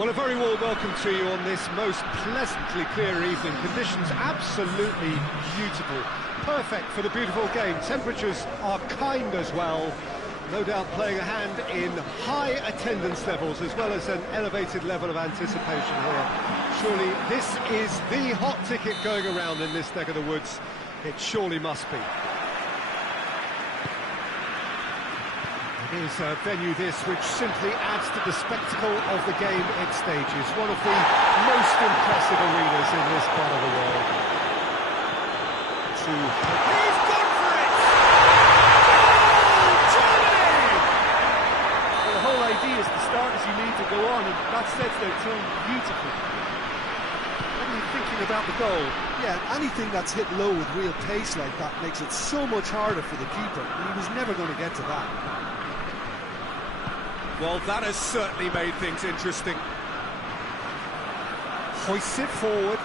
Well, a very warm welcome to you on this most pleasantly clear evening. Conditions absolutely beautiful. Perfect for the beautiful game. Temperatures are kind as well. No doubt playing a hand in high attendance levels as well as an elevated level of anticipation here. Surely this is the hot ticket going around in this neck of the woods. It surely must be. It is a venue this which simply adds to the spectacle of the game it stages. One of the most impressive arenas in this part of the world. He's gone for it! Goal! Germany! Well, the whole idea is to start as you need to go on, and that sets their tone beautifully. What are you thinking about the goal? Yeah, anything that's hit low with real pace like that makes it so much harder for the keeper, and he was never going to get to that. Well, that has certainly made things interesting. Hoists it forward.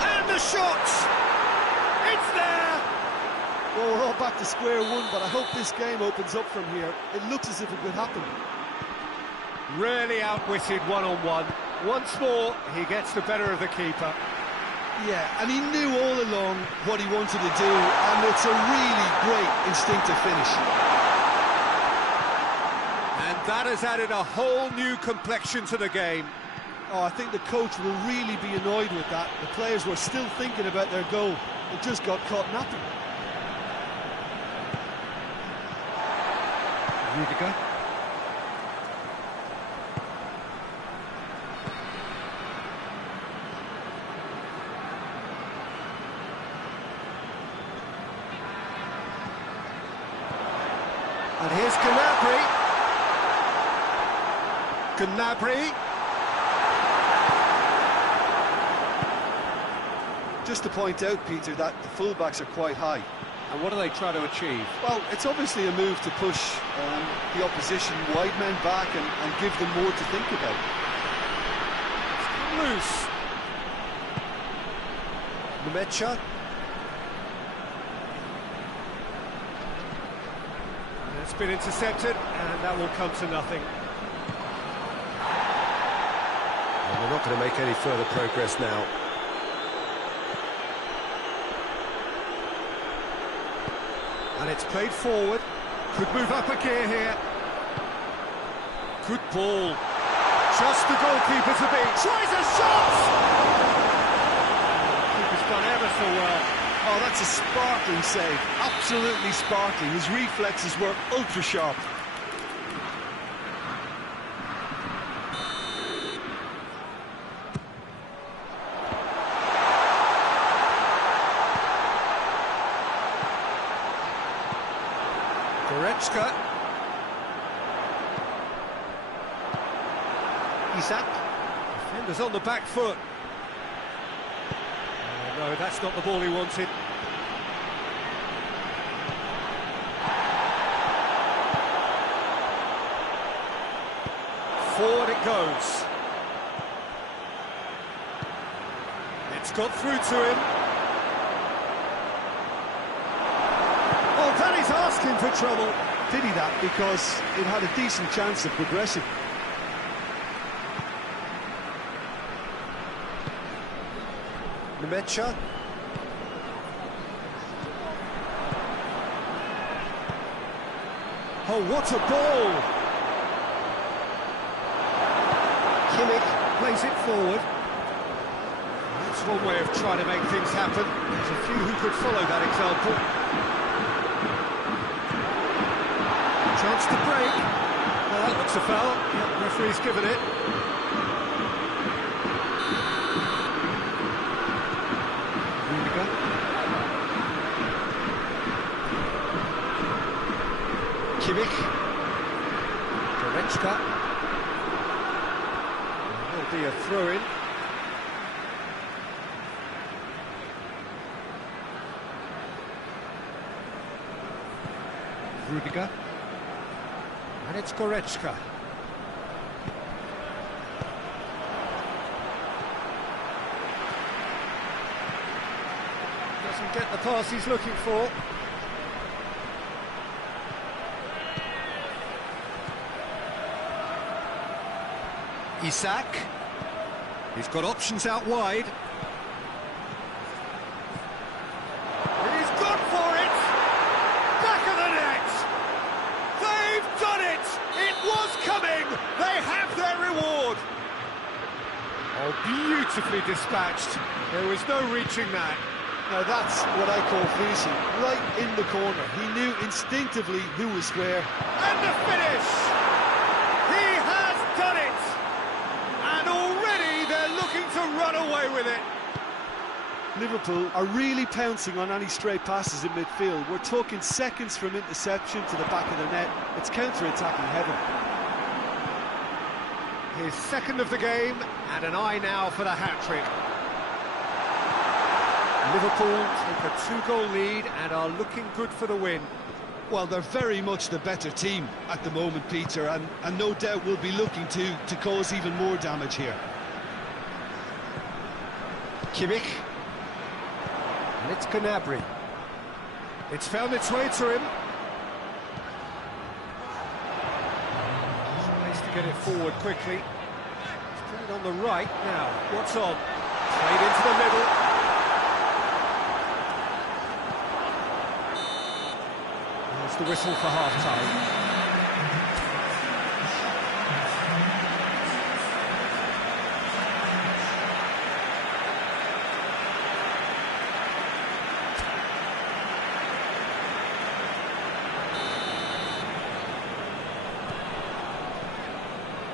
And the shot! It's there! Well, we're all back to square one, but I hope this game opens up from here. It looks as if it could happen. Really outwitted one-on-one. Once more, he gets the better of the keeper. Yeah, and he knew all along what he wanted to do, and it's a really great instinctive finish. And that has added a whole new complexion to the game. Oh, I think the coach will really be annoyed with that. The players were still thinking about their goal. It just got caught napping. Rudiger. And here's Gnabry. Gnabry. Just to point out, Peter, that the fullbacks are quite high. And what do they try to achieve? Well, it's obviously a move to push the opposition wide men back and give them more to think about. It's come loose. Nemecha. It's been intercepted, and that will come to nothing. And we're not going to make any further progress now. And it's played forward. Could move up a gear here. Good ball. Just the goalkeeper to beat. Tries a shot! Keeper's done ever so well. Oh, that's a sparkling save. Absolutely sparkling. His reflexes were ultra-sharp. Goretzka. Isak. Defenders on the back foot. No, that's not the ball he wanted. Forward it goes. It's got through to him. Oh, Danny's asking for trouble. Did he that? Because it had a decent chance of progressing. Nemecha. Oh, what a ball! Kimmich plays it forward. That's one way of trying to make things happen. There's a few who could follow that example. Chance to break. Well, that looks a foul. Yeah, referee's given it. Kimmich. Goretzka. There'll be a throw-in. Rudiger. And it's Goretzka. Doesn't get the pass he's looking for. Isak. He's got options out wide. And he's gone for it! Back of the net! They've done it! It was coming! They have their reward! Oh, beautifully dispatched. There was no reaching that. Now that's what I call finishing, right in the corner. He knew instinctively who was where. And the finish! He has done it! And already they're looking to run away with it. Liverpool are really pouncing on any stray passes in midfield. We're talking seconds from interception to the back of the net. It's counter-attacking heaven. His second of the game, and an eye now for the hat-trick. Liverpool take a 2-goal lead and are looking good for the win. Well, they're very much the better team at the moment, Peter, and no doubt will be looking to cause even more damage here. Kimmich. And it's Gnabry. It's found its way to him. Space to get it forward quickly. He's put it on the right now. What's on? Played into the middle. There's the whistle for half-time.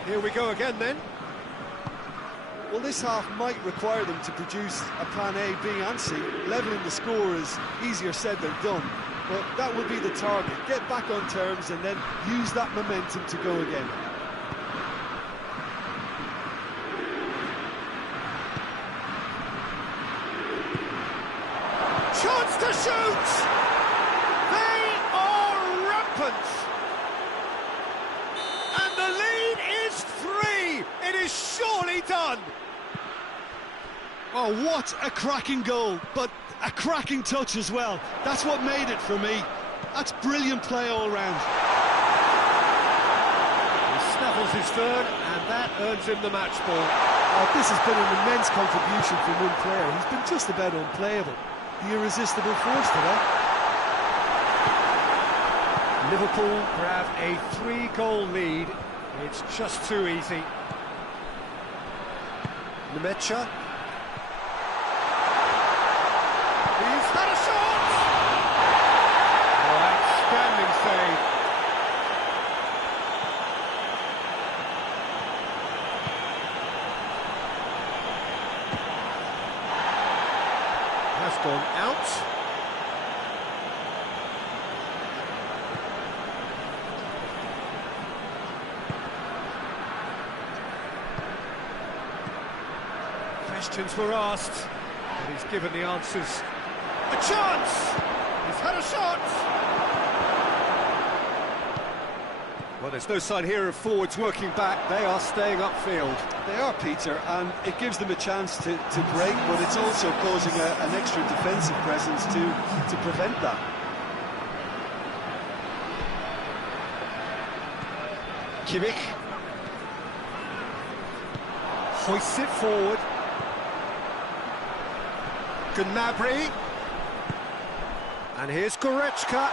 Here we go again then. Well, this half might require them to produce a plan A, B and C. Levelling the score is easier said than done, but that will be the target. Get back on terms and then use that momentum to go again. Chance to shoot! They are rampant! And the lead is 3! It is surely done! Oh, what a cracking goal, but a cracking touch as well. That's what made it for me. That's brilliant play all round. He snuffles his third, and that earns him the match ball. Oh, this has been an immense contribution from one player. He's been just about unplayable. The irresistible force today. Liverpool grab a 3-goal lead. It's just too easy. Nemecha. He's had a shot! Oh, outstanding save. Has gone out. Questions were asked, and he's given the answers. A chance! He's had a shot! Well, there's no sign here of forwards working back. They are staying upfield. They are, Peter, and it gives them a chance to break, but it's also causing an extra defensive presence to prevent that. Kimmich hoists it forward. Gnabry. And here's Goretzka.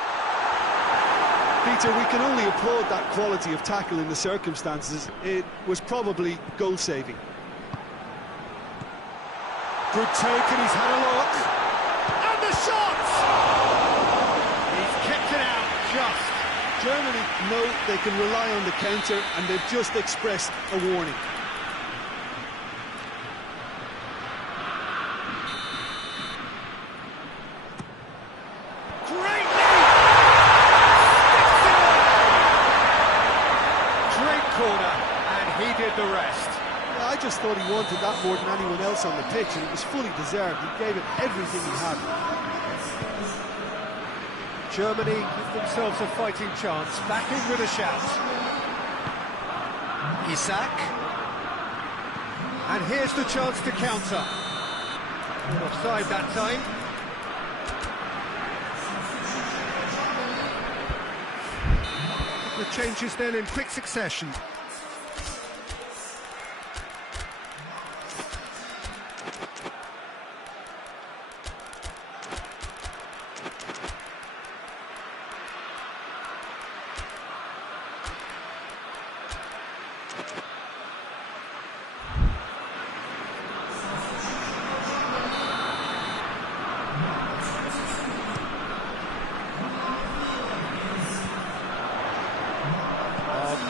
Peter, we can only applaud that quality of tackle in the circumstances. It was probably goal-saving. Good take, and he's had a look. And the shot! He's kept it out, just. Germany know they can rely on the counter, and they've just expressed a warning. The rest. Yeah, I just thought he wanted that more than anyone else on the pitch, and it was fully deserved. He gave it everything he had. Germany give themselves a fighting chance, back in with a shout. Isak. And here's the chance to counter. Offside that time. The changes then in quick succession.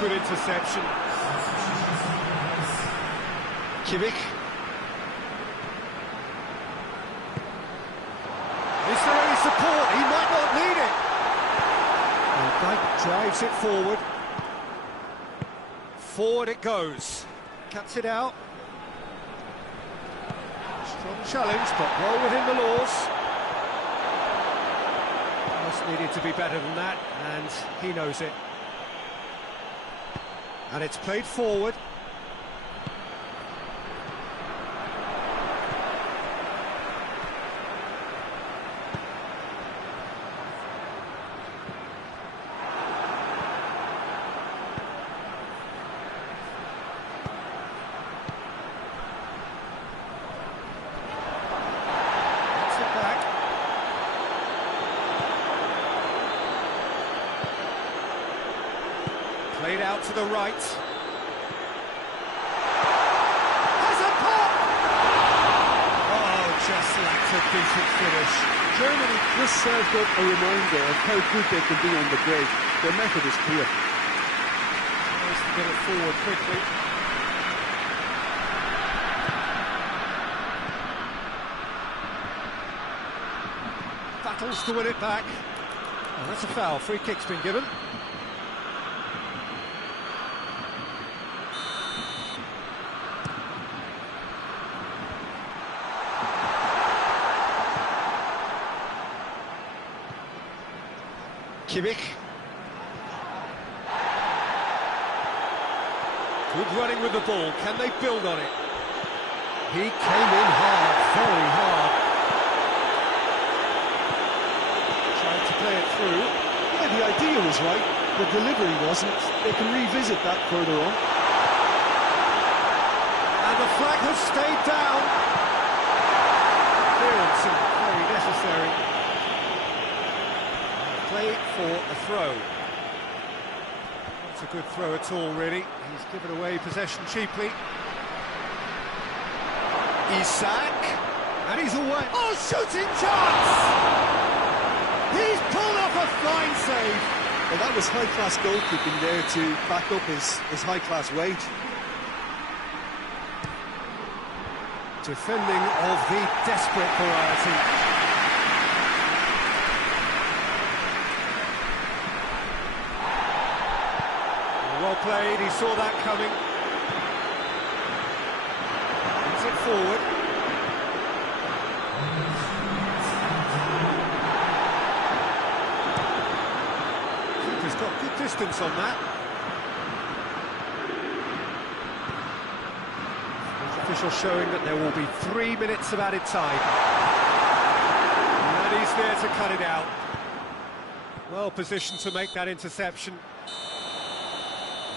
good interception. Kimmich. Is there any support? He might not need it. And Dyke drives it forward. Forward it goes. Cuts it out. Strong challenge, but well within the laws. Just needed to be better than that, and he knows it. And it's played forward. Played out to the right. Has a pop! Oh, just lacked a decent finish. Germany just served up a reminder of how good they can be on the break. Their method is clear. Nice to get it forward quickly. Battles to win it back. Oh, that's a foul. Free kick's been given. Kimmich. Good running with the ball. Can they build on it? He came in hard, very hard. Tried to play it through. Yeah, the idea was right. The delivery wasn't. They can revisit that further on. And the flag has stayed down. Clearance very necessary. Play for a throw. Not a good throw at all, really. He's given away possession cheaply. Isak, and he's away. Oh, shooting chance! He's pulled off a fine save. Well, that was high-class goalkeeping there to back up his high-class weight. Defending of the desperate variety. Well played, he saw that coming. Puts it forward. Keeper's got good distance on that. Official showing that there will be 3 minutes of added time. And he's there to cut it out. Well positioned to make that interception.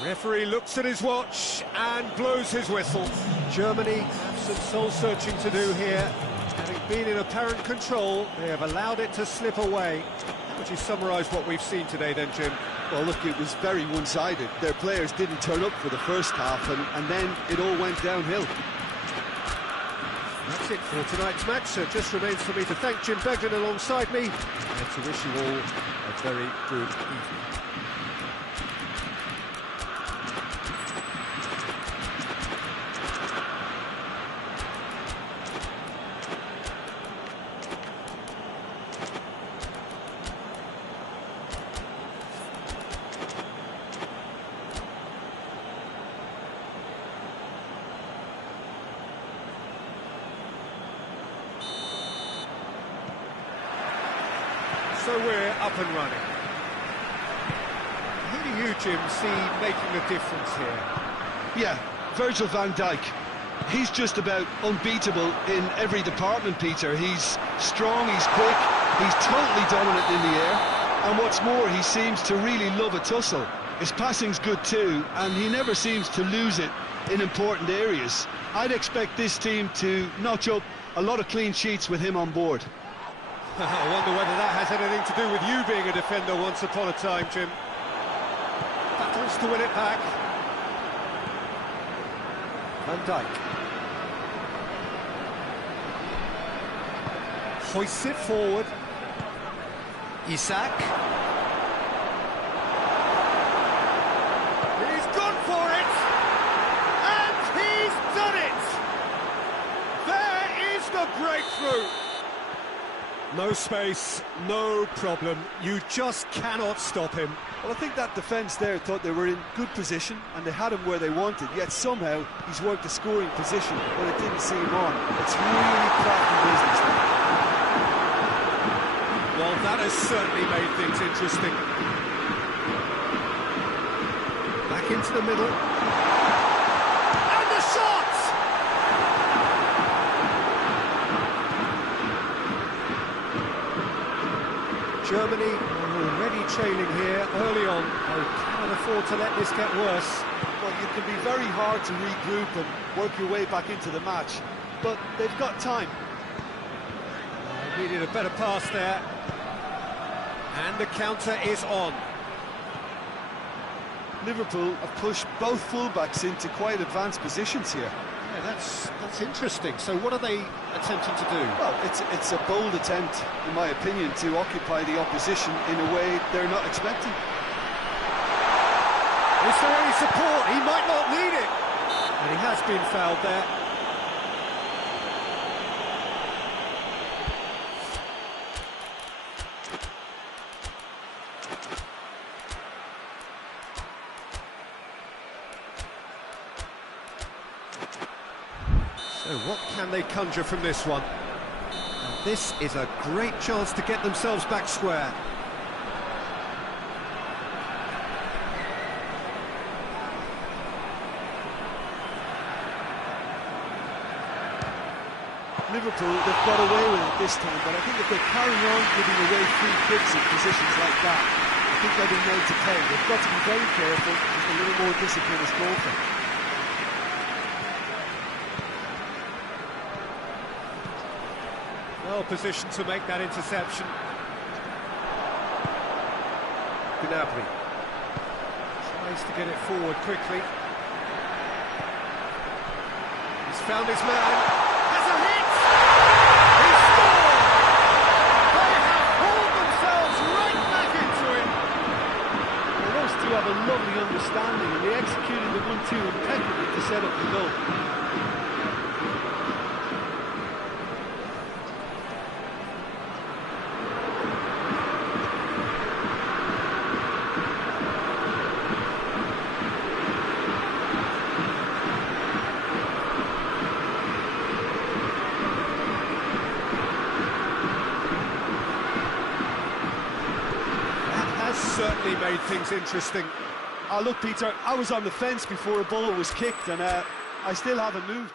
Referee looks at his watch and blows his whistle. Germany have some soul-searching to do here. Having been in apparent control, they have allowed it to slip away. How would you summarise what we've seen today then, Jim? Well, look, it was very one-sided. Their players didn't turn up for the first half, and then it all went downhill. That's it for tonight's match, so it just remains for me to thank Jim Begden alongside me and to wish you all a very good evening. So we're up and running. Who do you, Jim, see making a difference here? Yeah, Virgil van Dijk. He's just about unbeatable in every department, Peter. He's strong, he's quick, he's totally dominant in the air, and what's more, he seems to really love a tussle. His passing's good too, and he never seems to lose it in important areas. I'd expect this team to notch up a lot of clean sheets with him on board. I wonder whether that has anything to do with you being a defender once upon a time, Jim. Battles to win it back. Van Dijk. Hoists it forward. Isak. He's breakthrough. No space, no problem. You just cannot stop him. Well, I think that defence there thought they were in good position and they had him where they wanted, yet somehow he's worked a scoring position when it didn't see him on. It's really crafty business there. Well, that has certainly made things interesting. Back into the middle. And the shot! Germany are already trailing here early on. They cannot afford to let this get worse. Well, you can be very hard to regroup and work your way back into the match, but they've got time. They needed a better pass there. And the counter is on. Liverpool have pushed both fullbacks into quite advanced positions here. Yeah, that's interesting. So what are they attempting to do? Well, it's a bold attempt, in my opinion, to occupy the opposition in a way they're not expecting. Is there any support? He might not need it. And he has been fouled there. So what can they conjure from this one? And this is a great chance to get themselves back square. Liverpool, they've got away with it this time, but I think if they carry on giving away free kicks in positions like that, I think they'll be made to pay. They've got to be very careful, just a little more discipline is called for. Well positioned to make that interception. Gnabry. Tries to get it forward quickly. He's found his man. Has a hit! He scored! They have pulled themselves right back into it. Well, those two have a lovely understanding and they executed the 1-2 impeccably to set up the goal. Certainly made things interesting. Look, Peter, I was on the fence before a ball was kicked and I still haven't moved.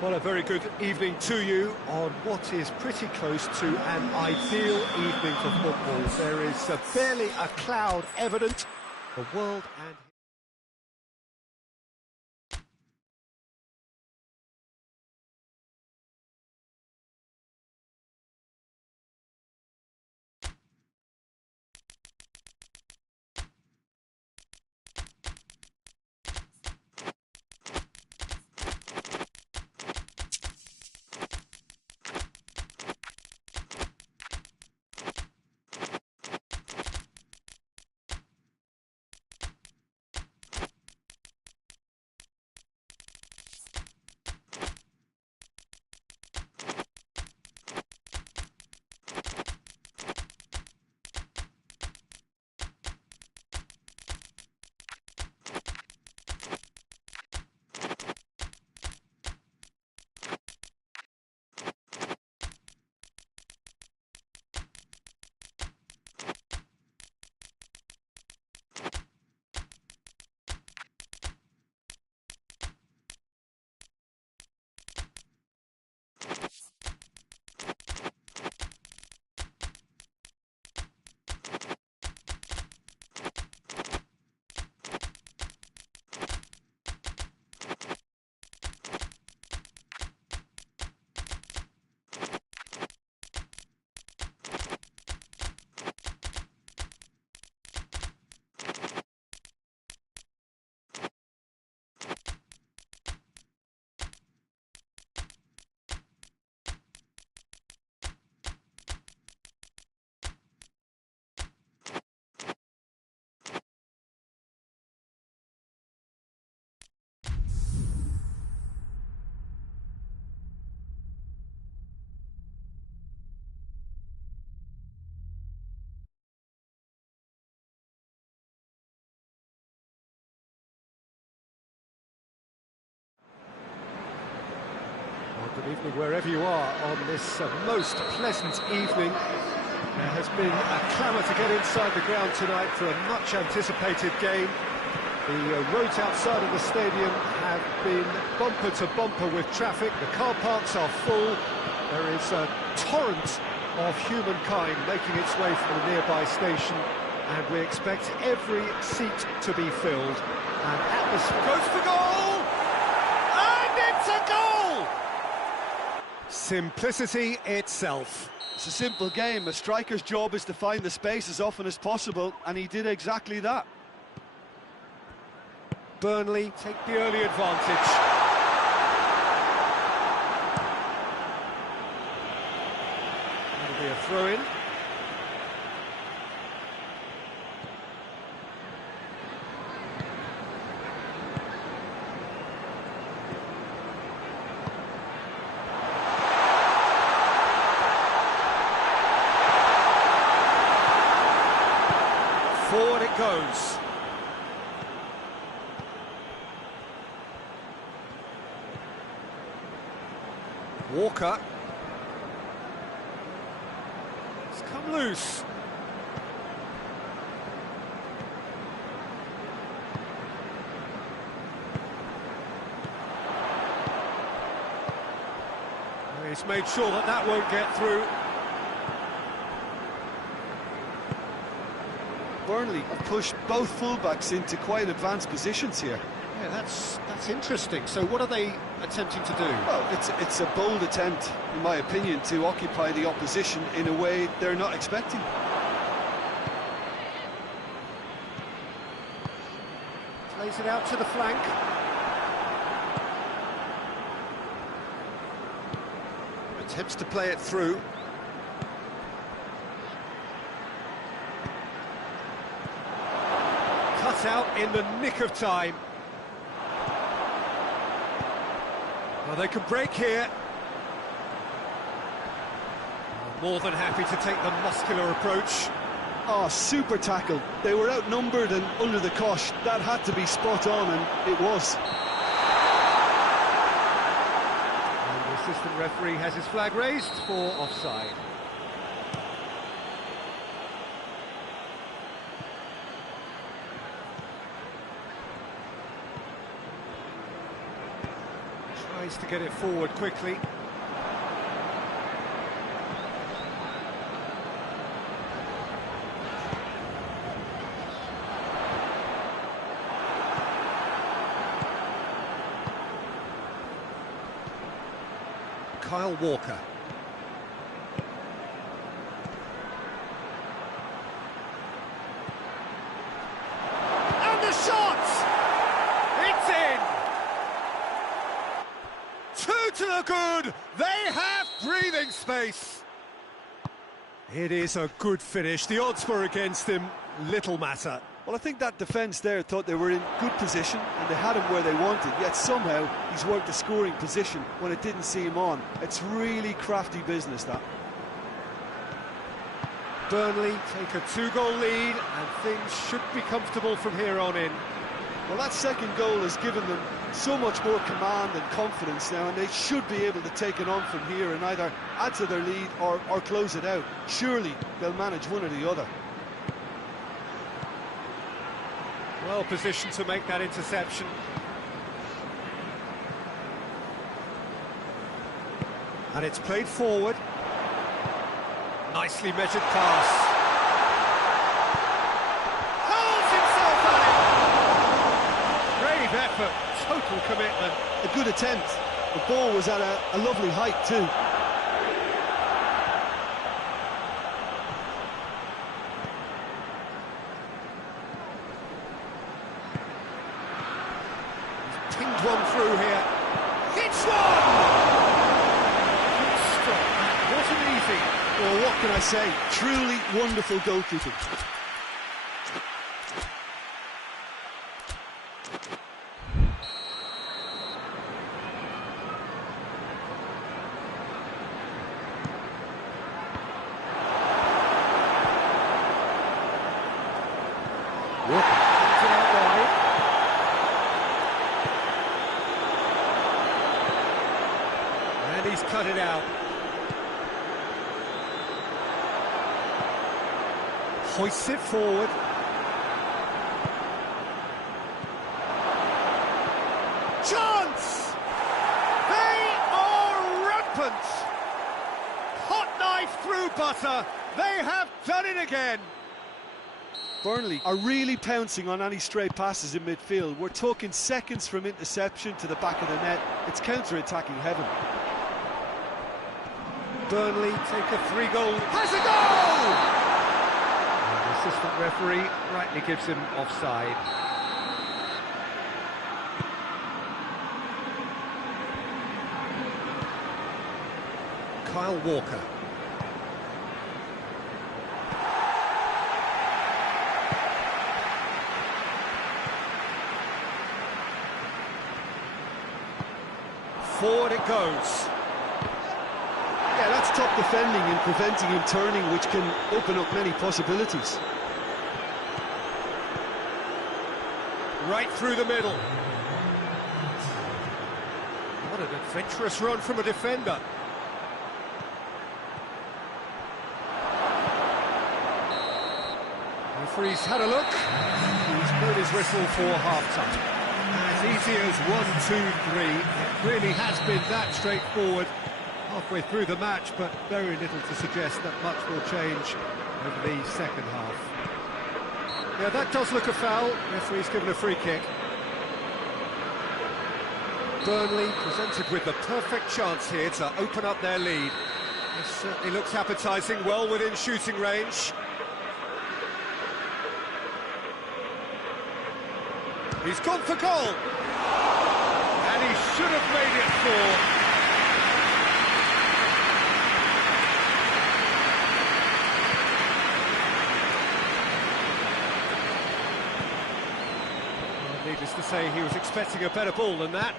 Well, a very good evening to you on what is pretty close to an ideal evening for football. There is barely a cloud evident. The world and... Good evening wherever you are on this most pleasant evening. There has been a clamour to get inside the ground tonight for a much anticipated game. The roads outside of the stadium have been bumper to bumper with traffic. The car parks are full. There is a torrent of humankind making its way from the nearby station, and we expect every seat to be filled. And atmosphere goes for goal! And it's a goal! Simplicity itself. It's a simple game. A striker's job is to find the space as often as possible, and he did exactly that. Burnley take the early advantage. That'll be a throw-in. Forward it goes. Walker. It's come loose. He's made sure that that won't get through. Burnley have pushed both fullbacks into quite advanced positions here. Yeah, that's interesting. So what are they attempting to do? Well, it's a bold attempt, in my opinion, to occupy the opposition in a way they're not expecting. Plays it out to the flank. Attempts to play it through. Cut out in the nick of time. Well, they can break here. More than happy to take the muscular approach. Oh, super tackle. They were outnumbered and under the cosh. That had to be spot on, and it was. And the assistant referee has his flag raised for offside. Tries to get it forward quickly. Kyle Walker. And the shot! It's in! Two to the good! They have breathing space! It is a good finish. The odds were against him. Little matter. Well, I think that defence there thought they were in good position and they had him where they wanted, yet somehow he's worked the scoring position when it didn't see him on. It's really crafty business, that. Burnley take a 2-goal lead and things should be comfortable from here on in. Well, that second goal has given them so much more command and confidence now, and they should be able to take it on from here and either add to their lead or close it out. Surely they'll manage one or the other. Well positioned to make that interception. And it's played forward. Nicely measured pass. Holds himself on it! Brave effort, total commitment. A good attempt. The ball was at a lovely height too. Pinged one through here. Hits one! Good stop. That wasn't easy. Well, what can I say? Truly wonderful goalkeeping. Walker brings it out wide. And he's cut it out. Hoists it forward. Chance! They are rampant! Hot knife through butter. They have done it again. Burnley are really pouncing on any stray passes in midfield. We're talking seconds from interception to the back of the net. It's counter-attacking heaven. Burnley take a 3-goal. Has a goal! And the assistant referee rightly gives him offside. Kyle Walker. Forward it goes. Yeah, that's top defending and preventing him turning, which can open up many possibilities. Right through the middle. What an adventurous run from a defender. Referee's had a look. He's blown his whistle for half-time. As easy as 1, 2, 3. It really has been that straightforward halfway through the match, but very little to suggest that much will change over the second half. Yeah, that does look a foul. Referee's given a free kick. Burnley presented with the perfect chance here to open up their lead. This certainly looks appetising, well within shooting range. He's gone for goal! And he should have made it 4. Well, needless to say, he was expecting a better ball than that.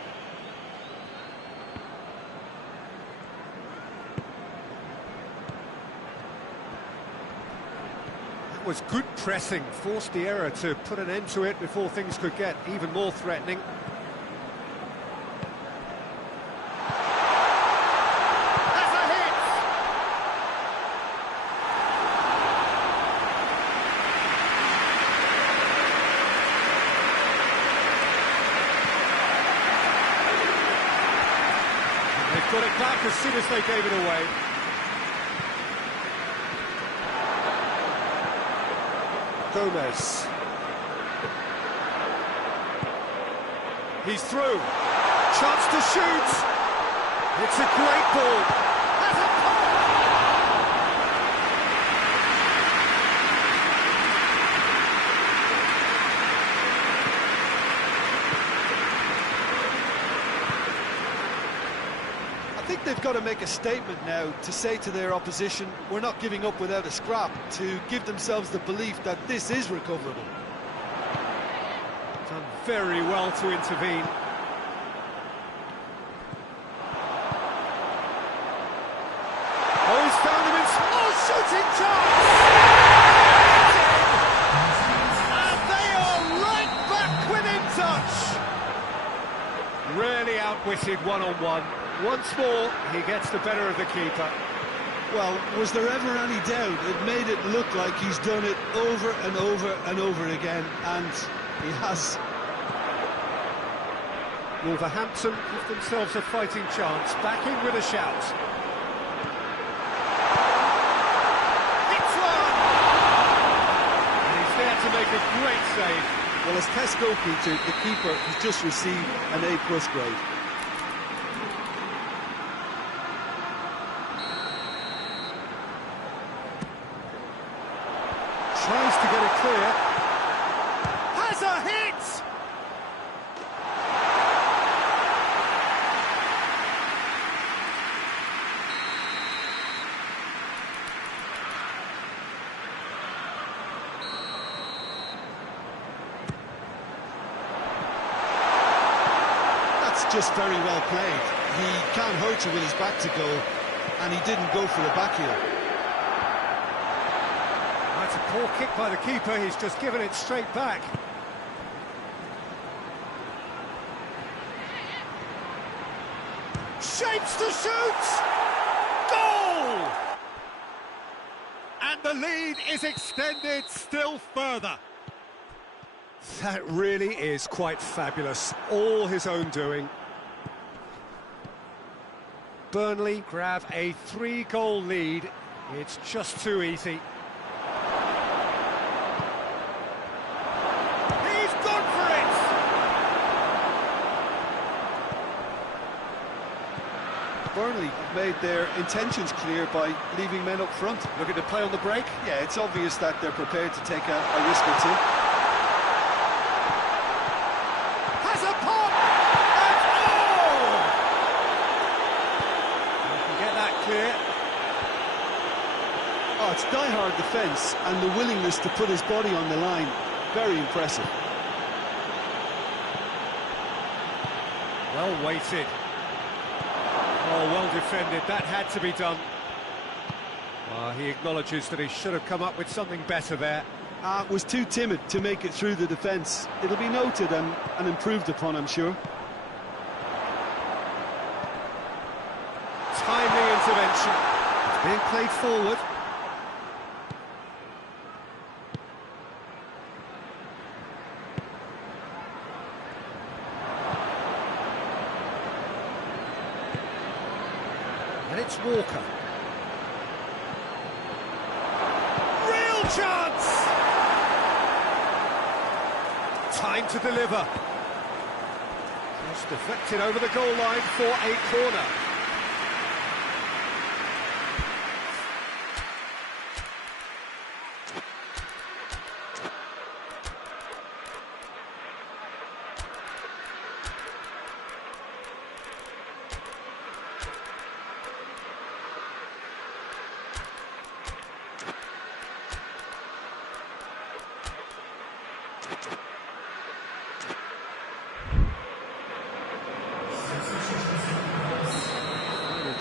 Was good pressing, forced the error to put an end to it before things could get even more threatening. That's a hit! got it back as soon as they gave it away. Gomez. He's through. Chance to shoot. It's a great ball. Has a pop. I think they've got to make a statement now to say to their opposition, we're not giving up without a scrap, to give themselves the belief that this is recoverable. Done very well to intervene. Oh, he's found him in... Oh, shooting chance! And they are right back within touch! Really outwitted one-on-one. Once more, he gets the better of the keeper. Well, was there ever any doubt? It made it look like he's done it over and over and over again, and he has. Wolverhampton give themselves a fighting chance, back in with a shout. It's one! And he's there to make a great save. Well, as test goalkeeper, the keeper has just received an A+ grade. Tries to get it clear. Has a hit! That's just very well played. He can't hurt you with his back to goal, and he didn't go for the back heel. That's a poor kick by the keeper, he's just given it straight back. Shapes to shoot! Goal! And the lead is extended still further. That really is quite fabulous, all his own doing. Burnley grab a 3-goal lead, it's just too easy. Burnley made their intentions clear by leaving men up front. Looking to play on the break? Yeah, it's obvious that they're prepared to take a risk or two. Has a pop! And oh! You can get that clear. Oh, it's die-hard defence and the willingness to put his body on the line. Very impressive. Well weighted. Oh, well defended, that had to be done. He acknowledges that he should have come up with something better there. Was too timid to make it through the defence. It'll be noted and improved upon, I'm sure. Timely intervention. It's being played forward. And it's Walker. Real chance! Time to deliver. Just deflected over the goal line for a corner.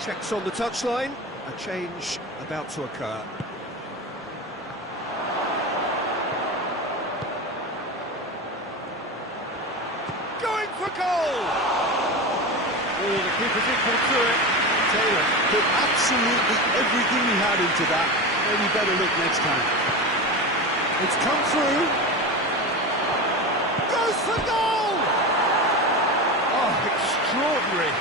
Checks on the touchline, a change about to occur. Going for goal! Oh, the keeper's equal to it. Taylor put absolutely everything he had into that. Maybe better look next time. It's come through. Goes for goal! Oh, extraordinary.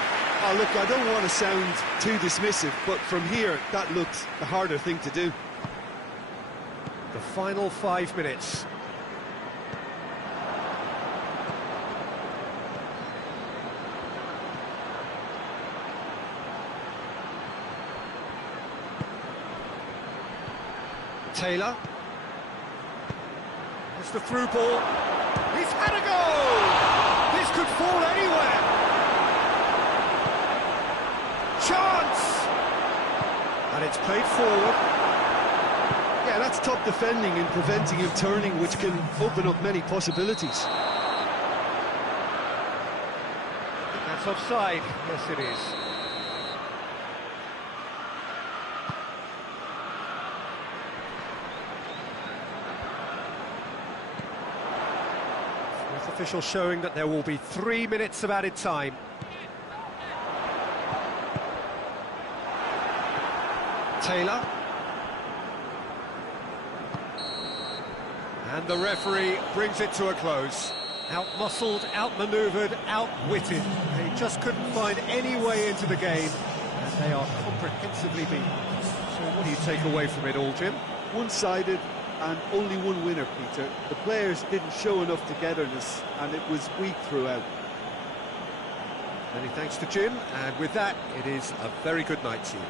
Oh, look, I don't want to sound too dismissive, but from here, that looked the harder thing to do. The final 5 minutes. Taylor. It's the through ball. He's had a goal! This could fall anywhere. Chance! And it's played forward. Yeah, that's top defending and preventing him turning, which can open up many possibilities. That's offside. Yes, it is. Official showing that there will be 3 minutes of added time. Taylor. And the referee brings it to a close. Out-muscled, out-manoeuvred, outwitted. They just couldn't find any way into the game, and they are comprehensively beaten. So what do you take away from it all, Jim? One-sided and only one winner, Peter. The players didn't show enough togetherness, and it was weak throughout. Many thanks to Jim, and with that, it is a very good night to you.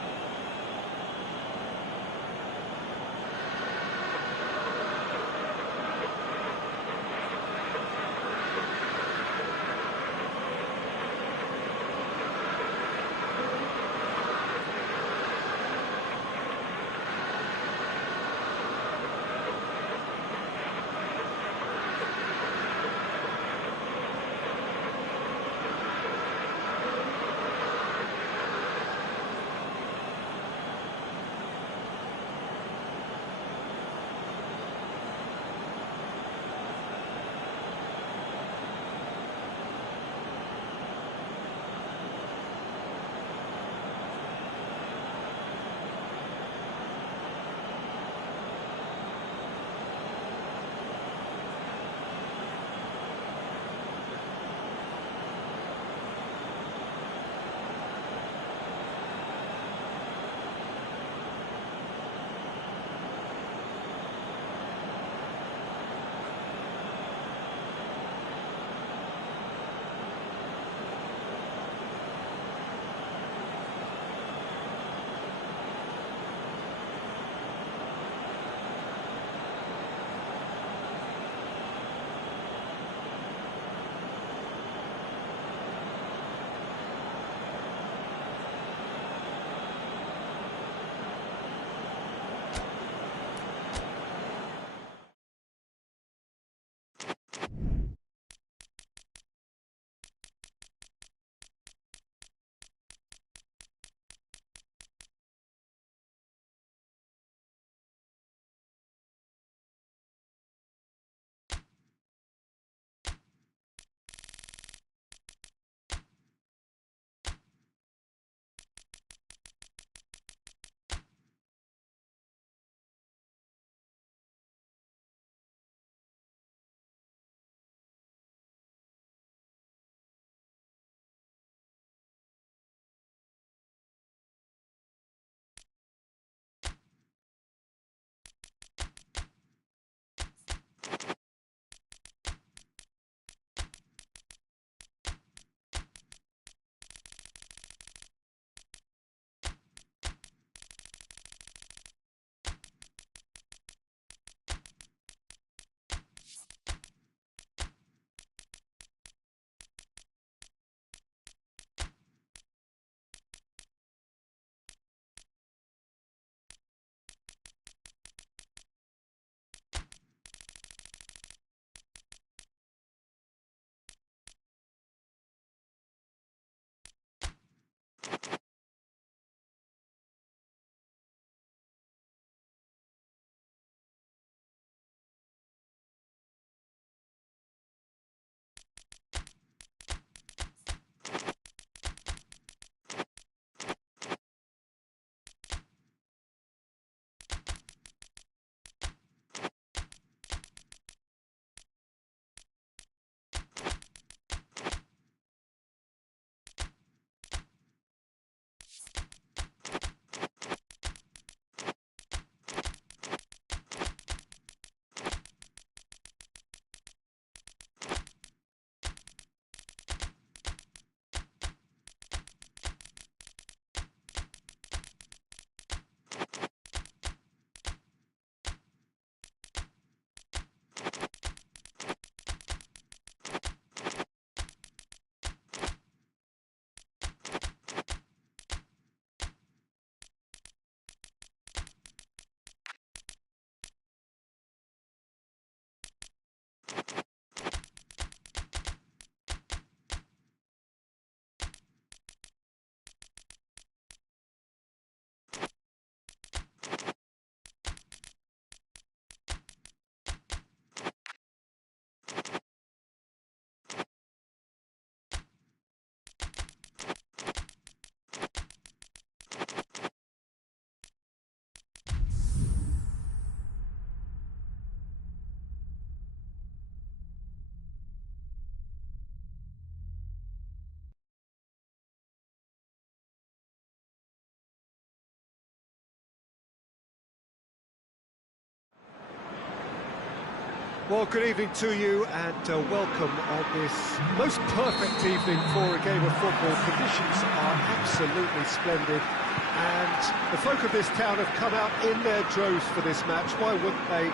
Well, good evening to you and welcome on this most perfect evening for a game of football. Conditions are absolutely splendid and the folk of this town have come out in their droves for this match. Why wouldn't they?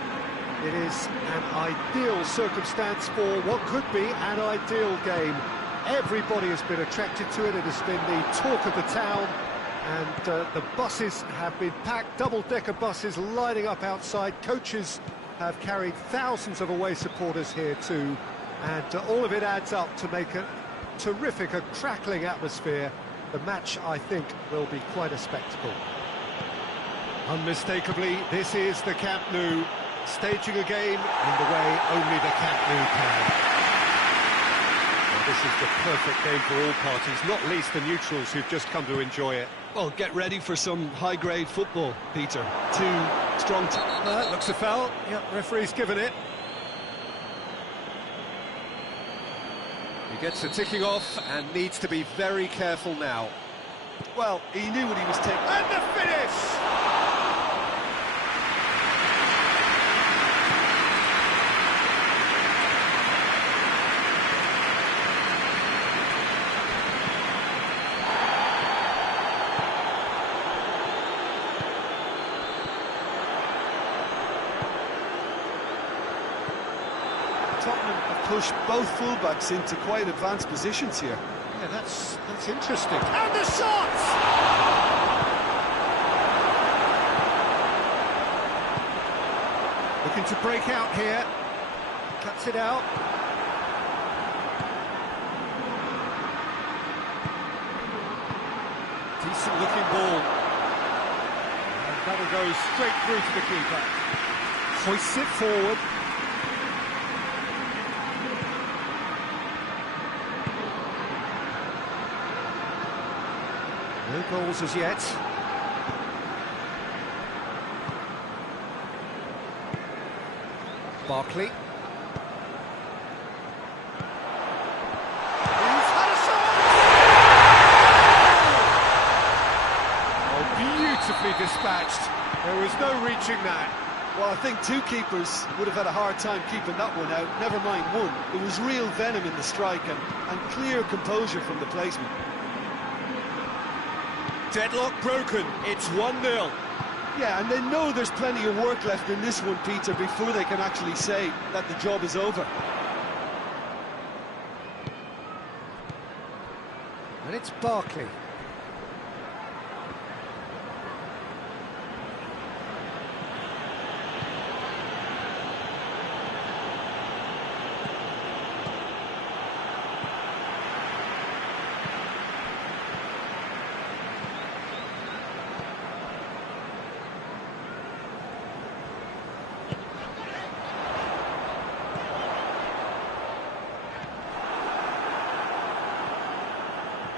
It is an ideal circumstance for what could be an ideal game. Everybody has been attracted to it. It has been the talk of the town and the buses have been packed, double-decker buses lining up outside. Coaches have carried thousands of away supporters here too, and all of it adds up to make a terrific, a crackling atmosphere. The match, I think, will be quite a spectacle. Unmistakably, this is the Camp Nou, staging a game in the way only the Camp Nou can. Well, this is the perfect game for all parties, not least the neutrals who've just come to enjoy it. Well, get ready for some high-grade football, Peter. Two strong... Looks a foul. Yep, referee's given it. He gets the ticking off and needs to be very careful now. Well, he knew what he was taking. And the finish! Tottenham have pushed both fullbacks into quite advanced positions here. Yeah, that's interesting. And the shot! Looking to break out here. Cuts it out. Decent looking ball. And that'll go straight through to the keeper. Hoists it forward. No goals as yet. Barkley. He's had a shot! Oh, beautifully dispatched. There was no reaching that. Well, I think two keepers would have had a hard time keeping that one out, never mind one. It was real venom in the strike and clear composure from the placement. Deadlock broken, it's 1-0. Yeah, and they know there's plenty of work left in this one, Peter, before they can actually say that the job is over. And it's Barkley.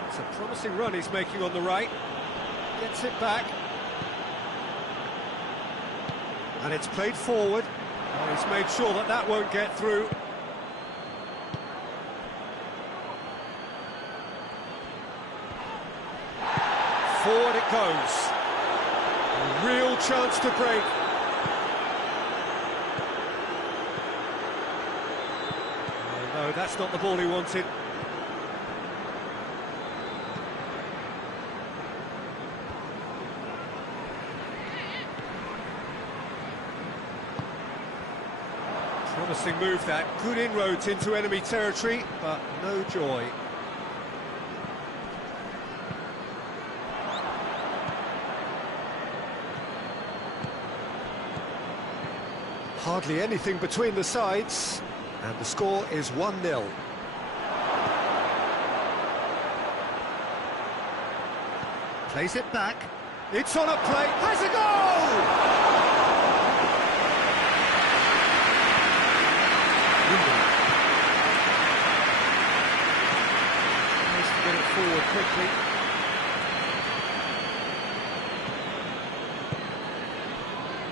It's a promising run he's making on the right. Gets it back. And it's played forward. Oh, he's made sure that that won't get through. Forward it goes. A real chance to break. Oh, no, that's not the ball he wanted. Promising move that, good inroads into enemy territory, but no joy. Hardly anything between the sides, and the score is 1-0. Plays it back, it's on a plate, has a goal! Nice to get it forward quickly.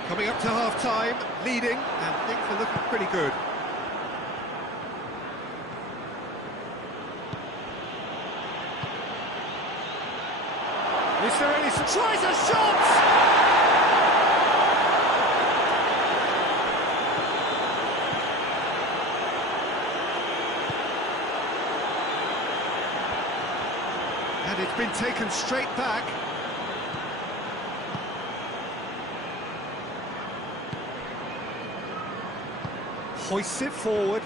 Coming up to half-time, leading, and things are looking pretty good. Is there any... Tries a shot! And it's been taken straight back. Hoists it forward.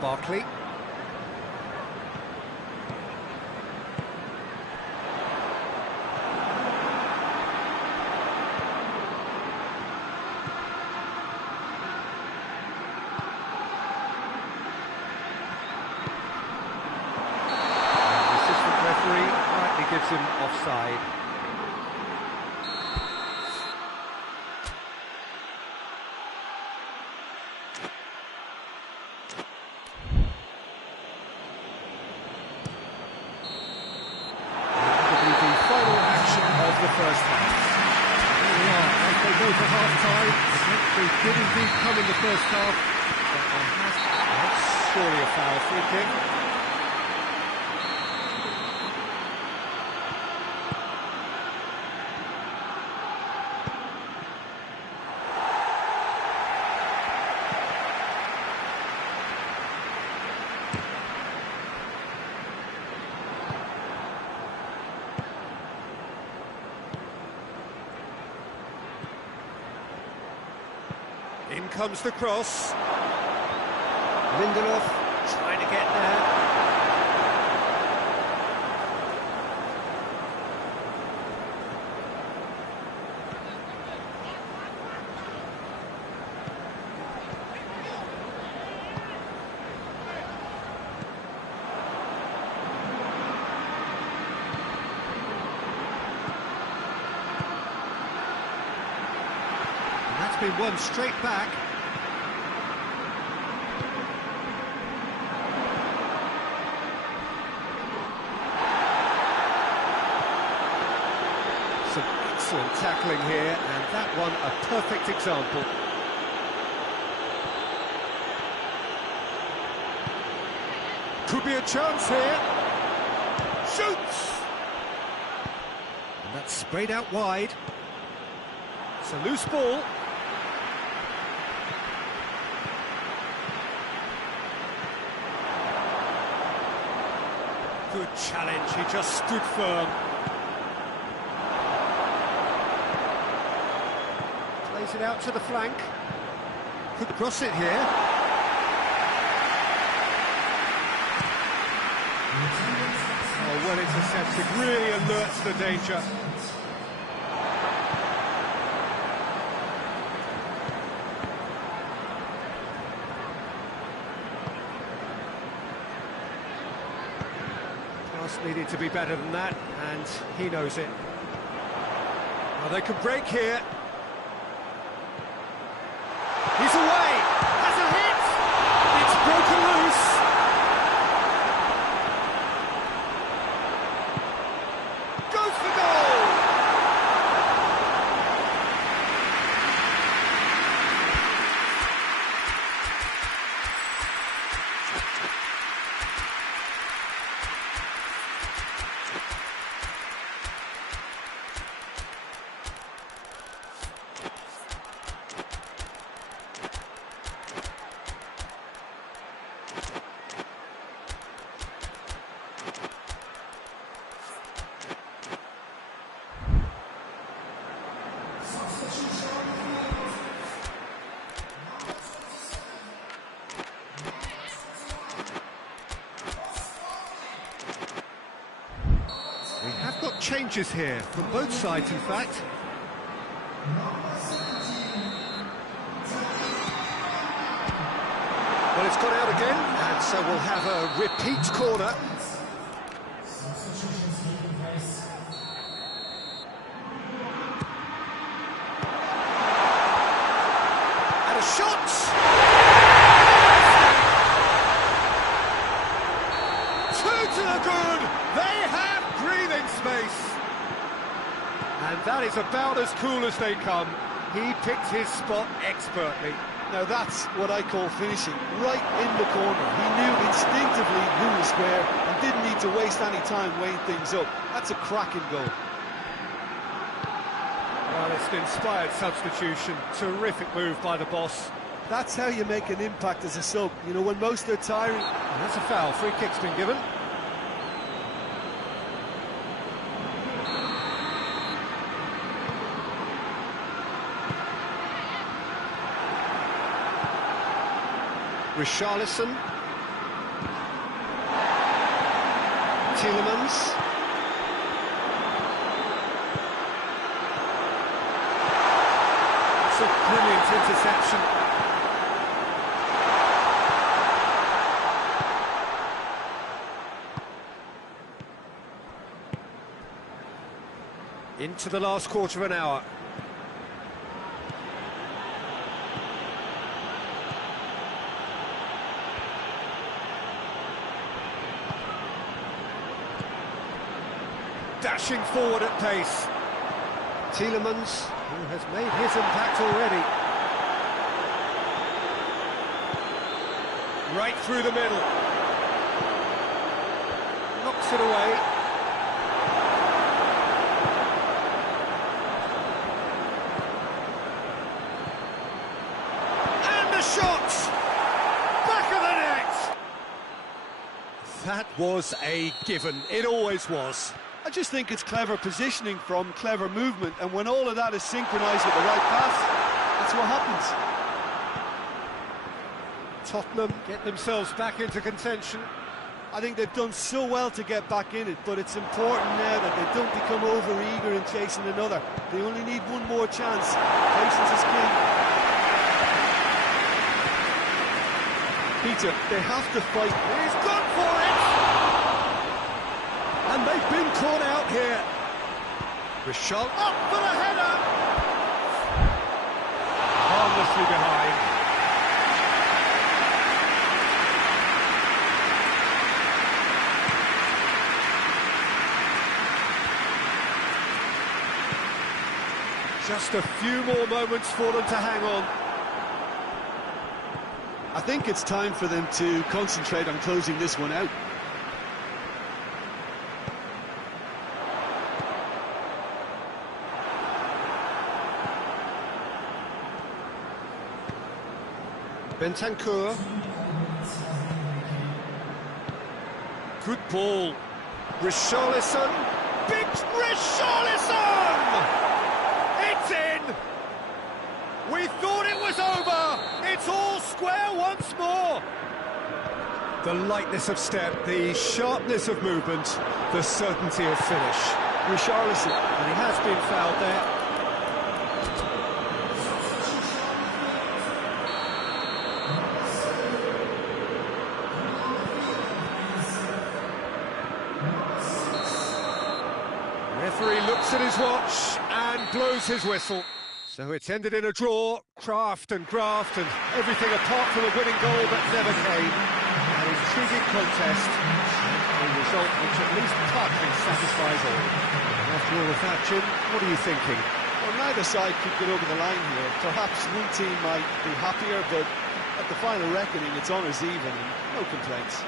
Barkley. Gives him offside. Probably the final action of the first half. Here we are, as they go for half-time. They did indeed come in the first half, but that's surely a foul. Free kick. In comes the cross. Lindelof trying to get there. That's been won straight back. Some excellent tackling here, and that one a perfect example. Could be a chance here. Shoots! And that's sprayed out wide. It's a loose ball. Good challenge, he just stood firm. Plays it out to the flank. Could cross it here. Oh, well intercepted, really alerts the danger. Needed to be better than that, and he knows it. Well, they could break here. He's away! Has a hit! It's broken loose! Goes for goal! We have got changes here, from both sides in fact. Well, it's gone out again, and so we'll have a repeat corner. And a shot! Two to the good! They have breathing space! And that is about as cool as they come. He picked his spot expertly. Now that's what I call finishing, right in the corner. He knew instinctively who was where and didn't need to waste any time weighing things up. That's a cracking goal. Well, it's an inspired substitution. Terrific move by the boss. That's how you make an impact as a sub. You know, when most are tiring. And that's a foul. Free kick's been given. Richarlison. Tielemans. It's a brilliant interception. Into the last quarter of an hour. Dashing forward at pace. Tielemans, who has made his impact already. Right through the middle. Knocks it away. And the shot! Back of the net! That was a given. It always was. I just think it's clever positioning from clever movement, and when all of that is synchronised with the right pass, that's what happens. Tottenham get themselves back into contention. I think they've done so well to get back in it, but it's important now that they don't become over-eager in chasing another. They only need one more chance. Patience is key. Peter, they have to fight. He's gone for it! And they've been caught out here. Richarlison up for the header. Harmlessly behind. Just a few more moments for them to hang on. I think it's time for them to concentrate on closing this one out. Bentancur. Good ball. Richarlison. Big Richarlison! It's in! We thought it was over! It's all square once more! The lightness of step, the sharpness of movement, the certainty of finish. Richarlison. And he has been fouled there. Referee looks at his watch and blows his whistle. So it's ended in a draw, craft and graft and everything apart from a winning goal that never came. An intriguing contest, and a result which at least partly satisfies all. And after all of that, Jim, what are you thinking? Well, neither side could get over the line here. Perhaps one team might be happier, but at the final reckoning, it's honours even and no complaints.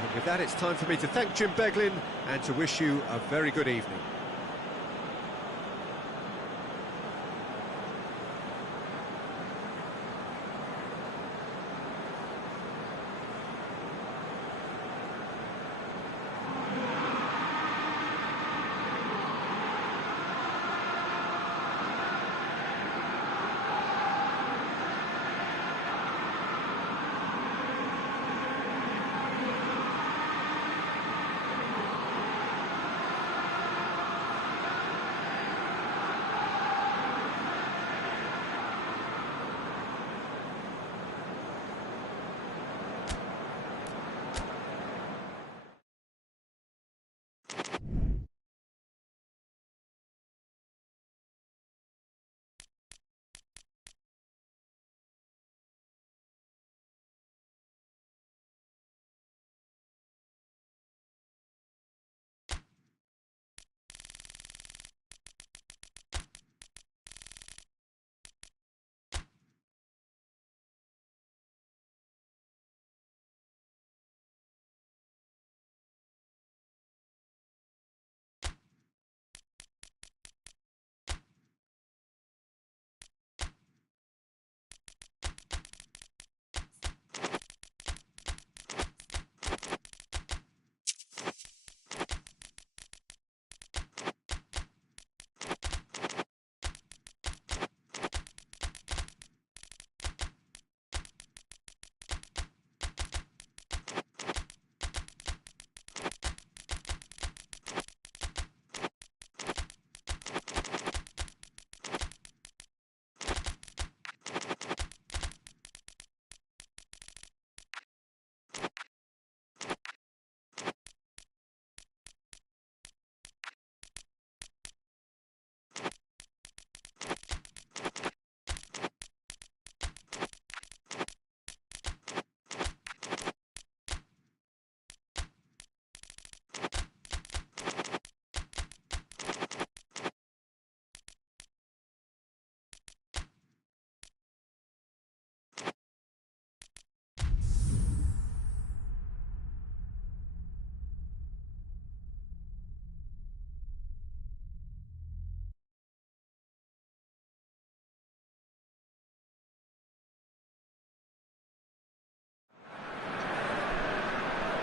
And with that, it's time for me to thank Jim Beglin and to wish you a very good evening.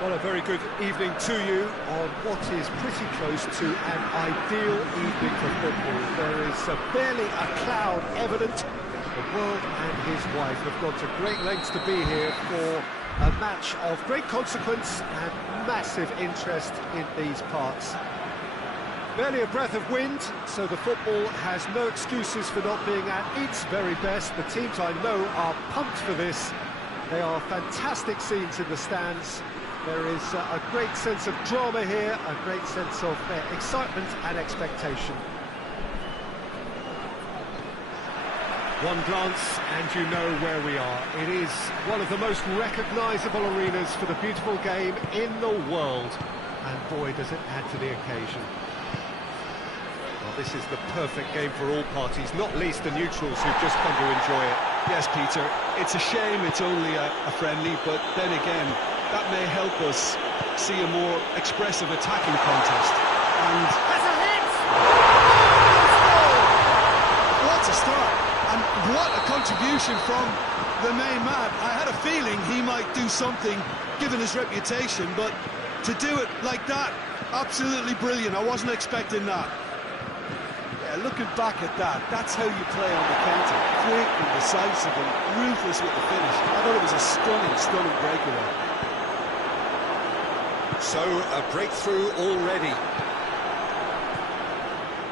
Well, a very good evening to you on what is pretty close to an ideal evening for football. There is barely a cloud evident. The world and his wife have gone to great lengths to be here for a match of great consequence and massive interest in these parts. Barely a breath of wind, so the football has no excuses for not being at its very best. The teams I know are pumped for this. They are fantastic scenes in the stands. There is a great sense of drama here, a great sense of excitement and expectation. One glance and you know where we are. It is one of the most recognisable arenas for the beautiful game in the world. And boy, does it add to the occasion. Well, this is the perfect game for all parties, not least the neutrals who've just come to enjoy it. Yes, Peter, it's a shame it's only a friendly, but then again, that may help us see a more expressive attacking contest. And Has a hit! what a start! And what a contribution from the main man. I had a feeling he might do something, given his reputation, but to do it like that, absolutely brilliant. I wasn't expecting that. Yeah, looking back at that, that's how you play on the counter. Quick and decisive and ruthless with the finish. I thought it was a stunning breakaway. So, a breakthrough already.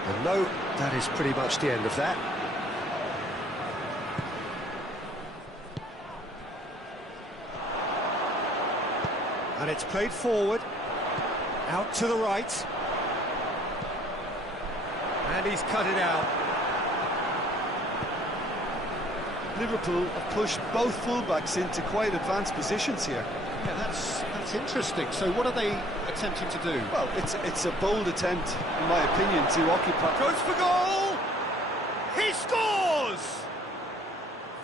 And no, that is pretty much the end of that. And it's played forward, out to the right. And he's cut it out. Liverpool have pushed both fullbacks into quite advanced positions here. Yeah, that's interesting. So what are they attempting to do? Well, it's a bold attempt, in my opinion, to occupy. Goes for goal! He scores!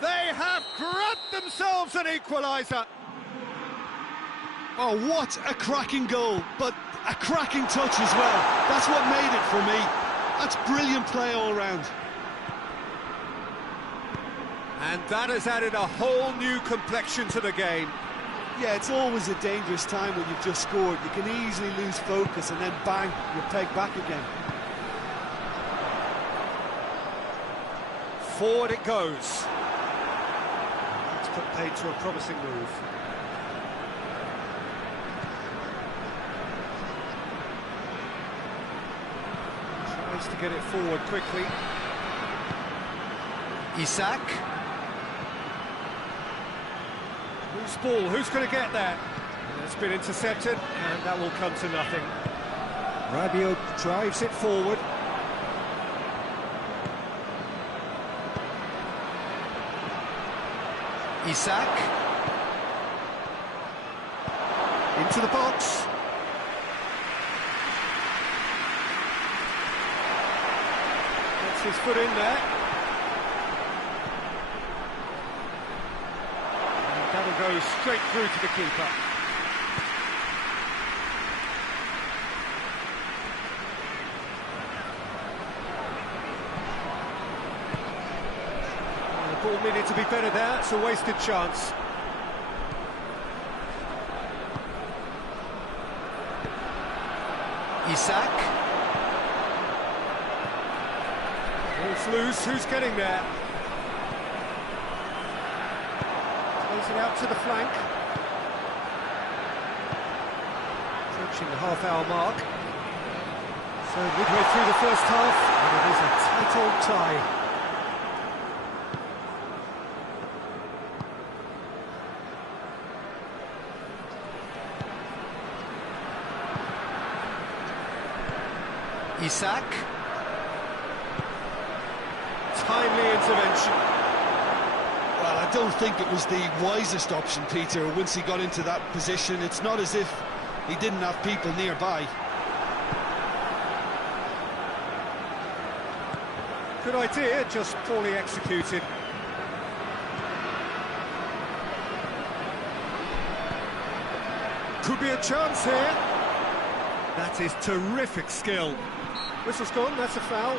They have grabbed themselves an equaliser. Oh, what a cracking goal, but a cracking touch as well. That's what made it for me. That's brilliant play all round. And that has added a whole new complexion to the game. Yeah, it's always a dangerous time when you've just scored. You can easily lose focus and then bang, you're pegged back again. Forward it goes. That's put paid to a promising move. Tries to get it forward quickly. Isak. Who's ball? Who's going to get that? It's been intercepted, and that will come to nothing. Rabiot drives it forward. Isak. Into the box. Gets his foot in there. That'll go straight through to the keeper. The ball needed to be better there, it's a wasted chance. Isak. Ball's loose, who's getting there? Plays it out to the flank. Approaching the half-hour mark. So midway through the first half, and it is a tight old tie. Isak. Timely intervention. Well, I don't think it was the wisest option, Peter, once he got into that position. It's not as if he didn't have people nearby. Good idea, just poorly executed. Could be a chance here. That is terrific skill. Whistle's gone, that's a foul.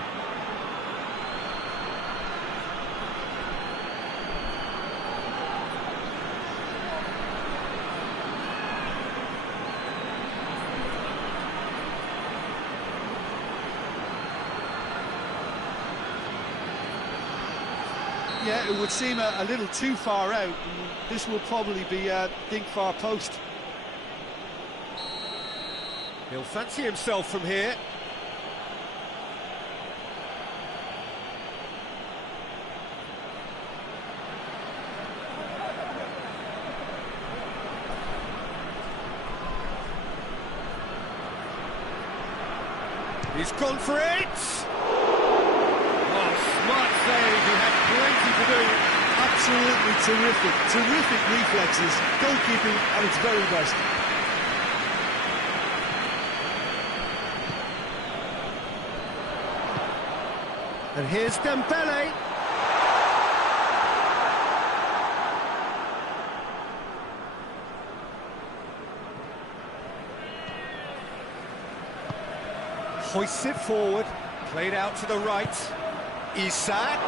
Yeah, it would seem a little too far out. This will probably be a think far post. He'll fancy himself from here. He's gone for it! Oh, smart save, he had plenty to do. Absolutely terrific, terrific reflexes, goalkeeping at its very best. And here's Dembele. Hoists it forward, played out to the right. Isak.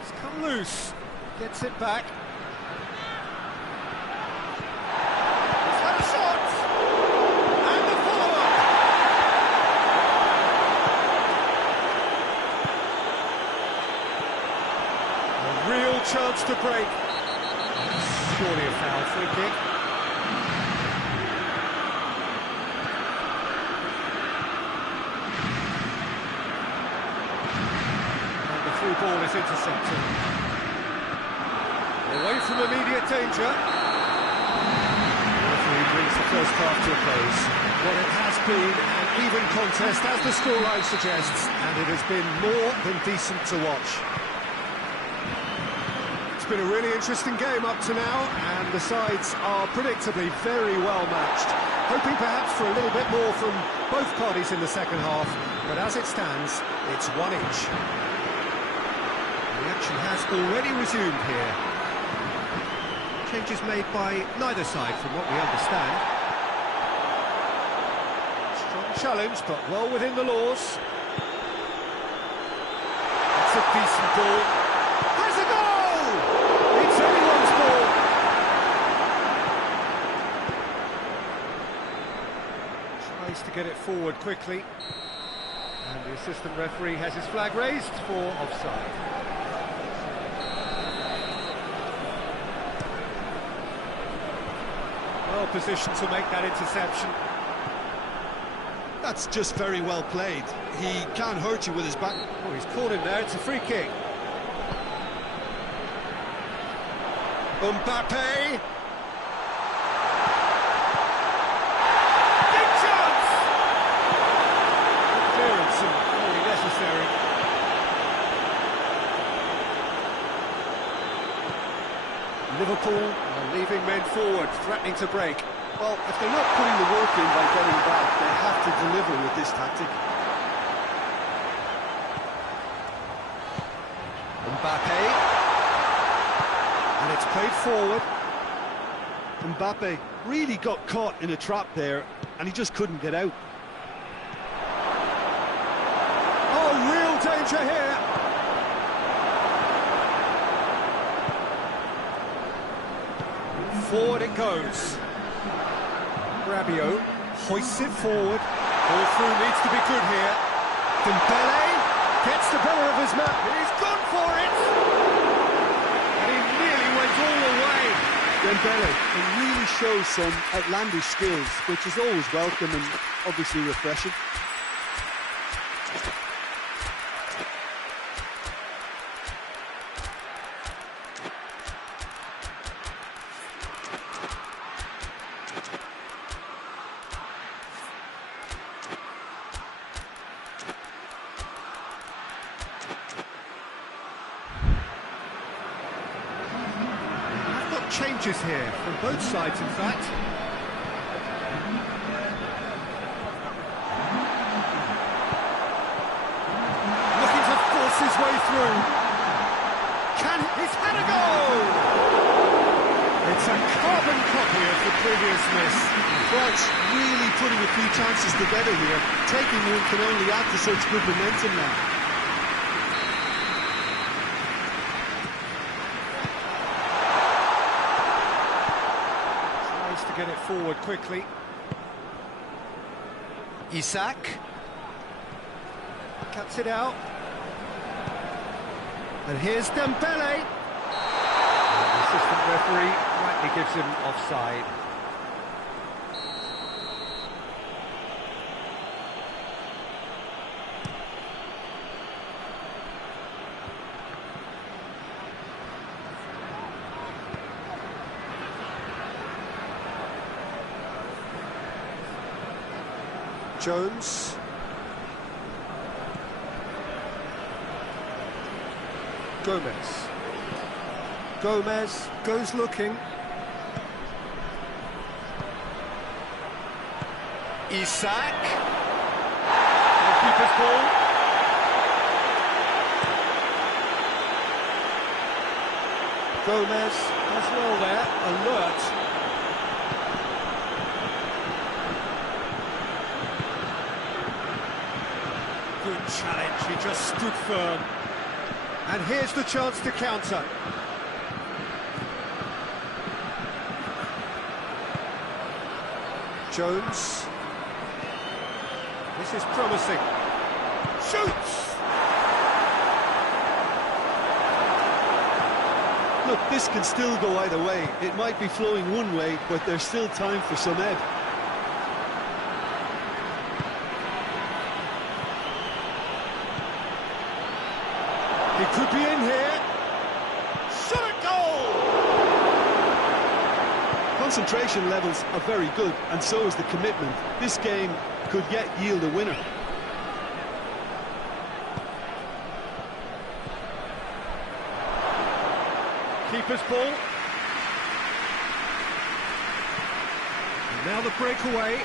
It's come loose, gets it back. He's had a shot! And the follow-up! A real chance to break. Surely a foul, free kick. And the through ball is intercepted. Away from immediate danger. The referee brings the first half to a close. Well, it has been an even contest, as the scoreline suggests, and it has been more than decent to watch. It's been a really interesting game up to now, and the sides are predictably very well matched. Hoping perhaps for a little bit more from both parties in the second half, but as it stands, it's one each. The action has already resumed here. Changes made by neither side from what we understand. Strong challenge, but well within the laws. It's a decent ball. Has a goal! It's anyone's ball. Tries to get it forward quickly. And the assistant referee has his flag raised for offside. Well positioned to make that interception. That's just very well played. He can't hurt you with his back. Oh, he's caught him there, it's a free kick. Mbappe! Big chance! Clearance and only necessary. Liverpool are leaving men forward, threatening to break. Well, if they're not putting the work in by getting back, they have to deliver with this tactic. Mbappe. And it's played forward. Mbappe really got caught in a trap there, and he just couldn't get out. Oh, real danger here. Forward it goes. Rabiot hoists it forward. Ball through needs to be good here. Dembele gets the better of his man. He's gone for it! And he nearly went all the way. Dembele can really show some outlandish skills, which is always welcome and obviously refreshing. Changes here from both sides, in fact. Looking to force his way through. He's had a goal! It's a carbon copy of the previous miss. France really putting a few chances together here. Taking one can only add to such good momentum now. Get it forward quickly. Isak. cuts it out. And here's Dembele. And the assistant referee rightly gives him offside. Jones. Gomez goes looking. Isak. Keeper's ball. Gomez does well there, alert. Good challenge, he just stood firm. And here's the chance to counter. Jones. This is promising. Shoots! Look, this can still go either way. It might be flowing one way, but there's still time for some ebb. He could be in here. Shot a goal! Concentration levels are very good, and so is the commitment. This game could yet yield a winner. Keeper's ball. And now the breakaway.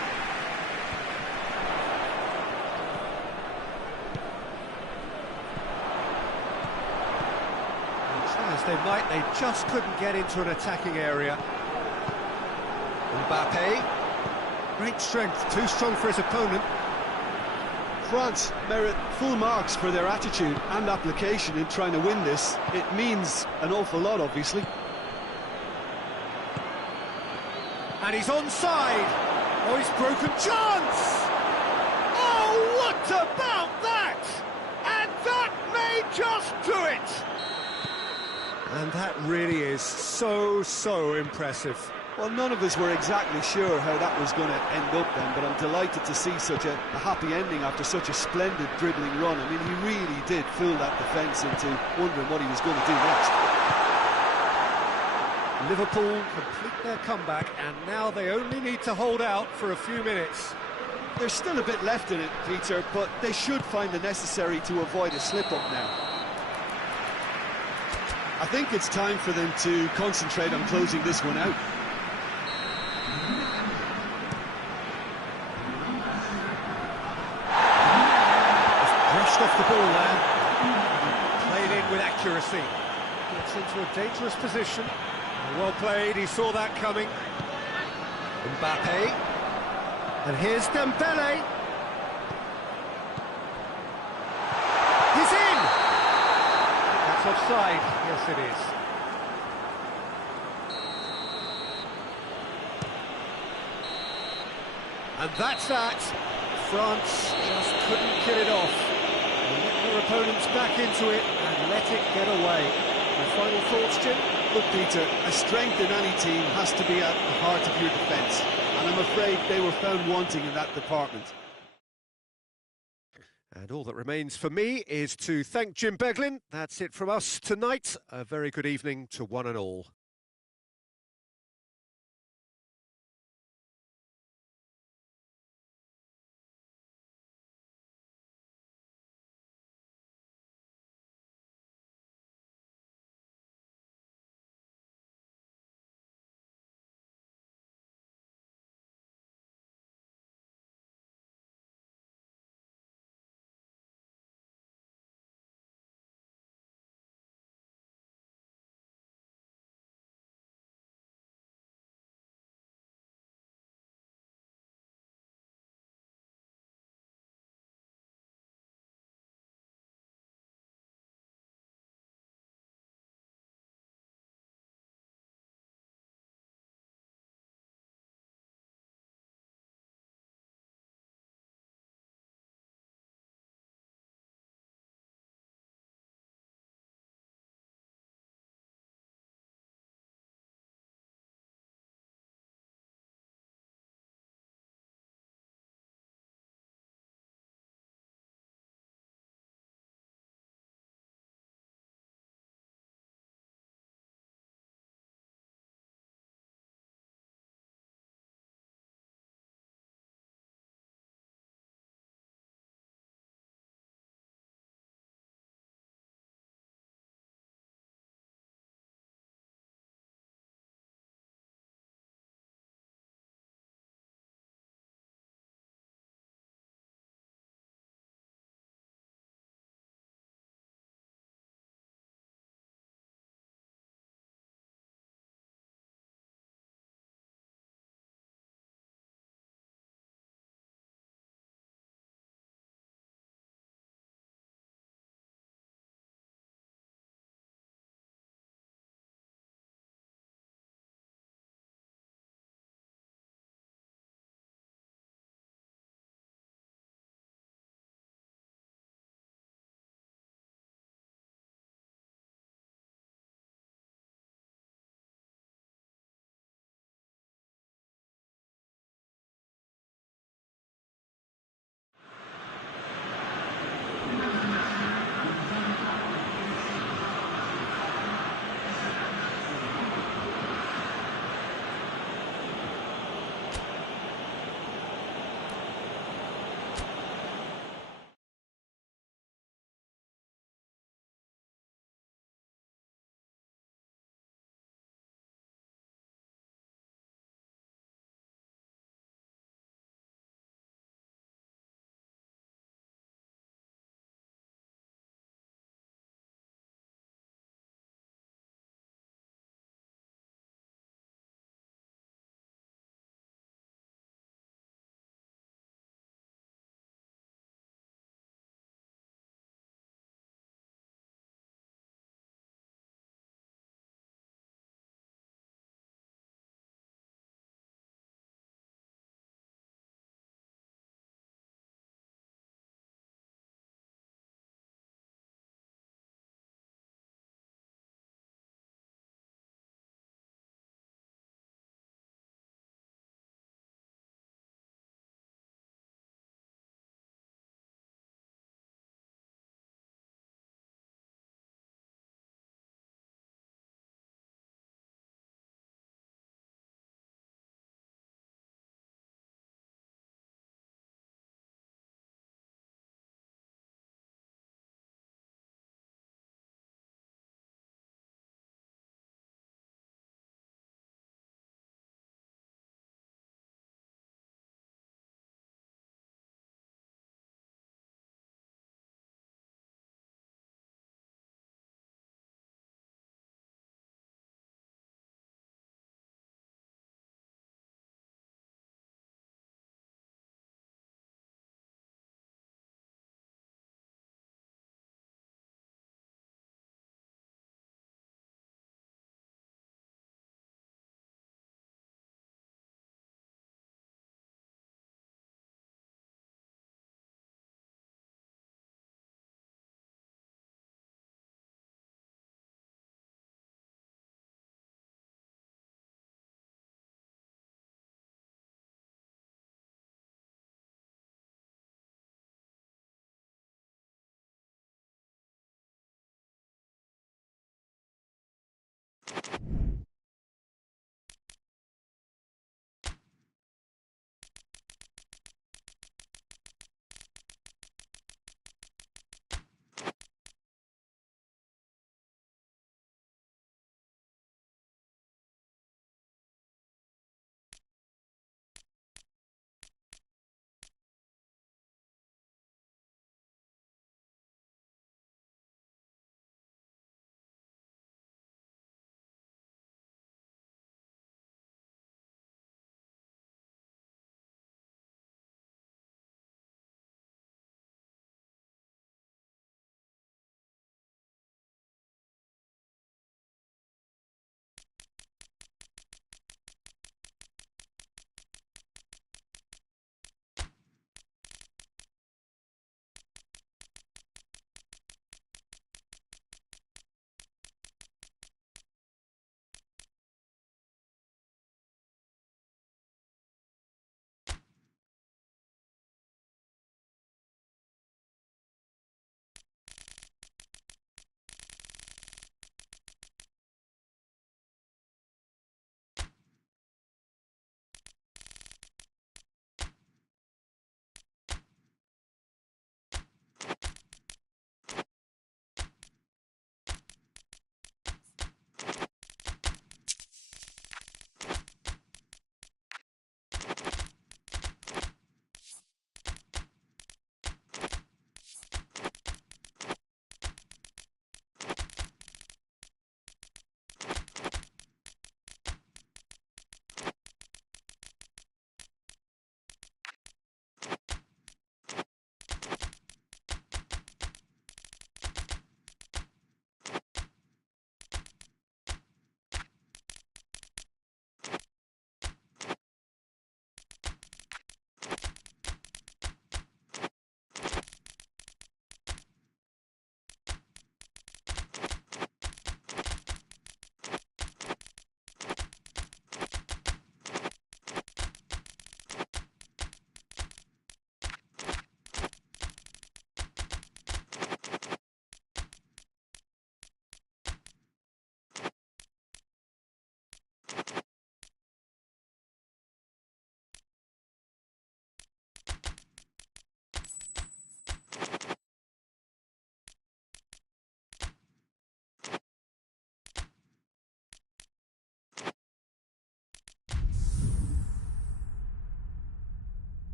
As they might, they just couldn't get into an attacking area. Mbappe. Great strength, too strong for his opponent. France merit full marks for their attitude and application in trying to win this. It means an awful lot, obviously. And he's onside. Oh, he's broken chance! Oh, what about that? And that may just do it! And that really is so impressive. Well, none of us were exactly sure how that was going to end up then, but I'm delighted to see such a happy ending after such a splendid dribbling run. I mean, he really did fool that defence into wondering what he was going to do next. Liverpool complete their comeback, and now they only need to hold out for a few minutes. There's still a bit left in it, Peter, but they should find the necessary to avoid a slip-up now. I think it's time for them to concentrate on closing this one out. Brushed off the ball there. Played in with accuracy. Gets into a dangerous position. Well played, he saw that coming. Mbappe. And here's Dembele. He's in! That's offside. Yes, it is. And that's that. France just couldn't kill it off. They let their opponents back into it and let it get away. Your final thoughts, Jim? Look, Peter, a strength in any team has to be at the heart of your defence, and I'm afraid they were found wanting in that department. And all that remains for me is to thank Jim Beglin. That's it from us tonight. A very good evening to one and all.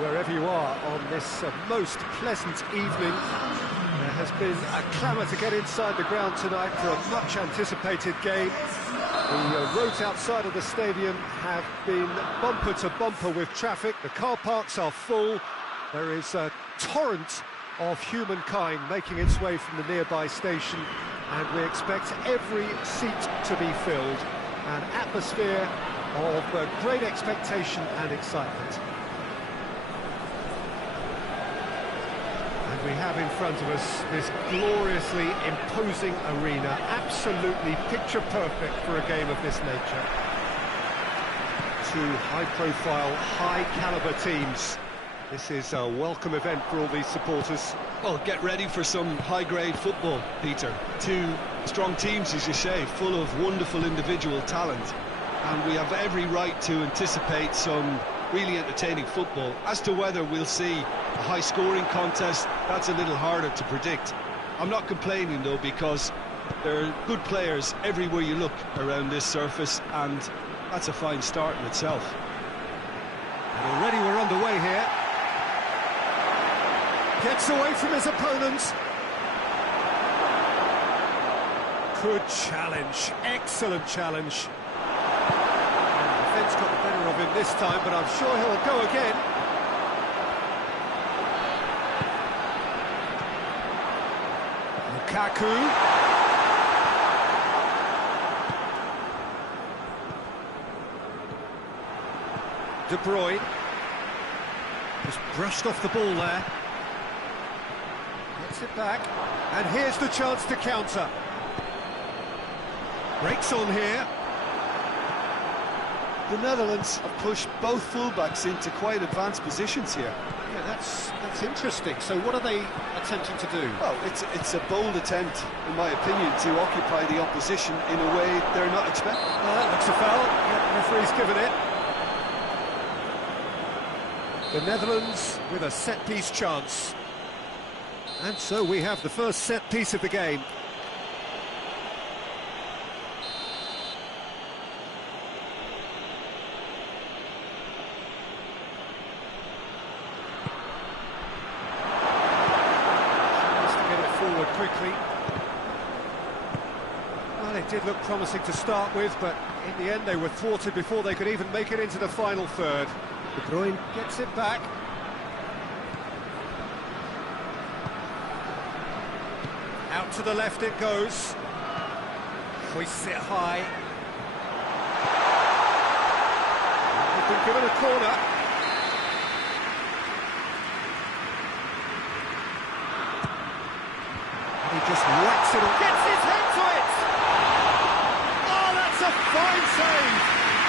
Wherever you are on this most pleasant evening, there has been a clamour to get inside the ground tonight for a much anticipated game. The roads outside of the stadium have been bumper to bumper with traffic. The car parks are full. There is a torrent of humankind making its way from the nearby station, and we expect every seat to be filled. An atmosphere of great expectation and excitement. We have in front of us this gloriously imposing arena, absolutely picture perfect for a game of this nature. Two high-profile, high-caliber teams. This is a welcome event for all these supporters. Well, get ready for some high-grade football, Peter. Two strong teams, as you say, full of wonderful individual talent. And we have every right to anticipate some really entertaining football. As to whether we'll see a high-scoring contest, that's a little harder to predict. I'm not complaining, though, because there are good players everywhere you look around this surface, and that's a fine start in itself. And already we're underway here. Gets away from his opponent. Good challenge, excellent challenge. The defence got the better of him this time, but I'm sure he'll go again. Lukaku. De Bruyne. Just brushed off the ball there. Gets it back. And here's the chance to counter. Breaks on here. The Netherlands have pushed both fullbacks into quite advanced positions here. Yeah, that's interesting. So what are they attempting to do? Well, it's a bold attempt, in my opinion, to occupy the opposition in a way they're not expecting. That looks a foul. Yeah, the referee's given it. The Netherlands with a set-piece chance. And so we have the first set-piece of the game. Quickly. Well, it did look promising to start with, but in the end they were thwarted before they could even make it into the final third. De Bruyne gets it back. Out to the left it goes. Hoists it high. They've been given a corner. He just whacks it on. Gets his head to it! Oh, that's a fine save!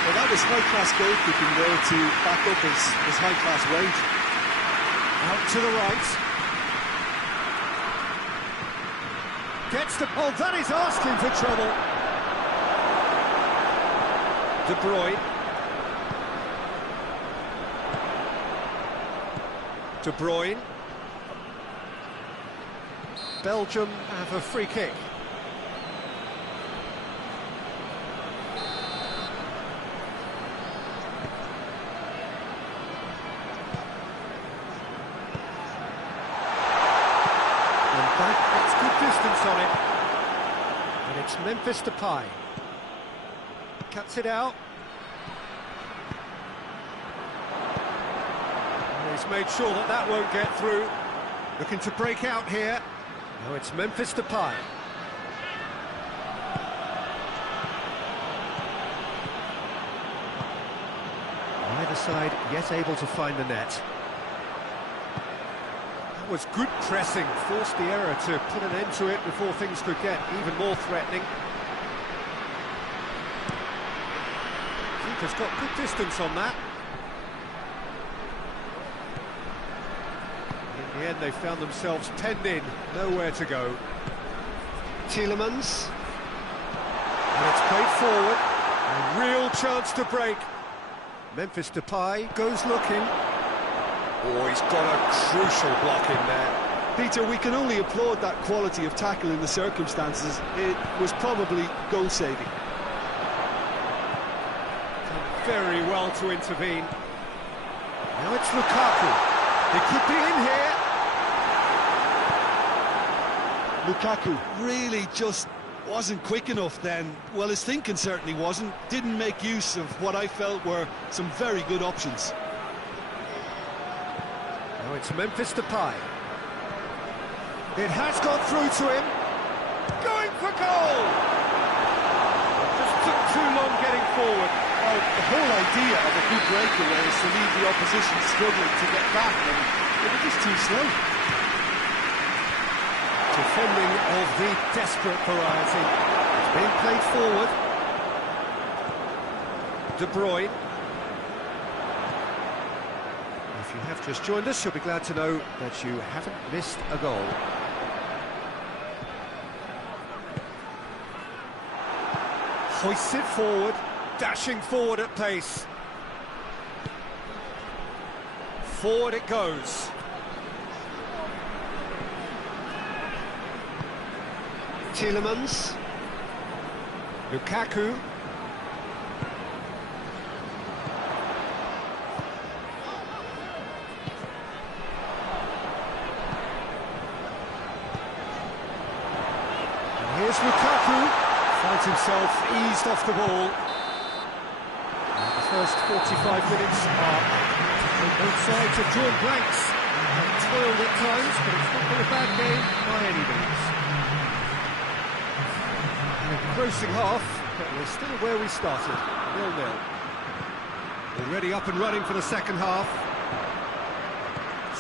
Well, that was high-class goalkeeping there to back up his high-class weight. Out to the right. Gets the... Oh, that is asking for trouble. De Bruyne. De Bruyne. Belgium have a free kick. And that gets good distance on it. And it's Memphis Depay. Cuts it out. And he's made sure that that won't get through. Looking to break out here. Now it's Memphis Depay. Either side yet able to find the net. That was good pressing, forced the error to put an end to it before things could get even more threatening. Keeper's got good distance on that. In the end, they found themselves penned in, nowhere to go. Tielemans. And it's played forward. A real chance to break. Memphis Depay goes looking. Oh, he's got a crucial block in there. Peter, we can only applaud that quality of tackle in the circumstances. It was probably goal-saving. Done very well to intervene. Now it's Lukaku. He could be in here. Lukaku really just wasn't quick enough then. Well, his thinking certainly wasn't. Didn't make use of what I felt were some very good options. Now it's Memphis Depay. It has gone through to him. Going for goal! Just took too long getting forward. Well, the whole idea of a good breakaway is to leave the opposition struggling to get back, and they were just too slow. Defending of the desperate variety. It's being played forward. De Bruyne. If you have just joined us, you'll be glad to know that you haven't missed a goal. Hoists it forward, dashing forward at pace. Forward it goes. Tielemans. Lukaku. And here's Lukaku. Finds himself eased off the ball. And the first 45 minutes are on both sides have drawn blanks. They've toiled at times, but it's not been a bad game by any means. An engrossing half, but we're still where we started, 0-0. Already up and running for the second half.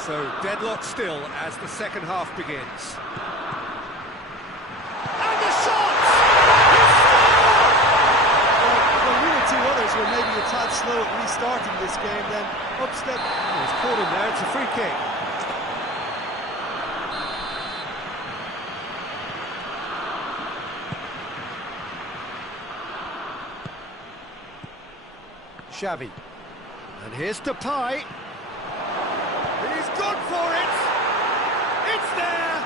So deadlock still as the second half begins. Were maybe a tad slow at restarting this game, then up step. Oh, he's caught him there, it's a free kick. Xavi. And here's Depay. He's gone for it! It's there!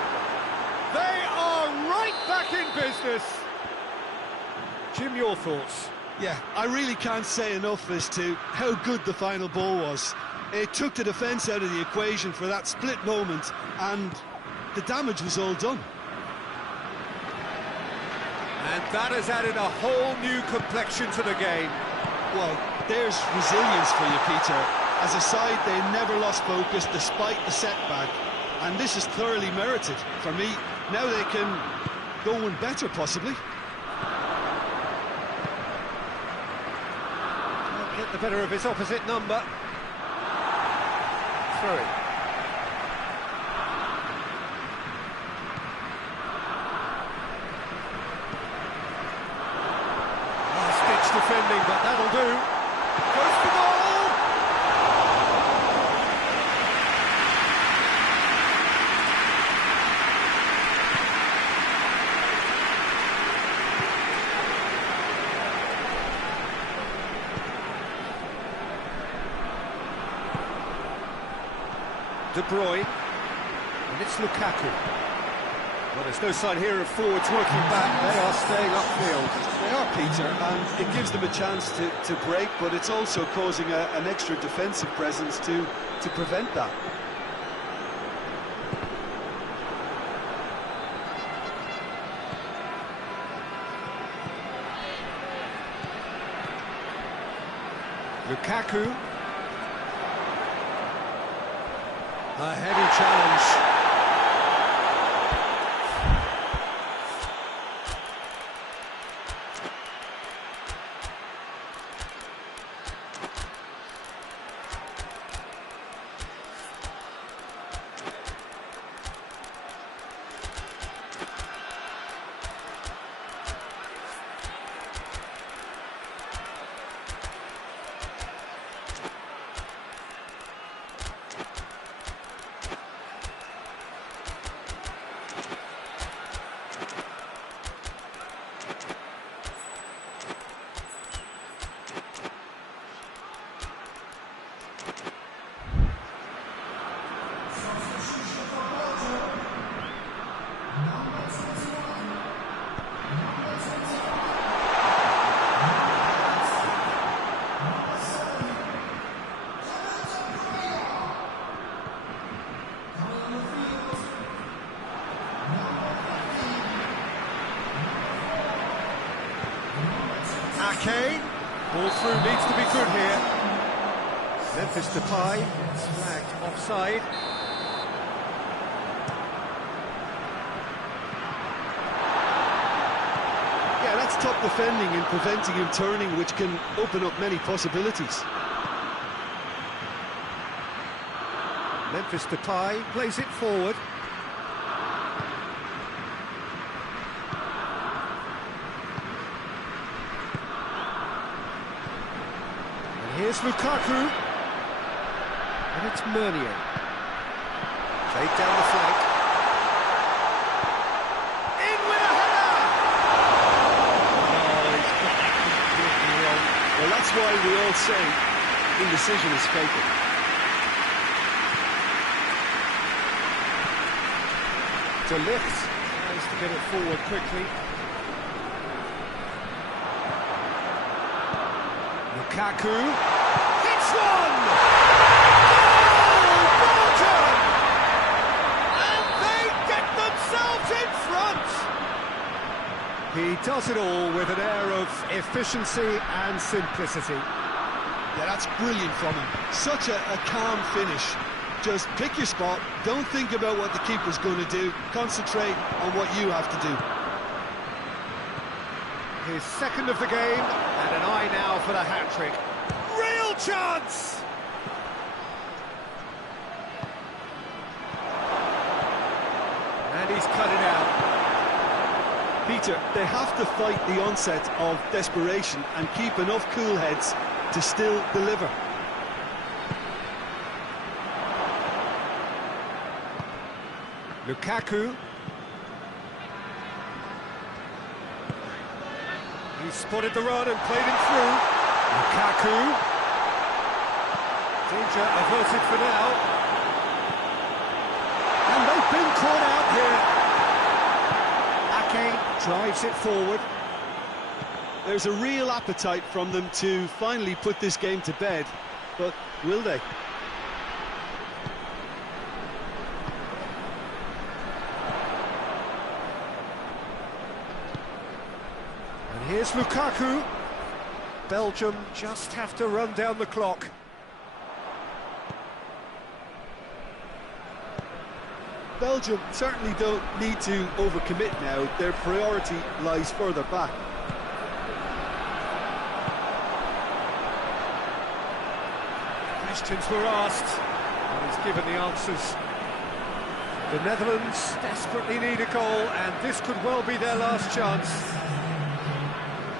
They are right back in business! Jim, your thoughts? Yeah, I really can't say enough as to how good the final ball was. It took the defence out of the equation for that split moment, and the damage was all done. And that has added a whole new complexion to the game. Well, there's resilience for you, Peter. As a side, they never lost focus despite the setback, and this is thoroughly merited. For me, now they can go one better, possibly. Get the better of his opposite number. Throw it. Last-ditch defending, but that'll do. Goes for goal! De Bruyne, and it's Lukaku. Well, there's no sign here of forwards working back, they are staying upfield. They are, Peter, and it gives them a chance to break, but it's also causing an extra defensive presence to prevent that. Lukaku. A heavy challenge. Ake, ball through needs to be good here. Memphis Depay, it's flagged offside. Yeah, that's top defending and preventing him turning, which can open up many possibilities. Memphis Depay plays it forward. Here's Lukaku, and it's Meunier. Played down the flank. In with a header! Oh, he's got that completely wrong. Well, that's why we all say indecision is fatal. De Ligt tries to get it forward quickly. Lukaku. Hits one! Goal! Belgium! And they get themselves in front! He does it all with an air of efficiency and simplicity. Yeah, that's brilliant from him. Such a calm finish. Just pick your spot, don't think about what the keeper's going to do, concentrate on what you have to do. His second of the game, and an eye now for the hat-trick. Real chance! And he's cut it out. Peter, they have to fight the onset of desperation and keep enough cool heads to still deliver. Lukaku. He spotted the run and played him through. Lukaku. Danger averted for now. And they've been caught out here. Ake drives it forward. There's a real appetite from them to finally put this game to bed, but will they? And here's Lukaku. Belgium just have to run down the clock. Belgium certainly don't need to overcommit now. Their priority lies further back. Questions were asked, and he's given the answers. The Netherlands desperately need a goal, and this could well be their last chance.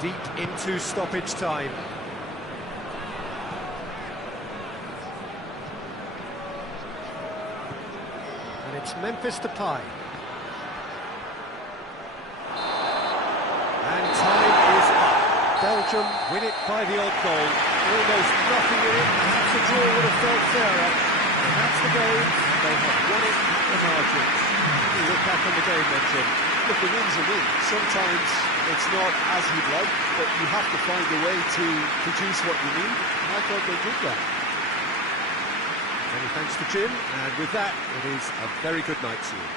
Deep into stoppage time. And it's Memphis Depay. And time is up. Belgium win it by the odd goal. Almost nothing in it. Perhaps a draw would have felt fairer. And that's the game. They have won it at the margin. You look back on the game then, Jim. Look, a win's a win. Sometimes it's not as you'd like, but you have to find a way to produce what you need. And I thought they did that. Many thanks to Jim, and with that, it is a very good night to you.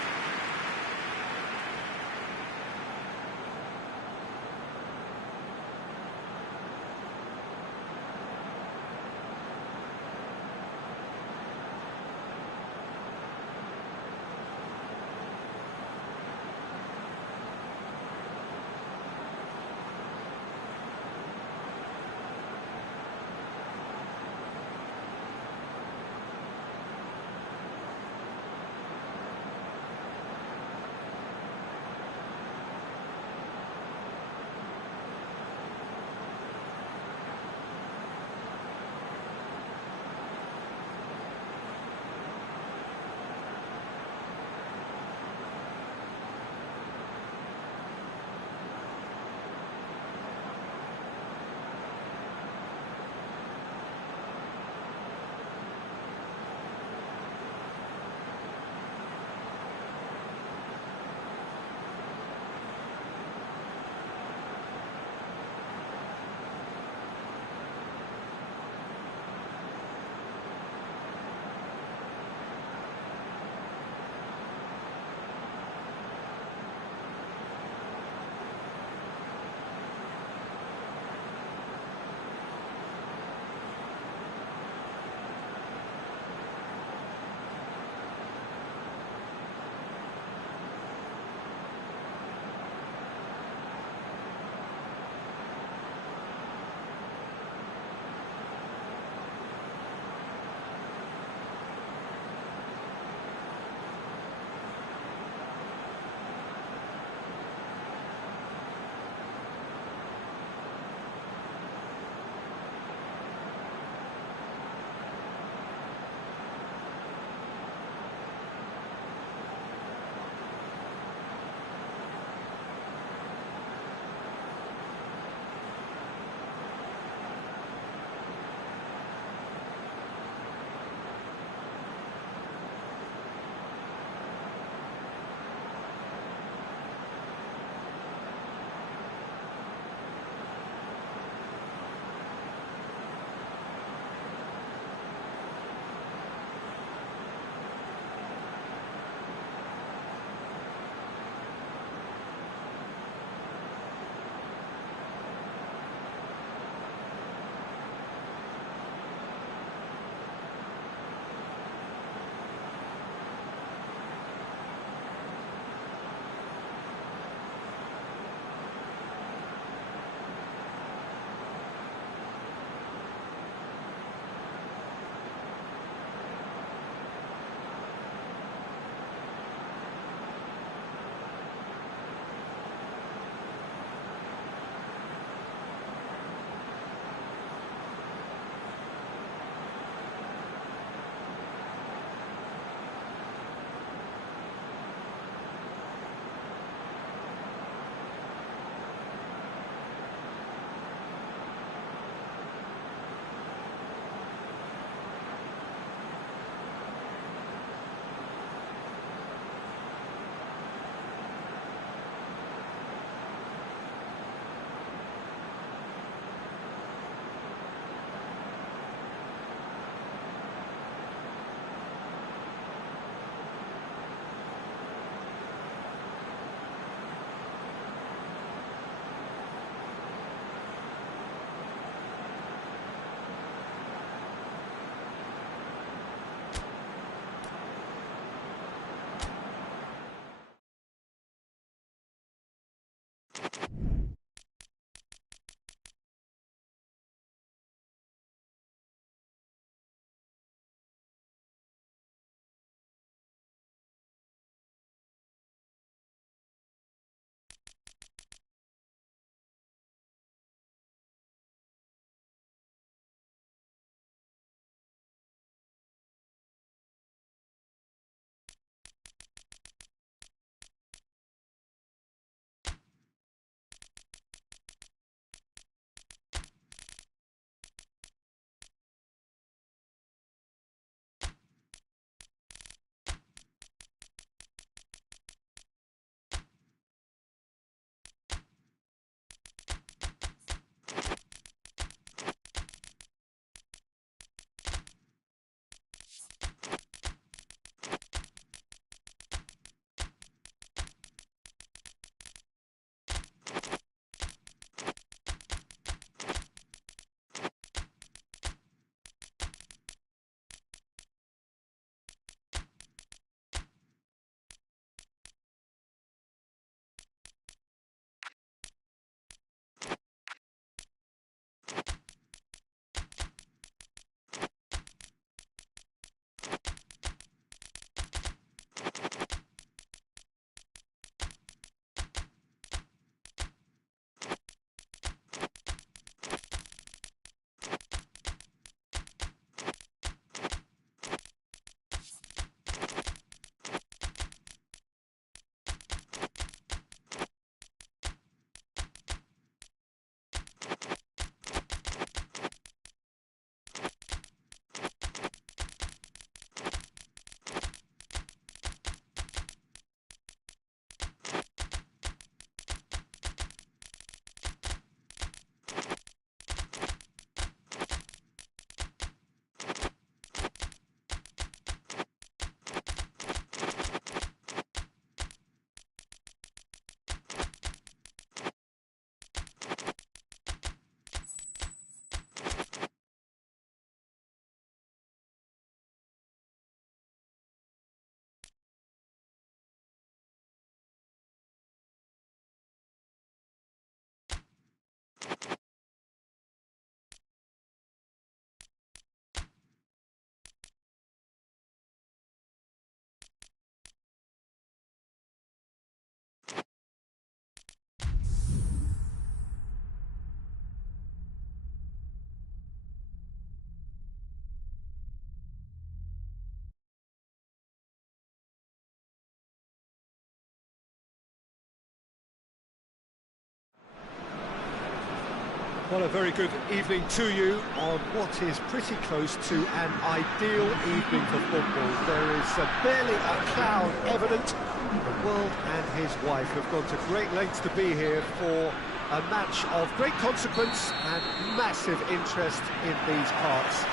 Well, a very good evening to you on what is pretty close to an ideal evening for football. There is barely a cloud evident. The world and his wife have gone to great lengths to be here for a match of great consequence and massive interest in these parts.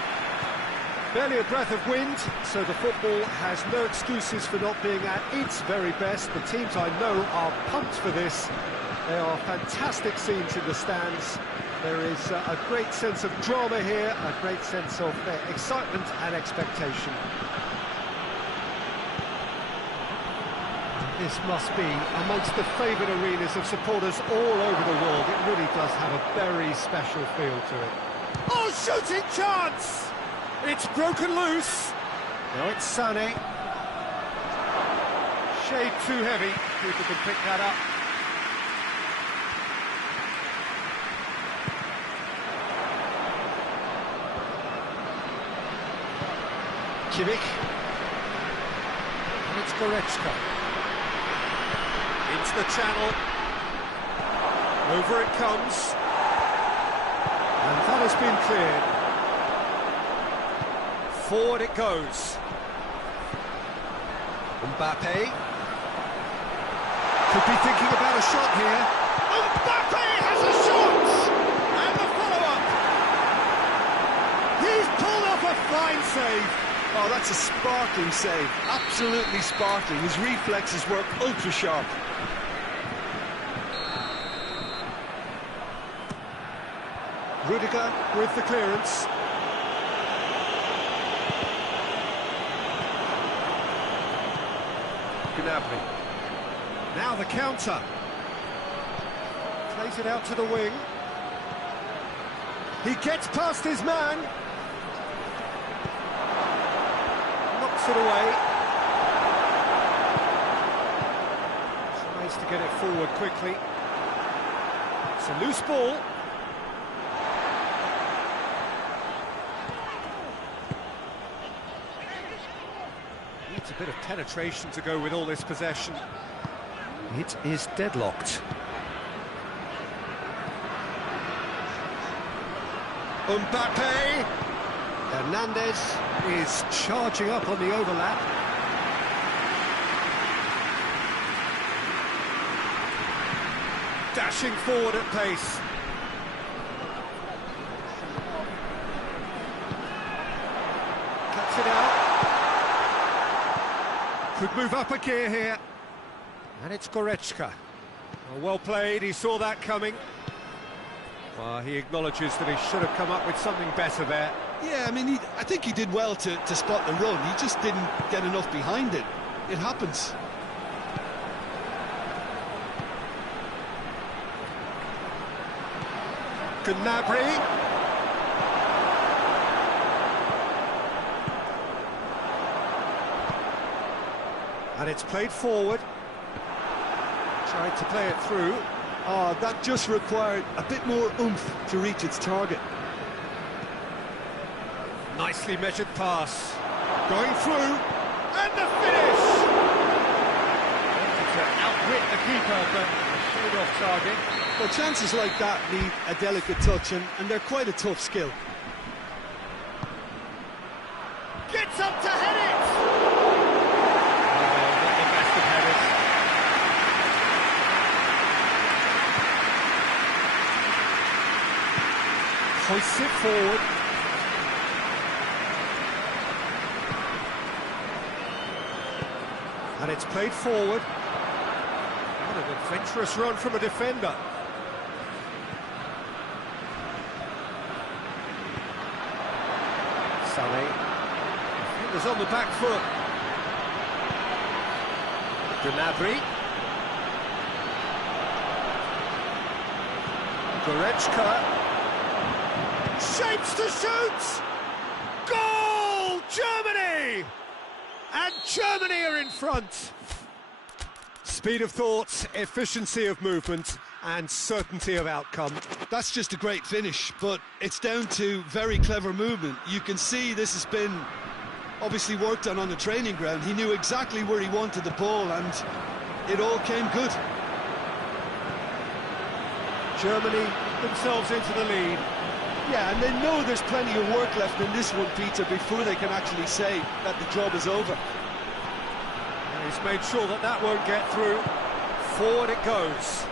Barely a breath of wind, so the football has no excuses for not being at its very best. The teams I know are pumped for this. There are fantastic scenes in the stands. There is a great sense of drama here, a great sense of excitement and expectation. This must be amongst the favoured arenas of supporters all over the world. It really does have a very special feel to it. Oh, shooting chance! It's broken loose. Now it's Sané. Shade too heavy. People can pick that up. Kimmich. And it's Goretzka. Into the channel. Over it comes. And that has been cleared. Forward it goes. Mbappe. Could be thinking about a shot here. Mbappe has a shot! And the follow-up. He's pulled off a fine save. Oh, that's a sparkling save. Absolutely sparkling. His reflexes work ultra-sharp. Rudiger with the clearance. Gnabry. Now the counter. Plays it out to the wing. He gets past his man. Knocks it away. Tries to get it forward quickly. It's a loose ball. Needs a bit of penetration to go with all this possession. It is deadlocked. Mbappe! Hernandez is charging up on the overlap. Dashing forward at pace. Cuts it out. Could move up a gear here. And it's Goretzka. Well played, he saw that coming. He acknowledges that he should have come up with something better there. Yeah, I mean, I think he did well to spot the run. He just didn't get enough behind it. It happens. Gnabry. And it's played forward. Tried to play it through. Oh, that just required a bit more oomph to reach its target. Nicely measured pass. Going through. And the finish! Wanted to outwit the keeper, but showed off target. Well, chances like that need a delicate touch, and they're quite a tough skill. Gets up to head it! Not the best of headers. Hoists it forward. And it's played forward. What an adventurous run from a defender. Sané. Defender's on the back foot. Gnabry. Goretzka. Shapes to shoot! Goal! Germany! And Germany are in front. Speed of thought, efficiency of movement, and certainty of outcome. That's just a great finish, but it's down to very clever movement. You can see this has been obviously worked on the training ground. He knew exactly where he wanted the ball, and it all came good. Germany themselves into the lead. Yeah, and they know there's plenty of work left in this one, Peter, before they can actually say that the job is over. And he's made sure that that won't get through. Forward it goes.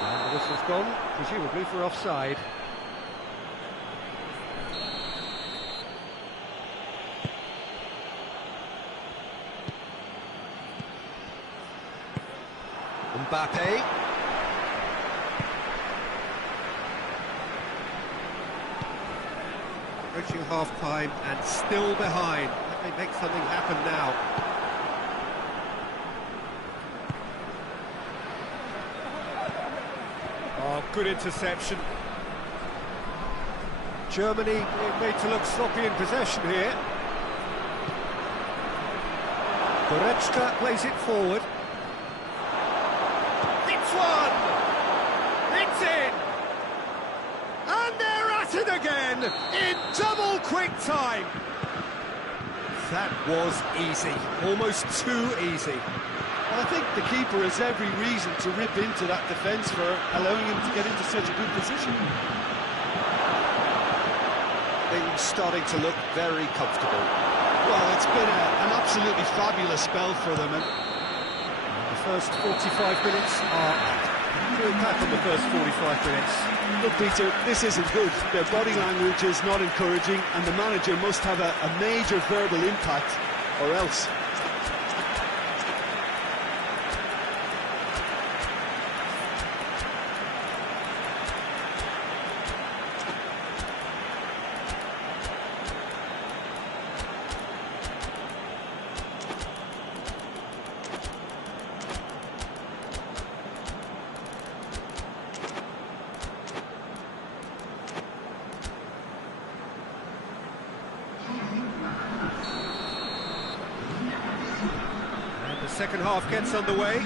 And the whistle's gone, presumably for offside. Mbappe. Approaching half-time and still behind. Let me make something happen now. Oh, good interception. Germany being made to look sloppy in possession here. Goretzka plays it forward. It's one! It's in! And they're at it again, in double quick time! That was easy, almost too easy. Well, I think the keeper has every reason to rip into that defence for allowing him to get into such a good position. Things starting to look very comfortable. Well, it's been an absolutely fabulous spell for them. And the first 45 minutes are good back on the first 45 minutes. Look, Peter, this isn't good. Their body language is not encouraging, and the manager must have a major verbal impact, or else. Second half gets underway.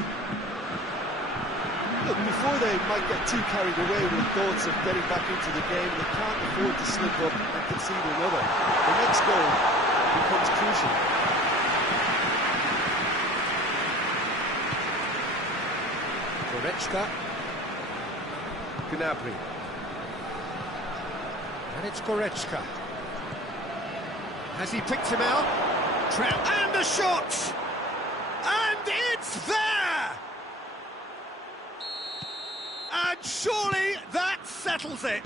Look, before they might get too carried away with thoughts of getting back into the game, they can't afford to slip up and concede another. The next goal becomes crucial. Goretzka. Gnabry. And it's Goretzka. Has he picked him out? And the shot! And it's there! And surely that settles it.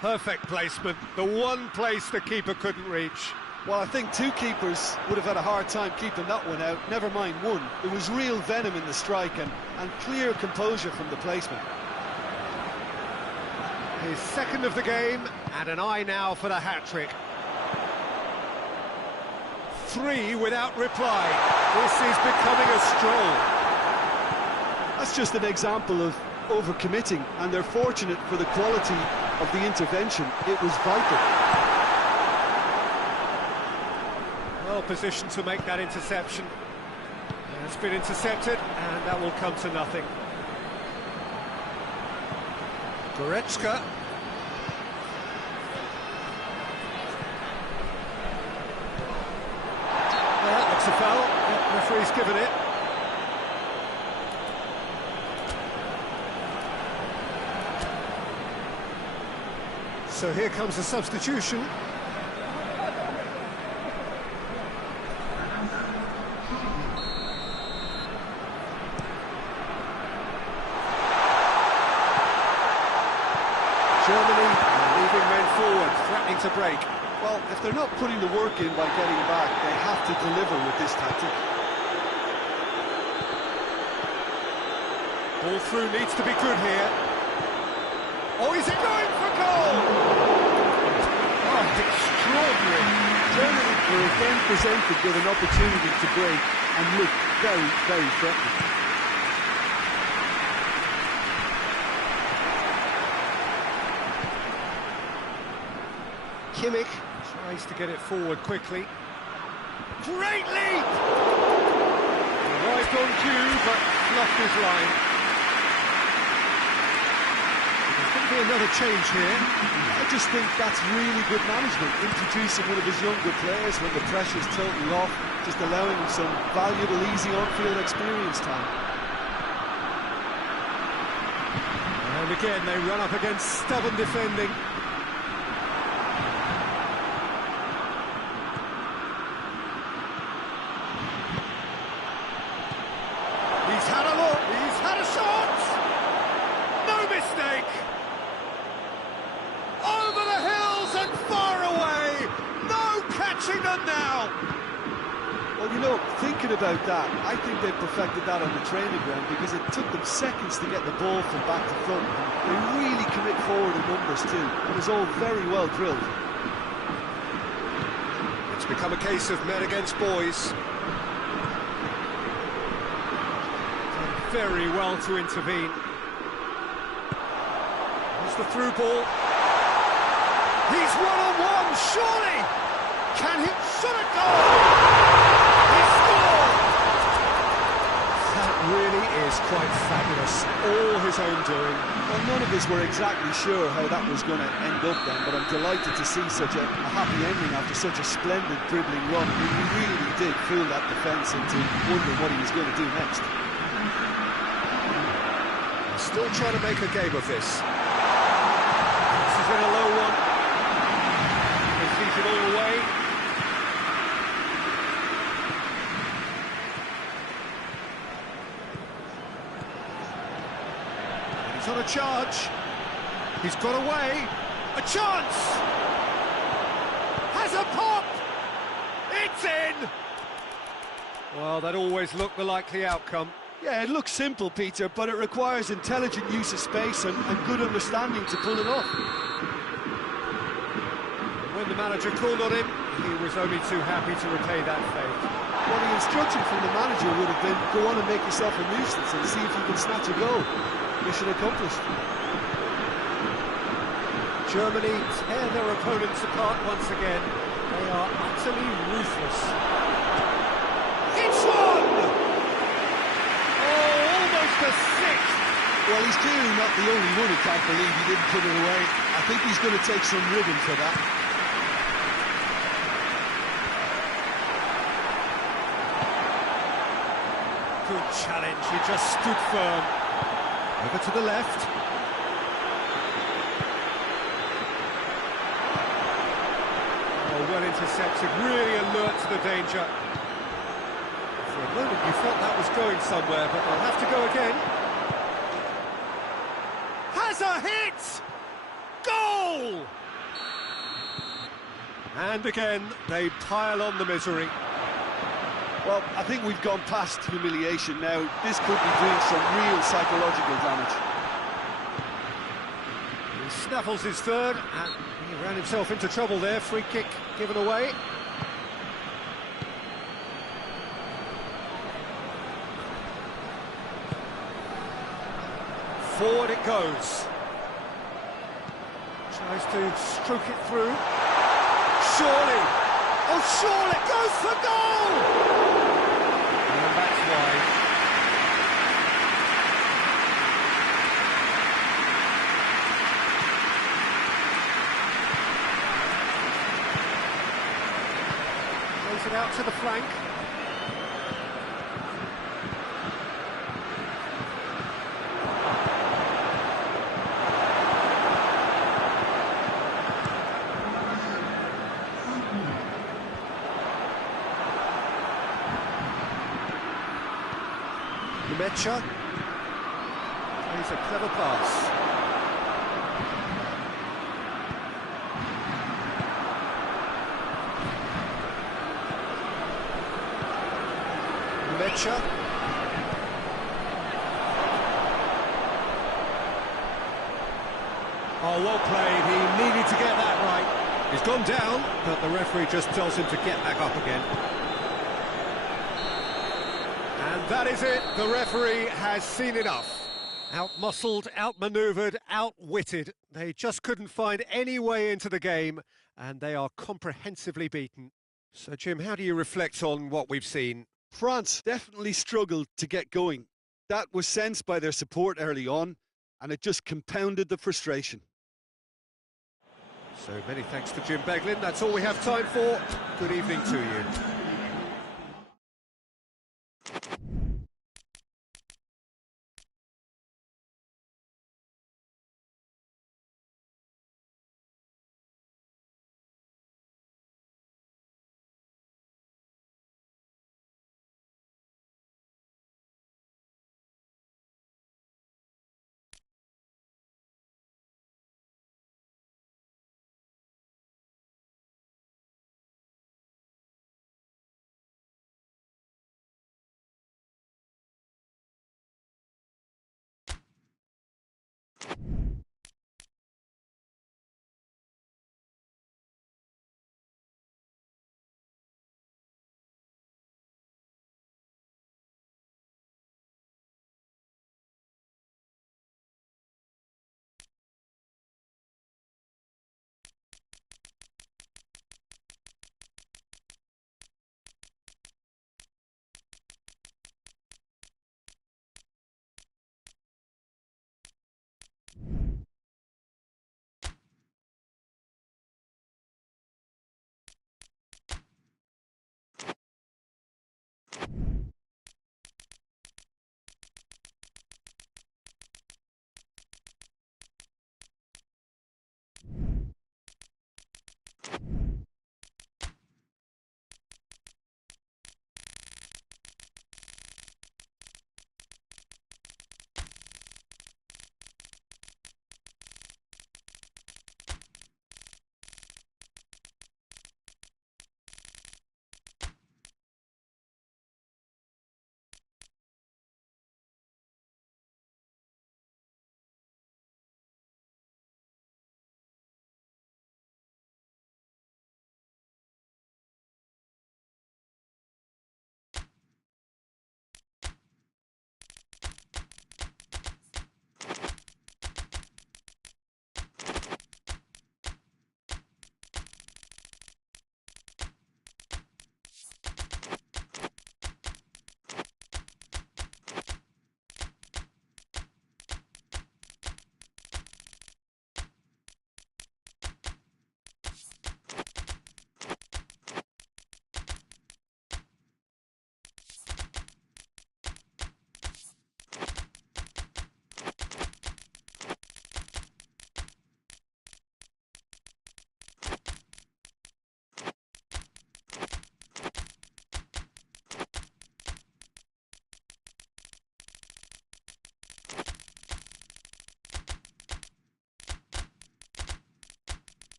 Perfect placement, the one place the keeper couldn't reach. Well, I think two keepers would have had a hard time keeping that one out, never mind one. There was real venom in the strike and clear composure from the placement. His second of the game, and an eye now for the hat-trick. 3 without reply. This is becoming a stroll. That's just an example of overcommitting, and they're fortunate for the quality of the intervention. It was vital. Well positioned to make that interception. It's been intercepted, and that will come to nothing. Goretzka. That's a foul. The referee's given it. So here comes a substitution. Germany leaving men forward, threatening to break. Well, if they're not putting the work in by getting back, they have to deliver with this tactic. Ball through needs to be good here. Oh, is it going for goal? Oh, extraordinary. Germany were again presented with an opportunity to break and look very, very threatening. Kimmich tries to get it forward quickly. Great leap! Arrived on cue, but fluffed his line. There's going to be another change here. I just think that's really good management, introducing one of his younger players when the pressure's totally off, just allowing him some valuable, easy on-field experience time. And again, they run up against stubborn defending. He's had a look, he's had a shot! No mistake! Over the hills and far away! No catching them now! Well, you know, thinking about that, I think they perfected that on the training ground because it took them seconds to get the ball from back to front. They really commit forward in numbers too. It was all very well drilled. It's become a case of men against boys. Very well to intervene. Here's the through ball. He's one-on-one, surely! Can he? Should it go? He scored! That really is quite fabulous. All his own doing. Well, none of us were exactly sure how that was going to end up then, but I'm delighted to see such a happy ending after such a splendid dribbling run. I mean, he really did fool that defence into wondering what he was going to do next. Still trying to make a game of this. This is in a low one. They feet it all the way. He's on a charge. He's got away. A chance! Has a pop! It's in! Well, that always looked the likely outcome. Yeah, it looks simple, Peter, but it requires intelligent use of space and good understanding to pull it off. When the manager called on him, he was only too happy to repay that favour. Well, the instruction from the manager would have been, go on and make yourself a nuisance and see if you can snatch a goal. Mission accomplished. Germany tear their opponents apart once again. They are utterly ruthless. It's one! Oh, almost a sixth! Well, he's clearly not the only one who can't believe he didn't put it away. I think he's going to take some ribbon for that. Good challenge, he just stood firm. Over to the left. Oh, well intercepted, really alert to the danger. For a moment you felt that was going somewhere, but they'll have to go again. Has a hit! Goal! And again, they pile on the misery. Well, I think we've gone past humiliation now. This could be doing some real psychological damage. He snaffles his third, and he ran himself into trouble there. Free kick given away. Forward it goes. Tries to stroke it through. Surely! Oh, surely! It goes for goal! And that's wide. Plays it out to the flank. Mecha plays a clever pass. Mecha. Oh, well played. He needed to get that right. He's gone down, but the referee just tells him to get back up again. And that is it. The referee has seen enough. Out-muscled, out-manoeuvred, outwitted. They just couldn't find any way into the game, and they are comprehensively beaten. So, Jim, how do you reflect on what we've seen? France definitely struggled to get going. That was sensed by their support early on, and it just compounded the frustration. So many thanks to Jim Beglin. That's all we have time for. Good evening to you.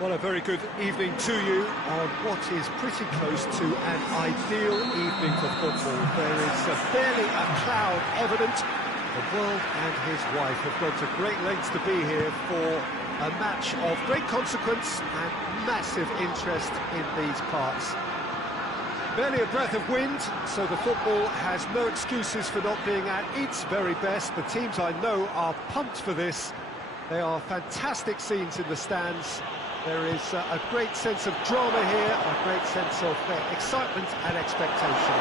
Well, a very good evening to you on what is pretty close to an ideal evening for football. There is barely a cloud evident. The world and his wife have gone to great lengths to be here for a match of great consequence and massive interest in these parts. Barely a breath of wind, so the football has no excuses for not being at its very best. The teams I know are pumped for this. They are fantastic scenes in the stands. There is a great sense of drama here, a great sense of excitement and expectation.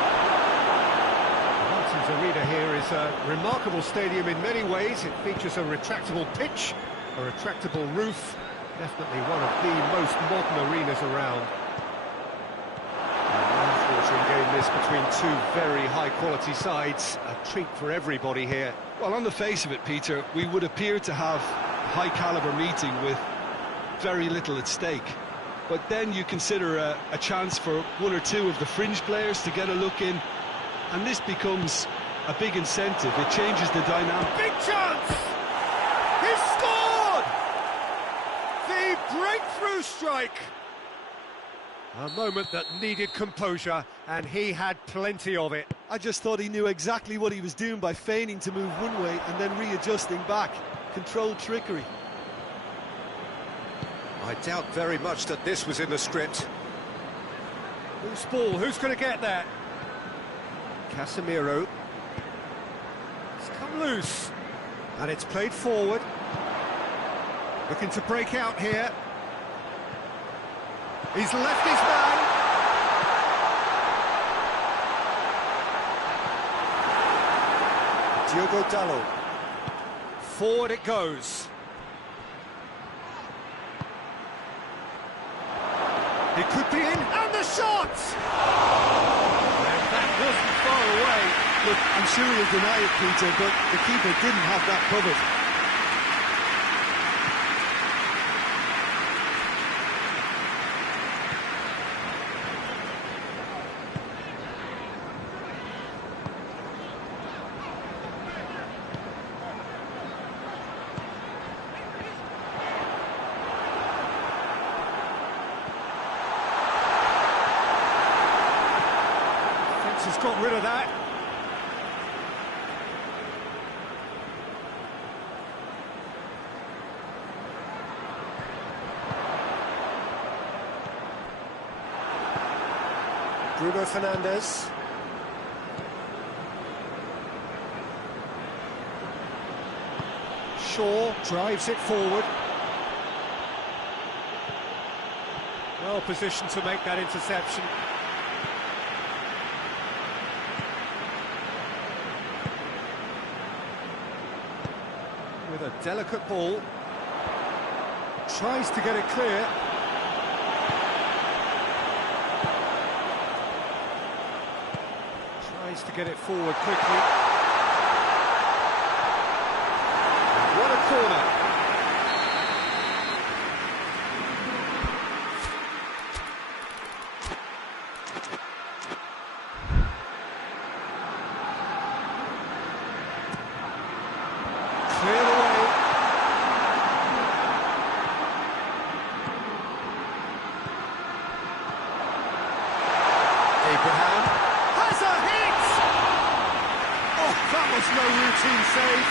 Martin's Arena here is a remarkable stadium in many ways. It features a retractable pitch, a retractable roof, definitely one of the most modern arenas around. An game this between two very high-quality sides, a treat for everybody here. Well, on the face of it, Peter, we would appear to have a high-caliber meeting with very little at stake. But then you consider a chance for one or two of the fringe players to get a look in, and this becomes a big incentive. It changes the dynamic. Big chance! He's scored! The breakthrough strike! A moment that needed composure, and he had plenty of it. I just thought he knew exactly what he was doing by feigning to move one way and then readjusting back. Controlled trickery. I doubt very much that this was in the script. Loose ball, who's going to get that? Casemiro. It's come loose, and it's played forward. Looking to break out here. He's left his man. Diogo Dalot. Forward it goes. It could be in, and the shot! And that wasn't far away. Look, I'm sure he'll deny it, Peter, but the keeper didn't have that covered. Has got rid of that. Bruno Fernandes. Shaw drives it forward. Well positioned to make that interception. With a delicate ball, tries to get it clear. Tries to get it forward quickly. And what a corner! Clear the way. Abraham. Has a hit! Oh, that was no routine save.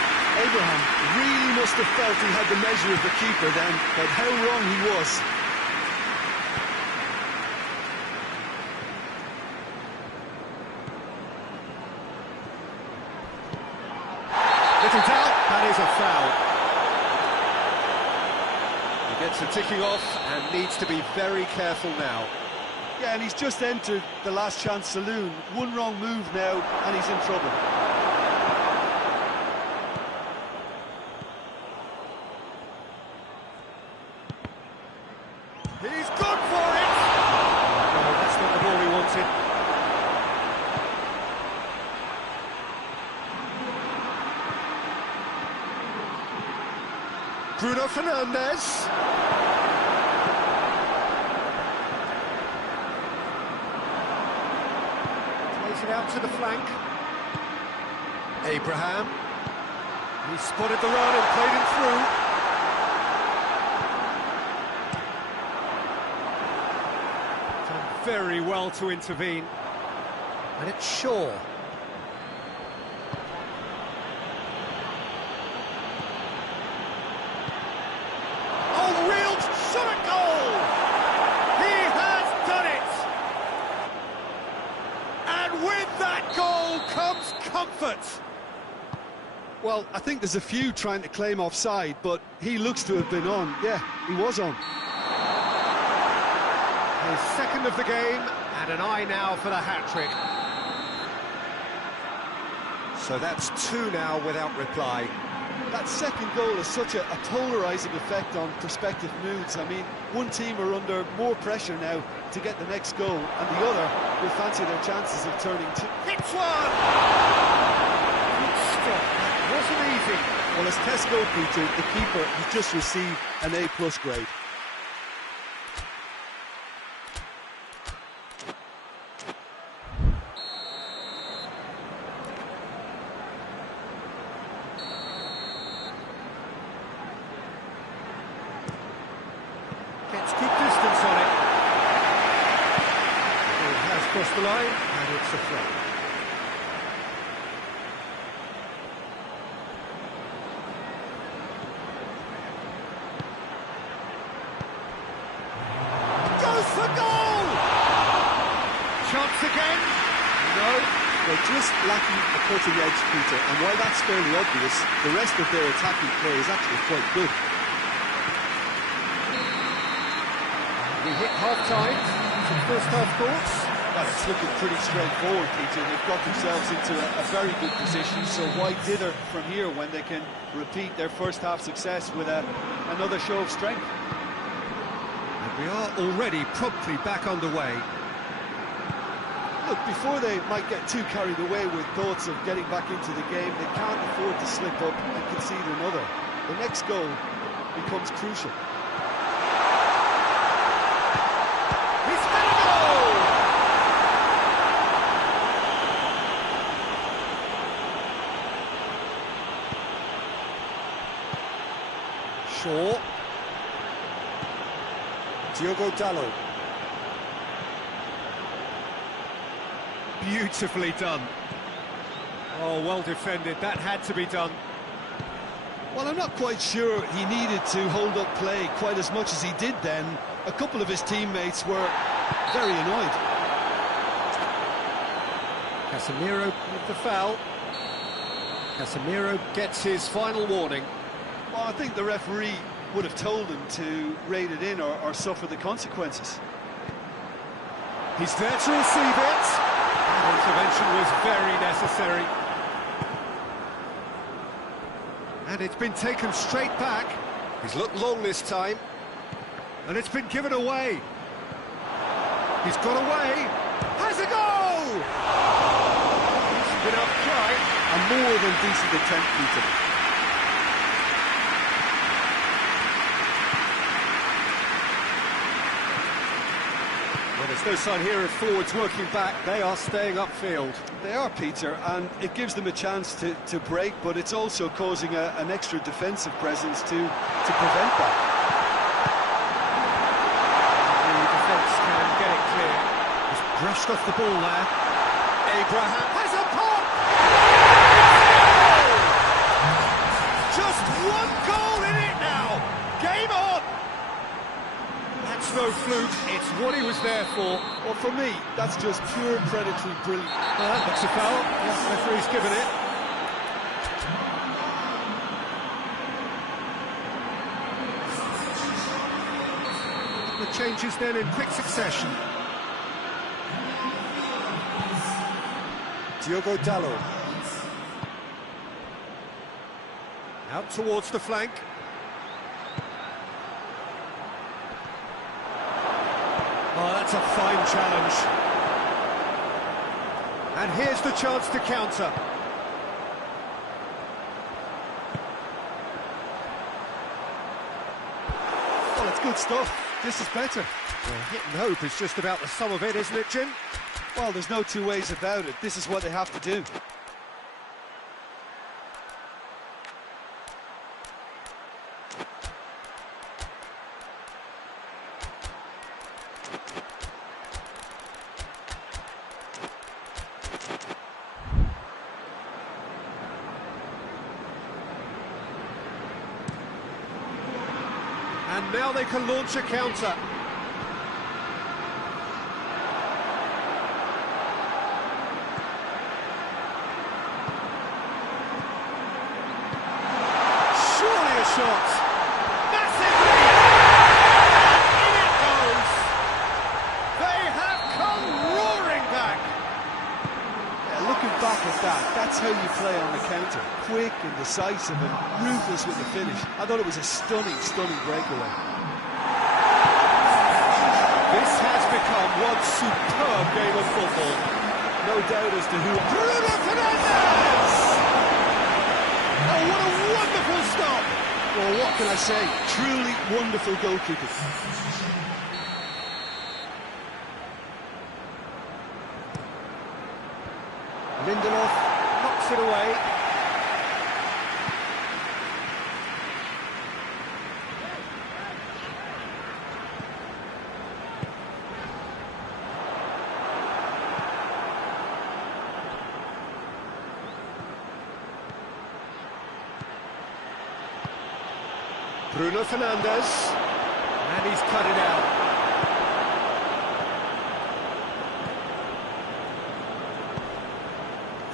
Abraham really must have felt he had the measure of the keeper then, but how wrong he was. Little doubt, that is a foul. He gets the ticking off and needs to be very careful now. Yeah, and he's just entered the last chance saloon. One wrong move now, and he's in trouble. He's gone for it! No, that's not the ball he wanted. Bruno Fernandes. Plays it out to the flank. Abraham. He spotted the run and played him through. very well to intervene. And it's Shaw. Oh, real shot at goal! He has done it! And with that goal comes comfort. Well, I think there's a few trying to claim offside, but he looks to have been on. Yeah, he was on. His second of the game, and an eye now for the hat-trick. So that's two now without reply. That second goal has such a polarising effect on prospective moods. I mean, one team are under more pressure now to get the next goal, and the other will fancy their chances of turning two. Hits one! Good stop. That wasn't easy. Well, as Tesco, Peter, the keeper has just received an A+ grade. Gets good distance on it. It has crossed the line, and it's a throw. Goes for goal! Chance again? No, they're just lacking a cutting edge, Peter, and while that's fairly obvious, the rest of their attacking play is actually quite good. We hit half-time. Some first-half thoughts? Well, it's looking pretty straightforward, Peter. They've got themselves into a very good position, so why dither from here when they can repeat their first-half success with another show of strength? And we are already promptly back underway. Look, before they might get too carried away with thoughts of getting back into the game, they can't afford to slip up and concede another. The next goal becomes crucial. He's had a goal! Shaw. Diogo Dalot. Beautifully done. Oh, well defended. That had to be done. Well, I'm not quite sure he needed to hold up play quite as much as he did then. A couple of his teammates were very annoyed. Casemiro with the foul. Casemiro gets his final warning. Well, I think the referee would have told him to rate it in or suffer the consequences. He's there to receive it. That intervention was very necessary. And it's been taken straight back. He's looked long this time. And it's been given away. He's got away. Has a goal! Decent enough try. A more than decent attempt, Peter. Well, there's no sign here of forwards working back. They are staying upfield. They are, Peter, and it gives them a chance to break, but it's also causing an extra defensive presence to prevent that. The defence can get it clear. He's brushed off the ball there. Abraham has a pop! Just one goal in it now! Game on! That's no fluke. It's what he was there for. Well, for me, that's just pure predatory brilliance. That looks a foul. Yeah, referee's given it. The changes then in quick succession. Diogo Dalot. Out towards the flank. Oh, that's a fine challenge. And here's the chance to counter. Well, it's good stuff. This is better. Well, hit and hope is just about the sum of it, isn't it, Jim? Well, there's no two ways about it. This is what they have to do. And now they can launch a counter. Surely a shot. Massively! In it goes! They have come roaring back! Yeah, looking back at that, that's how you play on the counter. Quick and decisive and ruthless with the finish. I thought it was a stunning, stunning breakaway. This has become one superb game of football. No doubt as to who... Bruno Fernandes! Oh, what a wonderful stop! Well, what can I say? Truly wonderful goalkeeping. Lindelof knocks it away. Bruno Fernandes, and he's cut it out.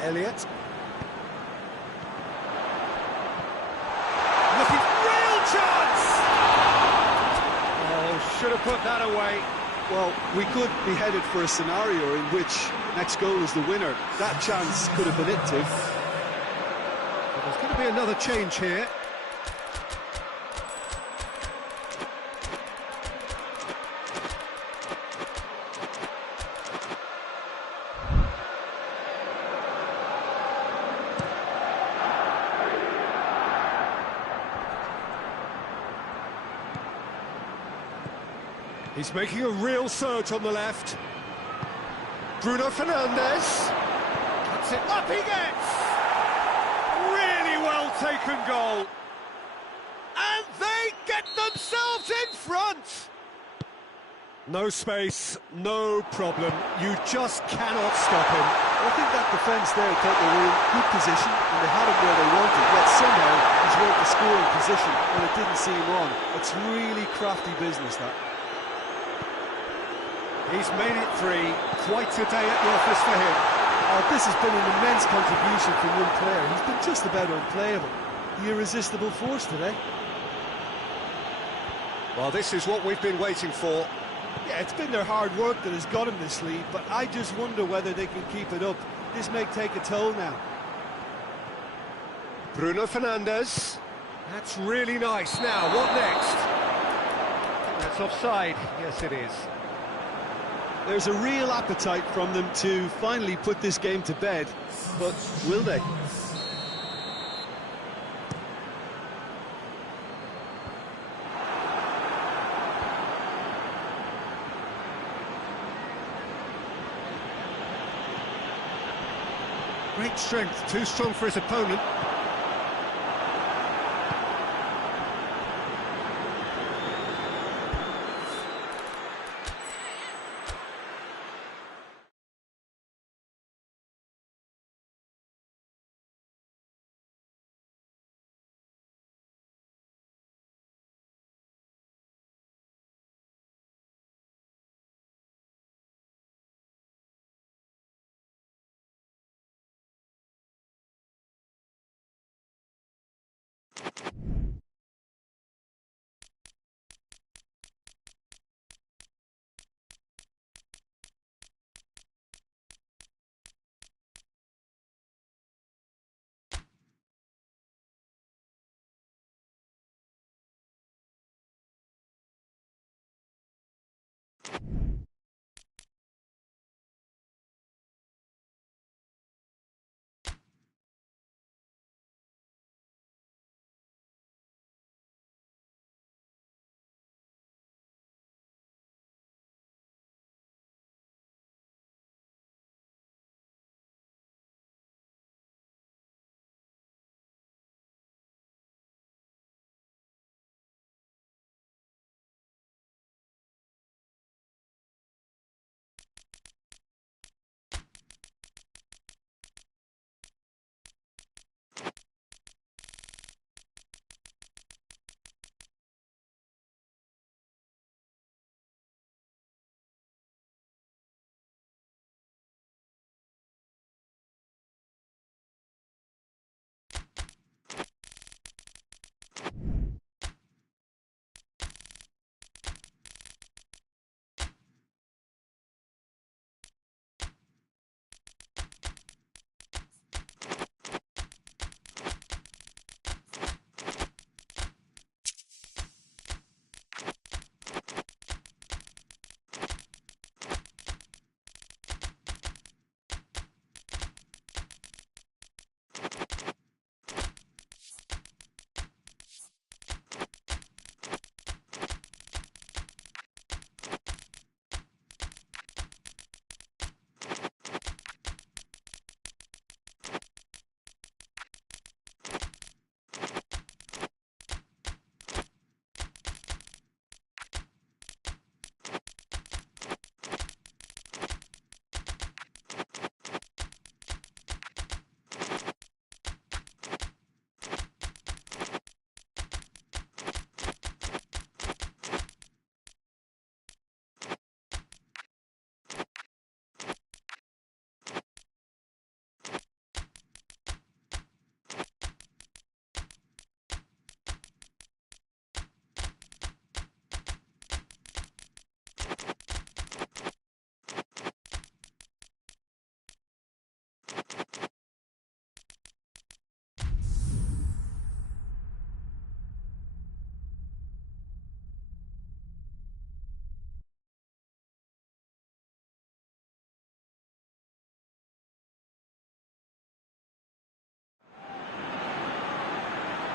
Elliott. Looking, real chance! Oh, should have put that away. Well, we could be headed for a scenario in which next goal is the winner. That chance could have been it too. But there's going to be another change here. He's making a real surge on the left. Bruno Fernandes. Cuts it up, he gets! Really well taken goal. And they get themselves in front! No space, no problem. You just cannot stop him. I think that defence there thought they were in good position and they had him where they wanted, yet somehow he's worked the scoring position when it didn't see him on. It's really crafty business, that. He's made it three. Quite a day at the office for him. Oh, this has been an immense contribution from one player. He's been just about unplayable. The irresistible force today. Well, this is what we've been waiting for. Yeah, it's been their hard work that has got him this lead, but I just wonder whether they can keep it up. This may take a toll now. Bruno Fernandes. That's really nice. Now, what next? That's offside. Yes, it is. There's a real appetite from them to finally put this game to bed, but will they? Great strength, too strong for his opponent.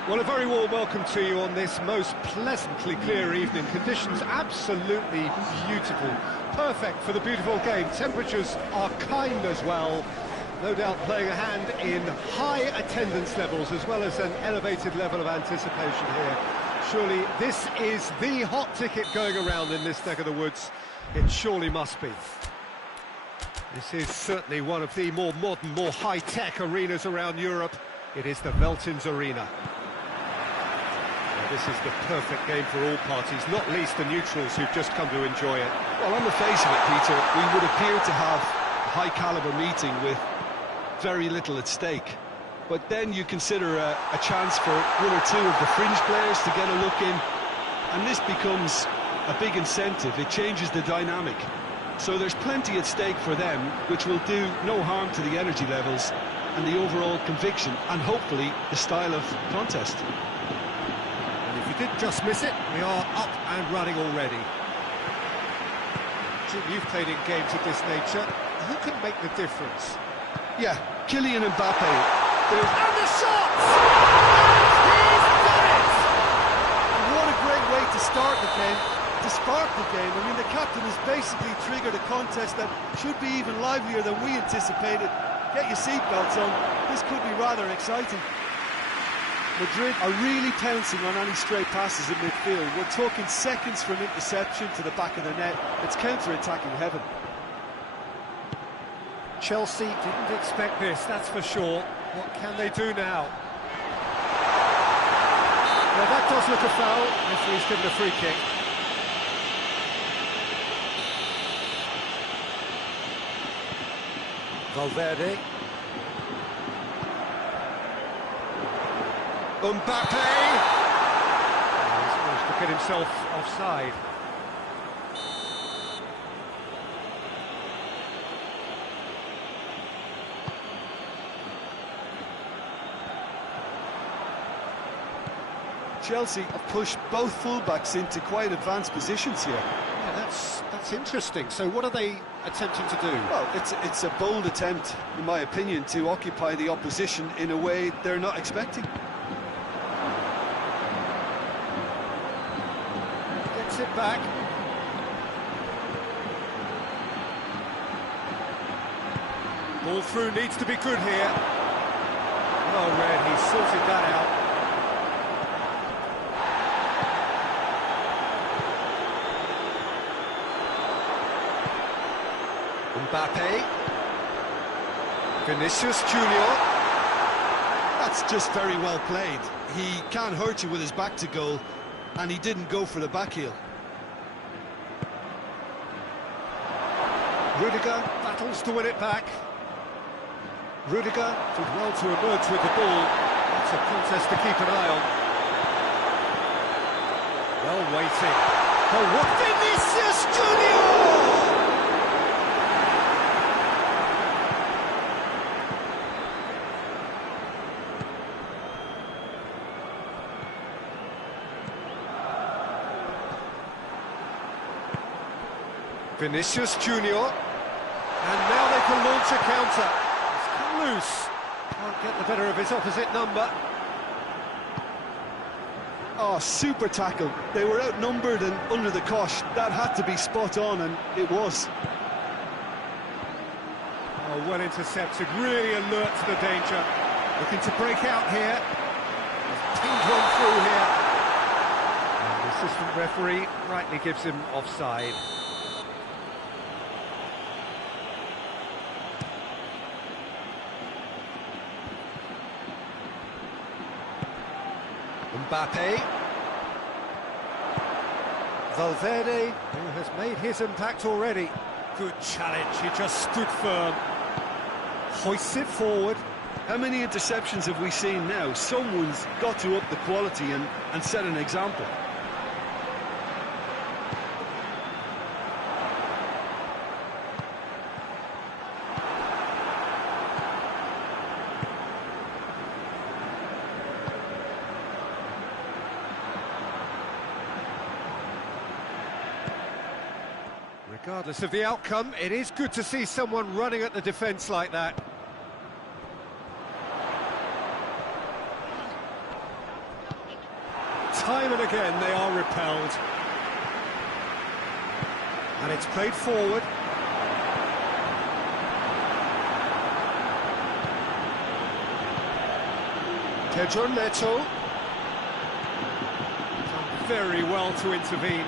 Well, a very warm welcome to you on this most pleasantly clear evening. Conditions absolutely beautiful. Perfect for the beautiful game. Temperatures are kind as well. No doubt playing a hand in high attendance levels as well as an elevated level of anticipation here. Surely this is the hot ticket going around in this neck of the woods. It surely must be. This is certainly one of the more modern, more high-tech arenas around Europe. It is the Veltins Arena. This is the perfect game for all parties, not least the neutrals who've just come to enjoy it. Well, on the face of it, Peter, we would appear to have a high-caliber meeting with very little at stake. But then you consider a chance for one or two of the fringe players to get a look in, and this becomes a big incentive. It changes the dynamic. So there's plenty at stake for them, which will do no harm to the energy levels and the overall conviction, and hopefully the style of contest. Did just miss it, we are up and running already. Jim, you've played in games of this nature. Who can make the difference? Yeah, Kylian Mbappe. And the shot! He's done it! What a great way to start the game. To spark the game. I mean, the captain has basically triggered a contest that should be even livelier than we anticipated. Get your seatbelts on. This could be rather exciting. Madrid are really pouncing on any stray passes in midfield. We're talking seconds from interception to the back of the net. It's counter-attacking heaven. Chelsea didn't expect this, that's for sure. What can they do now? Well, that does look a foul. Referee's given a free kick. Valverde. Mbappe! He's managed to get himself offside. Chelsea have pushed both fullbacks into quite advanced positions here. Yeah, that's interesting. So what are they attempting to do? Well, it's a bold attempt, in my opinion, to occupy the opposition in a way they're not expecting. It back. Ball through needs to be good here. Well read, he sorted that out. Mbappe. Vinicius Junior. That's just very well played. He can't hurt you with his back to goal, and he didn't go for the back heel. Rudiger battles to win it back. Rudiger did well to emerge with the ball. That's a contest to keep an eye on. Well waiting. Oh, what Vinicius Junior! Vinicius Junior. And now they can launch a counter. It's come loose. Can't get the better of his opposite number. Oh, super tackle. They were outnumbered and under the cosh. That had to be spot on, and it was. Oh, well intercepted. Really alert to the danger. Looking to break out here. Pinged one through here. And the assistant referee rightly gives him offside. Mbappe. Valverde, who has made his impact already. Good challenge, he just stood firm. Hoists it forward. How many interceptions have we seen now? Someone's got to up the quality and set an example. Regardless of the outcome, it is good to see someone running at the defence like that. time and again they are repelled. And it's played forward. P.Tan Done very well to intervene.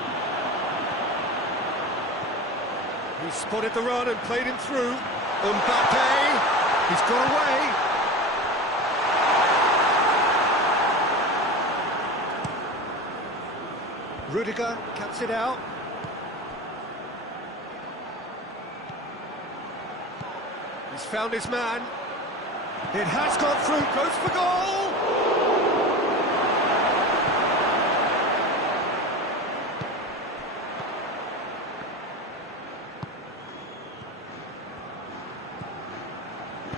He spotted the run and played him through. Mbappe, he's got away. Rudiger cuts it out. He's found his man. It has gone through, goes for goal!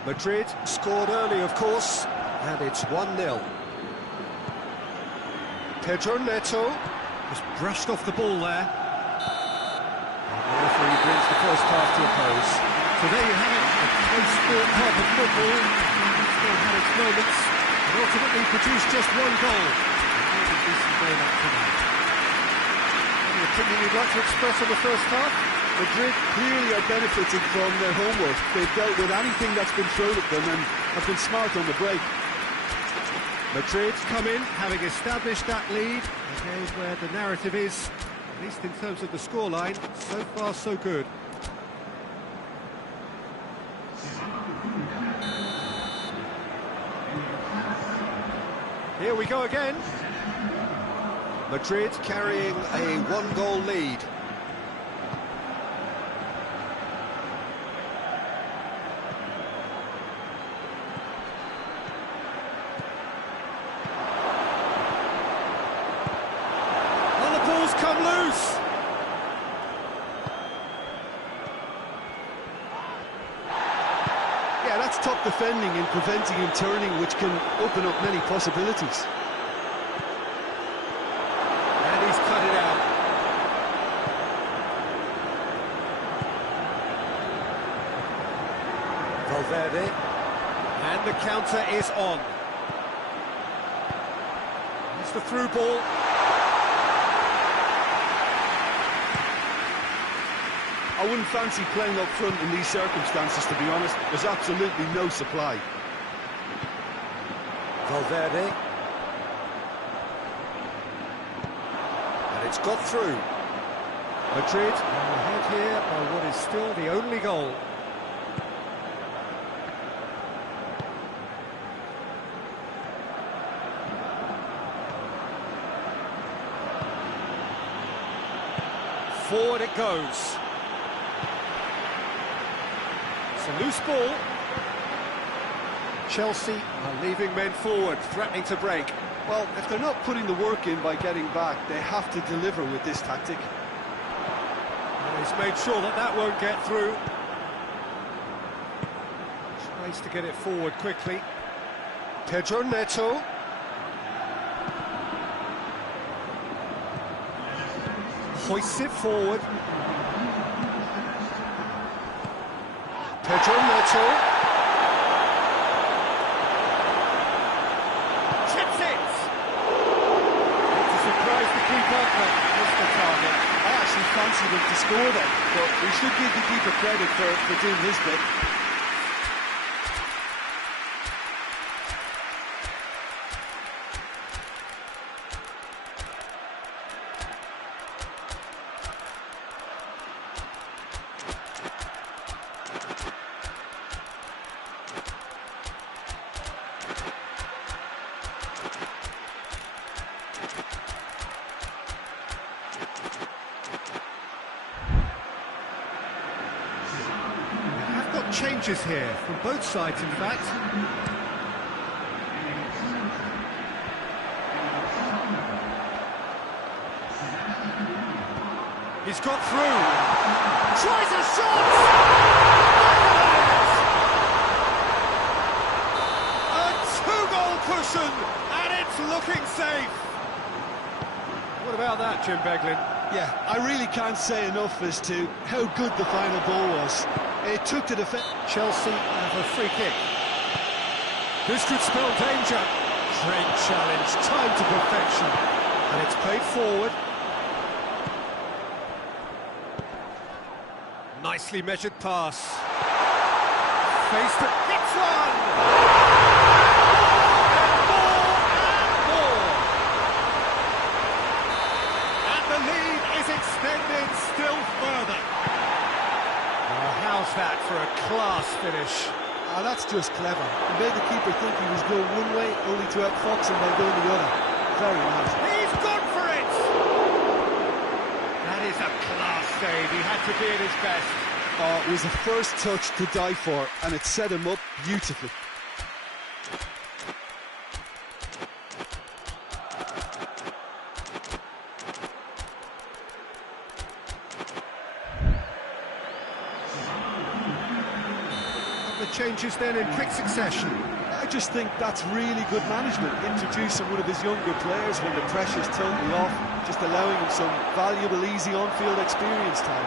Madrid scored early, of course, and it's 1-0. P.Tan Just brushed off the ball there. And the referee brings the first half to a close. So there you have it, a close sport half of football. Still had its moments, and ultimately produced just one goal. And a decent game up to now. Any opinion you'd like to express on the first half? Madrid clearly are benefiting from their homework. They've dealt with anything that's been thrown at them and have been smart on the break. Madrid come in, having established that lead. A game where the narrative is, at least in terms of the scoreline, so far so good. Here we go again. Madrid carrying a one-goal lead. And the ball's come loose. Yeah, that's top defending and preventing him turning, which can open up many possibilities. And he's cut it out. Valverde. And the counter is on. It's the through ball. I wouldn't fancy playing up front in these circumstances, to be honest. There's absolutely no supply. Valverde. And it's got through. Madrid ahead here by what is still the only goal. Forward it goes. It's a loose ball. Chelsea are leaving men forward, threatening to break. Well, if they're not putting the work in by getting back, they have to deliver with this tactic. And he's made sure that that won't get through. Tries to get it forward quickly. P.Tan Hoists it forward. P.Tan Chips it! To surprise the keeper, but missed the target. I actually fancied him to score then, but we should give the keeper credit for doing his bit. Changes here from both sides, in fact. He's got through. Tries a shot! A two-goal cushion, and it's looking safe. What about that, Jim Beglin? Yeah, I really can't say enough as to how good the final ball was. It took the defence. Chelsea have a free kick. This could spell danger. Great challenge, timed to perfection. And it's played forward. Nicely measured pass. Faced it, hits one! More! And the lead is extended still further. How's that for a class finish? That's just clever. He made the keeper think he was going one way, only to outfox him by going the other. Very nice. He's gone for it! That is a class save. He had to be at his best. It was a first touch to die for, and it set him up beautifully. Changes then in quick succession. I just think that's really good management, introducing one of his younger players when the pressure's totally off, just allowing him some valuable, easy on-field experience time.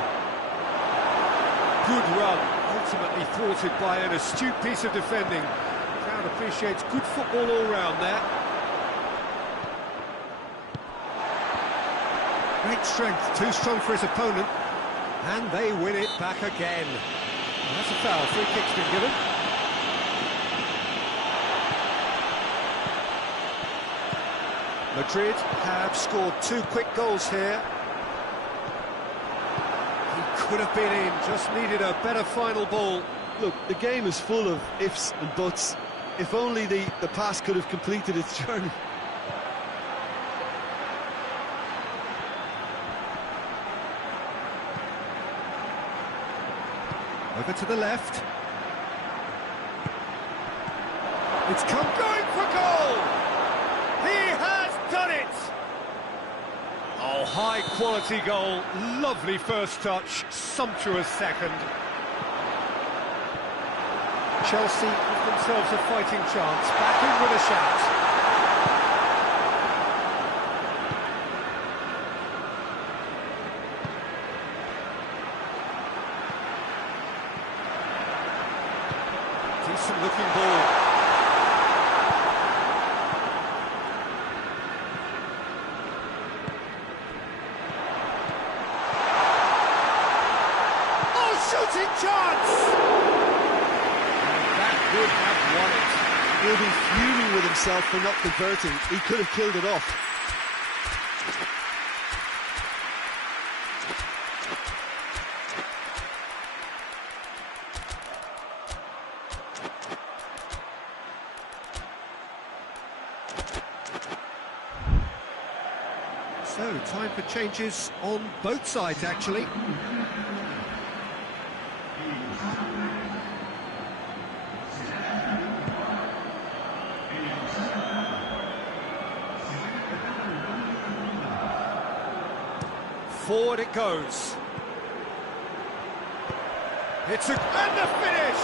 Good run, ultimately thwarted by an astute piece of defending. The crowd appreciates good football all round there. Great strength, too strong for his opponent, and they win it back again. Well, that's a foul, free kick's been given. Madrid have scored 2 quick goals here. He could have been in, just needed a better final ball. Look, the game is full of ifs and buts. If only the pass could have completed its journey. Over to the left. It's come Going for goal! He has done it! Oh, high quality goal, lovely first touch, sumptuous second. Chelsea give themselves a fighting chance, back in with a shout. Decent looking ball. Oh, shooting chance! And that would have won it. He'll be fuming with himself for not converting. He could have killed it off. So, time for changes on both sides, actually. Forward it goes. It's and the finish!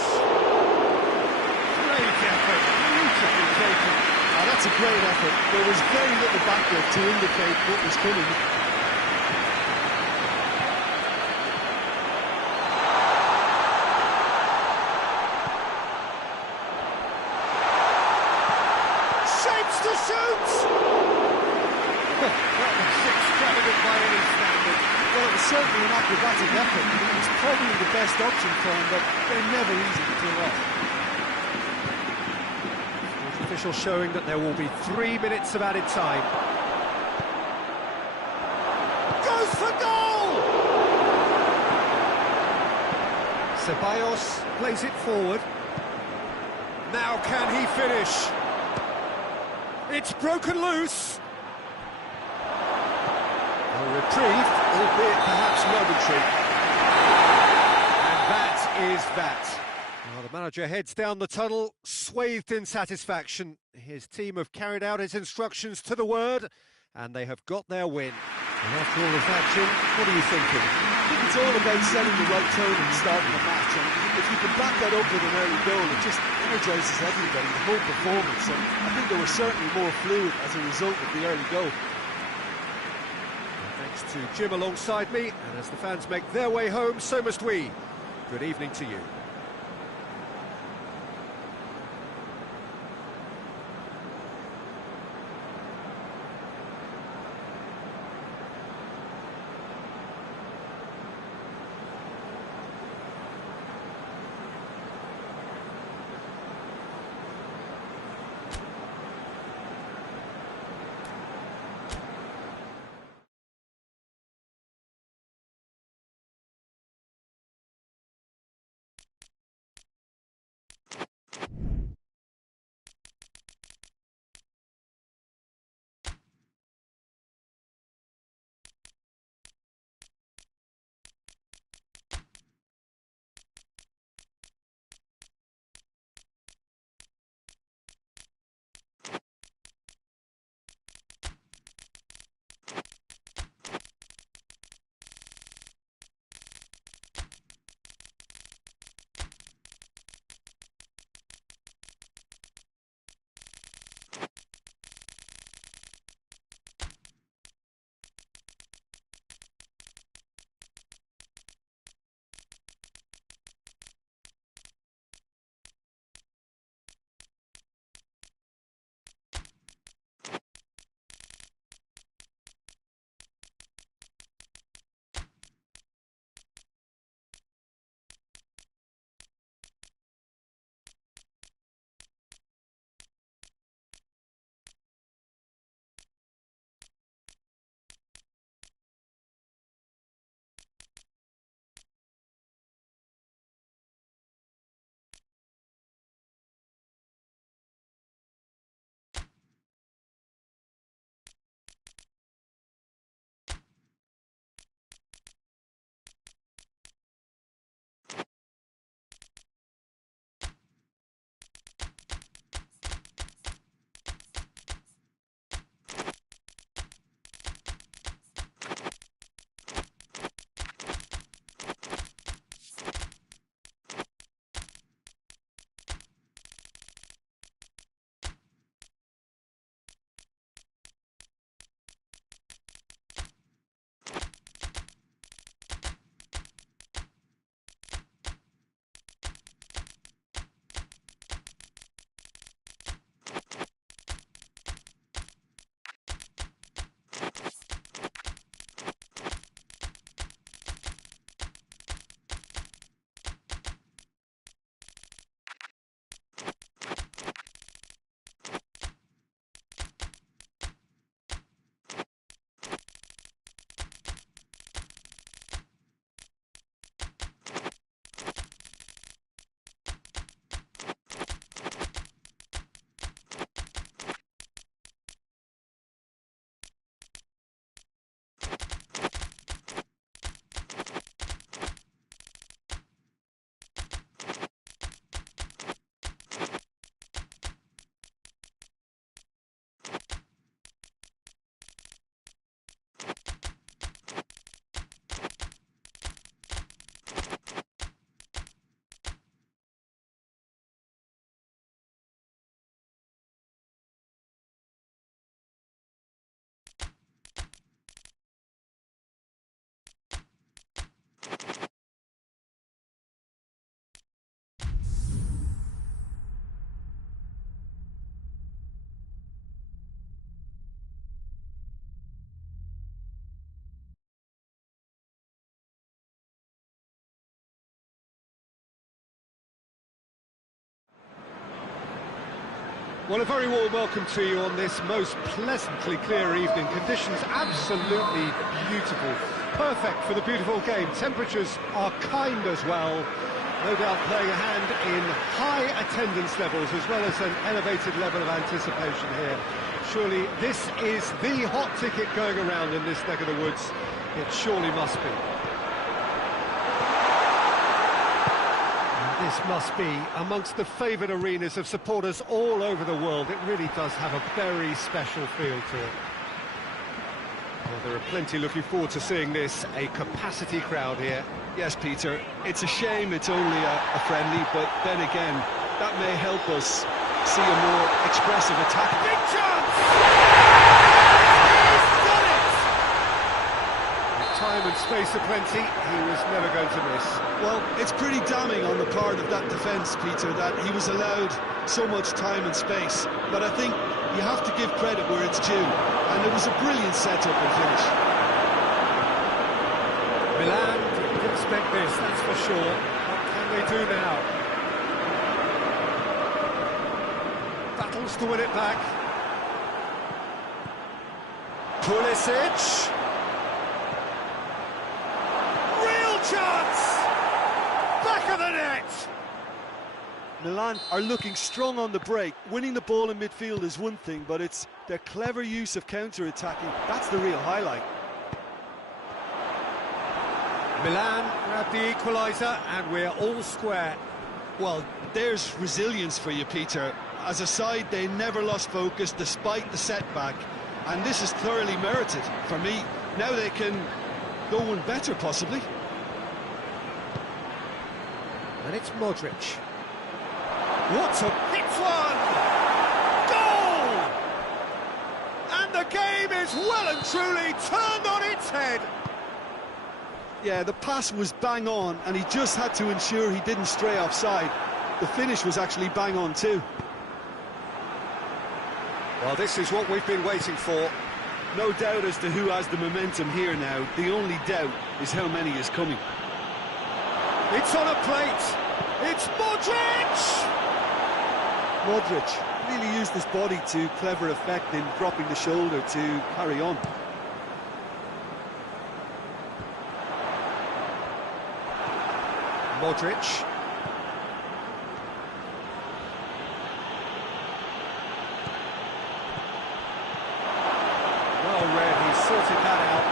Great effort, beautifully taken. Oh, that's a great effort. There was very little backup to indicate what was coming. Shapes to shoot! That was extravagant by any standard. Well, it was certainly an acrobatic effort. It was probably the best option for him, but they're never easy to pull off. Official showing that there will be 3 minutes of added time. Goes for goal! Ceballos plays it forward. Now can he finish? It's broken loose. A reprieve, albeit perhaps momentary. And that is that. Well, the manager heads down the tunnel, swathed in satisfaction. His team have carried out his instructions to the word, and they have got their win. And after all of that, Jim, what are you thinking? I think it's all about setting the right tone and starting the match, and if you can back that up with an early goal, it just energises everybody, the whole performance, and I think they were certainly more fluid as a result of the early goal. Thanks to Jim alongside me, and as the fans make their way home, so must we. Good evening to you. Well, a very warm welcome to you on this most pleasantly clear evening. Conditions absolutely beautiful. Perfect for the beautiful game. Temperatures are kind as well. No doubt playing a hand in high attendance levels as well as an elevated level of anticipation here. Surely this is the hot ticket going around in this neck of the woods. It surely must be. This must be amongst the favoured arenas of supporters all over the world. It really does have a very special feel to it. Well, there are plenty looking forward to seeing this, a capacity crowd here. Yes, Peter, it's a shame it's only a friendly, but then again, that may help us see a more expressive attack. Big chance! Time and space aplenty, he was never going to miss. Well, it's pretty damning on the part of that defence, Peter, that he was allowed so much time and space. But I think you have to give credit where it's due, and it was a brilliant setup and finish. Milan didn't expect this, that's for sure. What can they do now? Battles to win it back. Pulisic. Chance! Back of the net! Milan are looking strong on the break. Winning the ball in midfield is one thing, but it's their clever use of counter-attacking. That's the real highlight. Milan grab the equaliser, and we're all square. Well, there's resilience for you, Peter. As a side, they never lost focus despite the setback, and this is thoroughly merited. For me, now they can go one better, possibly. And it's Modric. What a hit one! Goal! And the game is well and truly turned on its head. Yeah, the pass was bang on, and he just had to ensure he didn't stray offside. The finish was actually bang on too. Well, this is what we've been waiting for. No doubt as to who has the momentum here now. The only doubt is how many is coming. It's on a plate. It's Modric! Modric really used his body to clever effect in dropping the shoulder to carry on. Modric. Well read, he sorted that out.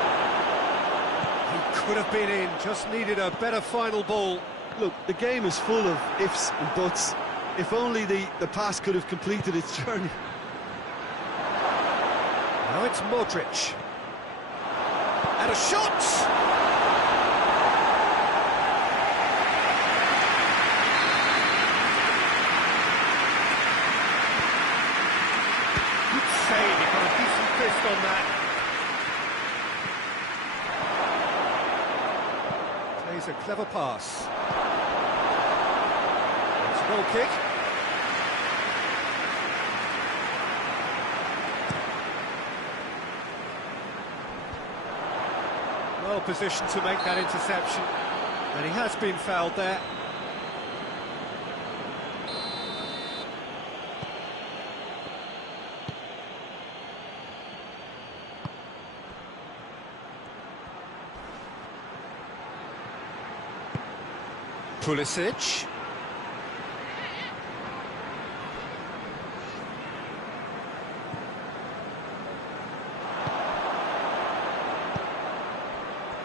He could have been in, just needed a better final ball. Look, the game is full of ifs and buts. If only the pass could have completed its journey. Now it's Modric. And a shot! Good save, he got a decent fist on that. Plays a clever pass. It's a goal kick. Well positioned to make that interception, and he has been fouled there. Pulisic.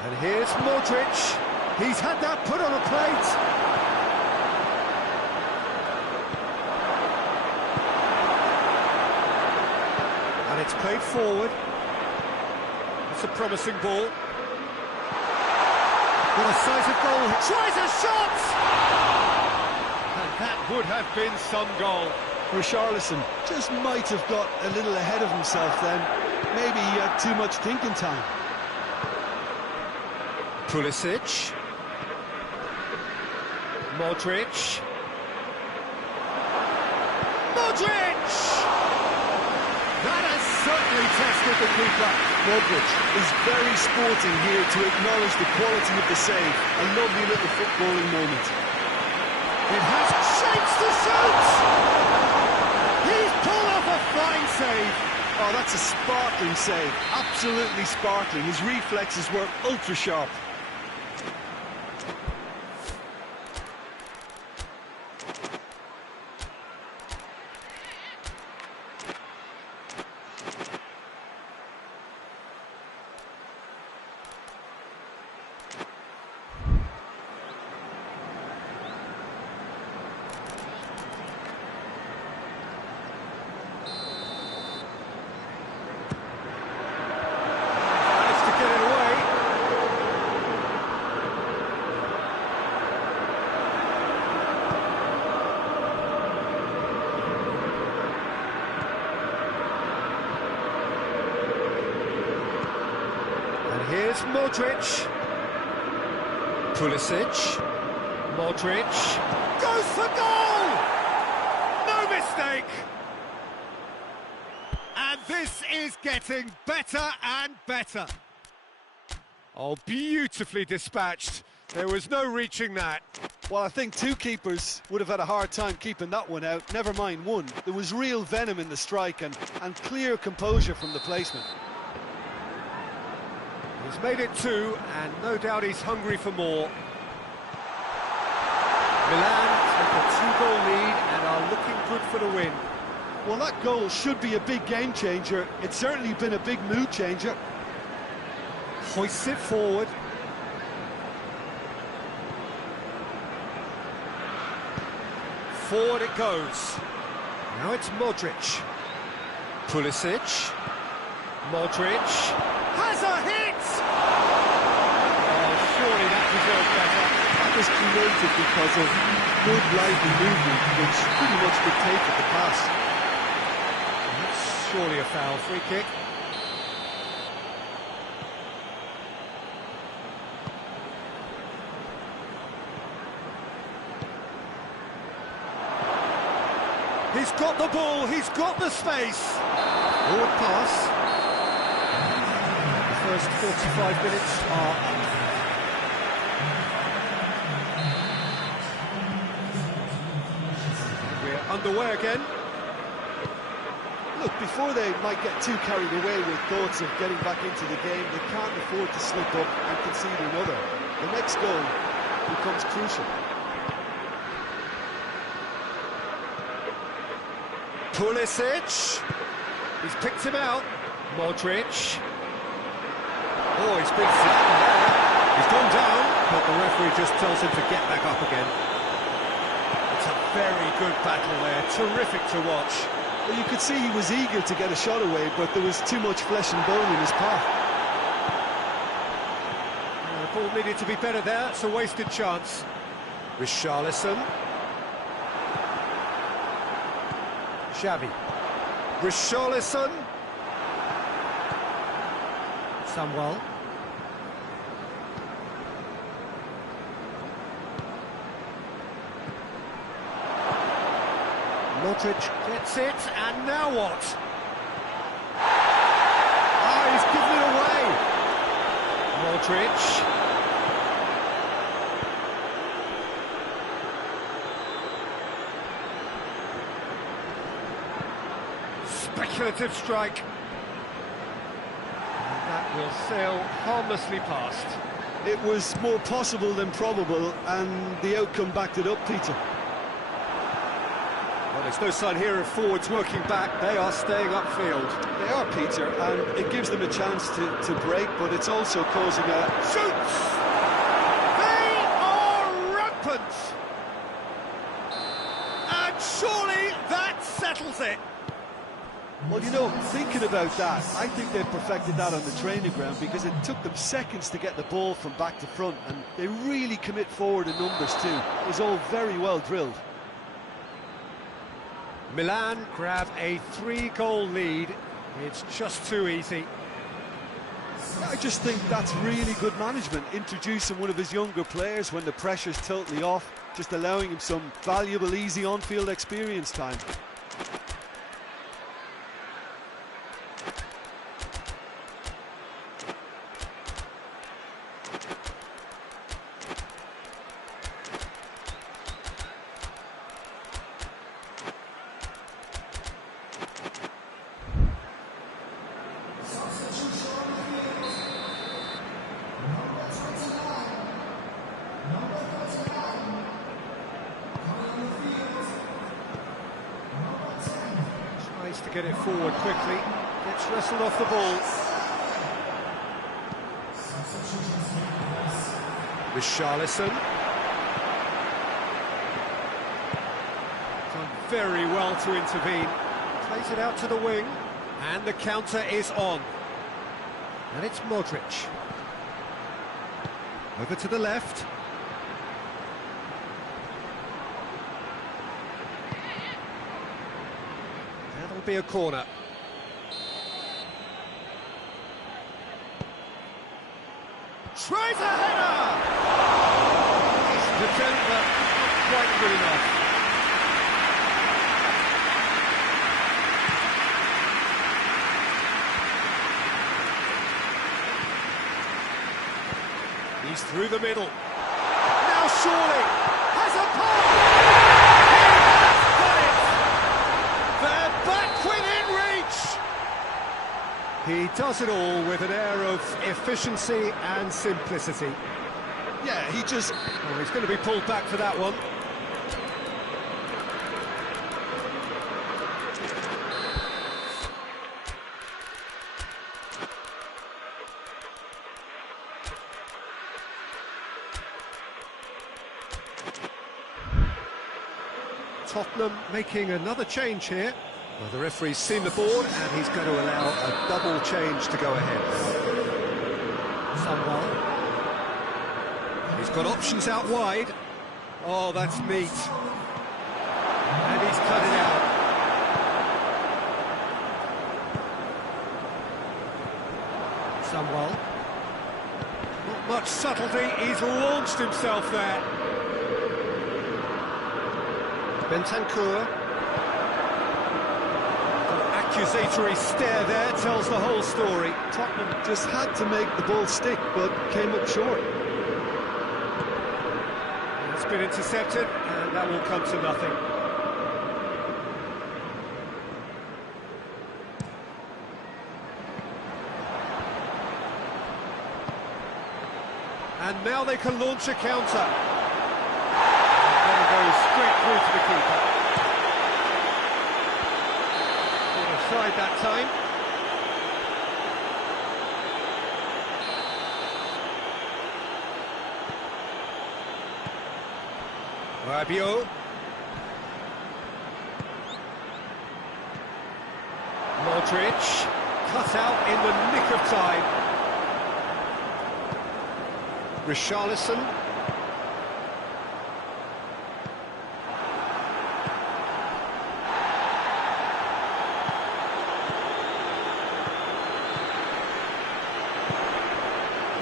And here's Modric. He's had that put on a plate. And it's played forward. It's a promising ball. What a size of goal. He tries a shot! And that would have been some goal. Richarlison just might have got a little ahead of himself then. Maybe he had too much thinking time. Pulisic. Modric. Modric! That has certainly tested the keeper. Modric is very sporting here to acknowledge the quality of the save. A lovely little footballing moment. It has shapes to shoot! He's pulled save. Oh, that's a sparkling save. Absolutely sparkling. His reflexes were ultra sharp. Here's Modric. Pulisic. Modric. Goes for goal! No mistake! And this is getting better and better. Oh, beautifully dispatched. There was no reaching that. Well, I think two keepers would have had a hard time keeping that one out, never mind one. There was real venom in the strike and clear composure from the placement. He's made it 2, and no doubt he's hungry for more. Milan take a 2-goal lead and are looking good for the win. Well, that goal should be a big game changer. It's certainly been a big mood changer. Hoists it forward. Forward it goes. Now it's Modric. Pulisic. Modric. Has a hit! Oh, surely that deserved better. That was created because of good lively movement, which pretty much dictated the pass. That's surely a foul. Free kick. He's got the ball, he's got the space. Forward pass. The first 45 minutes are up. We're underway again. Look, before they might get too carried away with thoughts of getting back into the game, they can't afford to slip up and concede another. The next goal becomes crucial. Pulisic. He's picked him out. Modric. Oh, he's been flattened there. He's gone down, but the referee just tells him to get back up again. It's a very good battle there. Terrific to watch. Well, you could see he was eager to get a shot away, but there was too much flesh and bone in his path. The ball needed to be better there. It's a wasted chance. Richarlison. Xavi. Richarlison. Samuel. Modric gets it, and now what? Ah, he's given it away. Modric. Speculative strike. And that will sail harmlessly past. It was more possible than probable, and the outcome backed it up, Peter. Well, there's no sign here of forwards working back. They are staying upfield. They are, Peter, and it gives them a chance to break, but it's also causing a... Shoots! They are rampant! And surely that settles it. Well, you know, thinking about that, I think they perfected that on the training ground because it took them seconds to get the ball from back to front, and they really commit forward in numbers too. It was all very well drilled. Milan grab a 3-goal lead. It's just too easy. I just think that's really good management, introducing one of his younger players when the pressure's totally off, just allowing him some valuable, easy on-field experience time. get it forward quickly. Gets wrestled off the ball. Richarlison. Done very well to intervene. Plays it out to the wing. And the counter is on. And it's Modric. Over to the left. That'll be a corner. Tries a header! Decent attempt, but not quite good enough. He's through the middle. Now surely has a pass! He has got it! They're back within reach! He does it all with an air of efficiency and simplicity. Yeah, he just... Oh, he's going to be pulled back for that one. Tottenham making another change here. Well, the referee's seen the board and he's going to allow a double change to go ahead. Somewell. He's got options out wide. Oh, that's neat. And he's cut it out. Somewell. Not much subtlety, he's launched himself there. Bentancur. Accusatory stare there tells the whole story. Tottenham just had to make the ball stick, but came up short. It's been intercepted, and that will come to nothing. And now they can launch a counter. And it goes straight through to the keeper. Would have tried that time. Rabiot. Modric, cut out in the nick of time. Richarlison.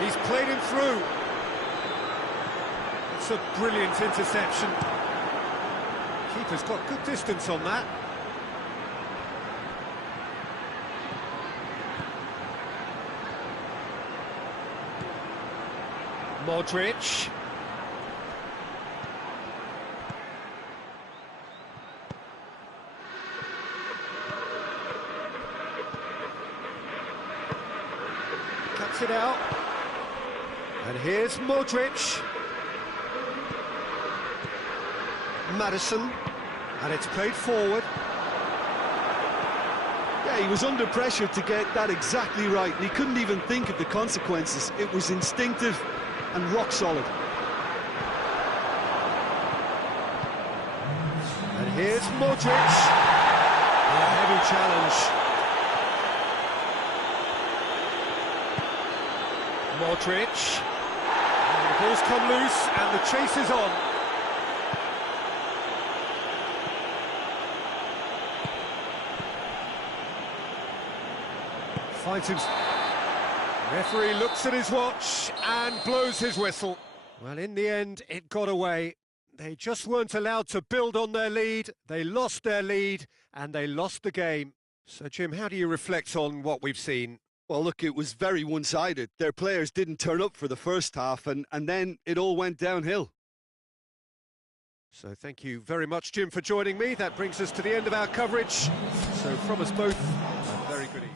He's played him through. It's a brilliant interception. Keeper's got good distance on that. Modric. Cuts it out. And here's Modric. Maddison. And it's played forward. Yeah, he was under pressure to get that exactly right, and he couldn't even think of the consequences. It was instinctive and rock solid. And here's Modric. A heavy challenge. Modric. And the ball's come loose and the chase is on. Finds him. Referee looks at his watch and blows his whistle. Well, in the end, it got away. They just weren't allowed to build on their lead. They lost their lead and they lost the game. So, Jim, how do you reflect on what we've seen? Well, look, it was very one-sided. Their players didn't turn up for the first half, and then it all went downhill. So thank you very much, Jim, for joining me. That brings us to the end of our coverage. So from us both, a very good evening.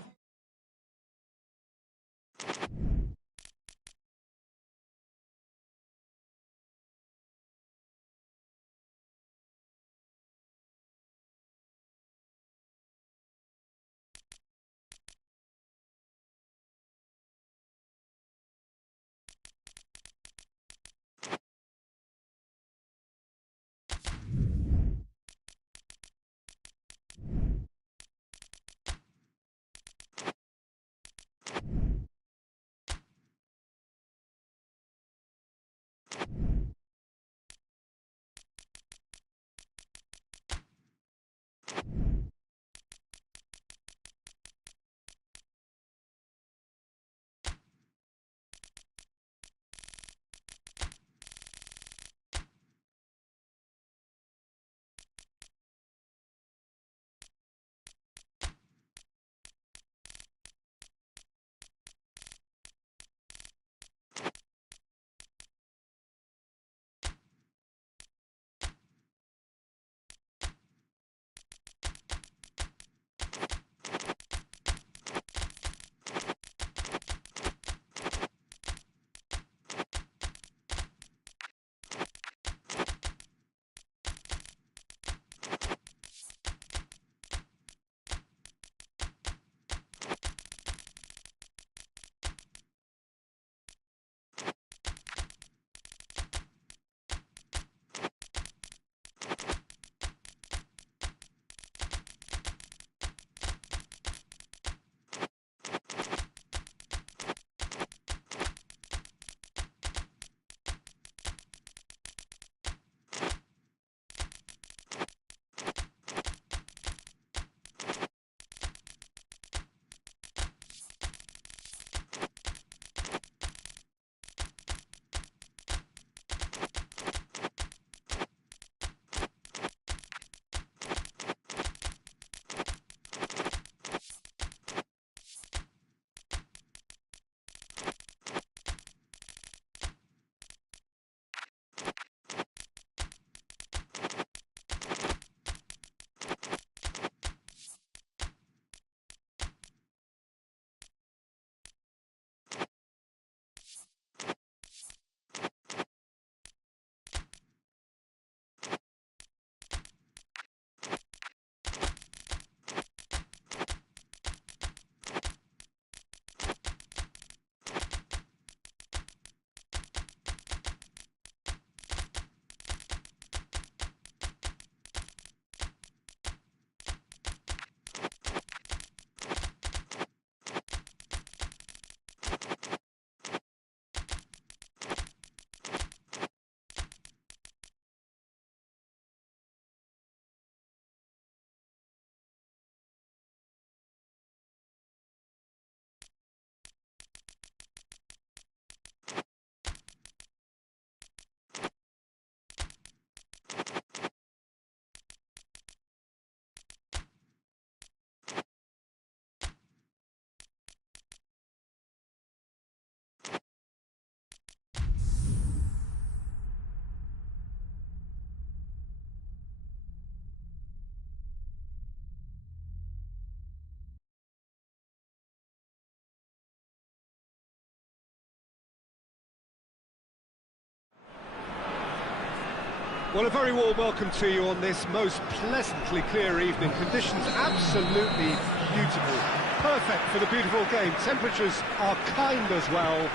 Well, a very warm welcome to you on this most pleasantly clear evening. Conditions absolutely beautiful. Perfect for the beautiful game. Temperatures are kind as well.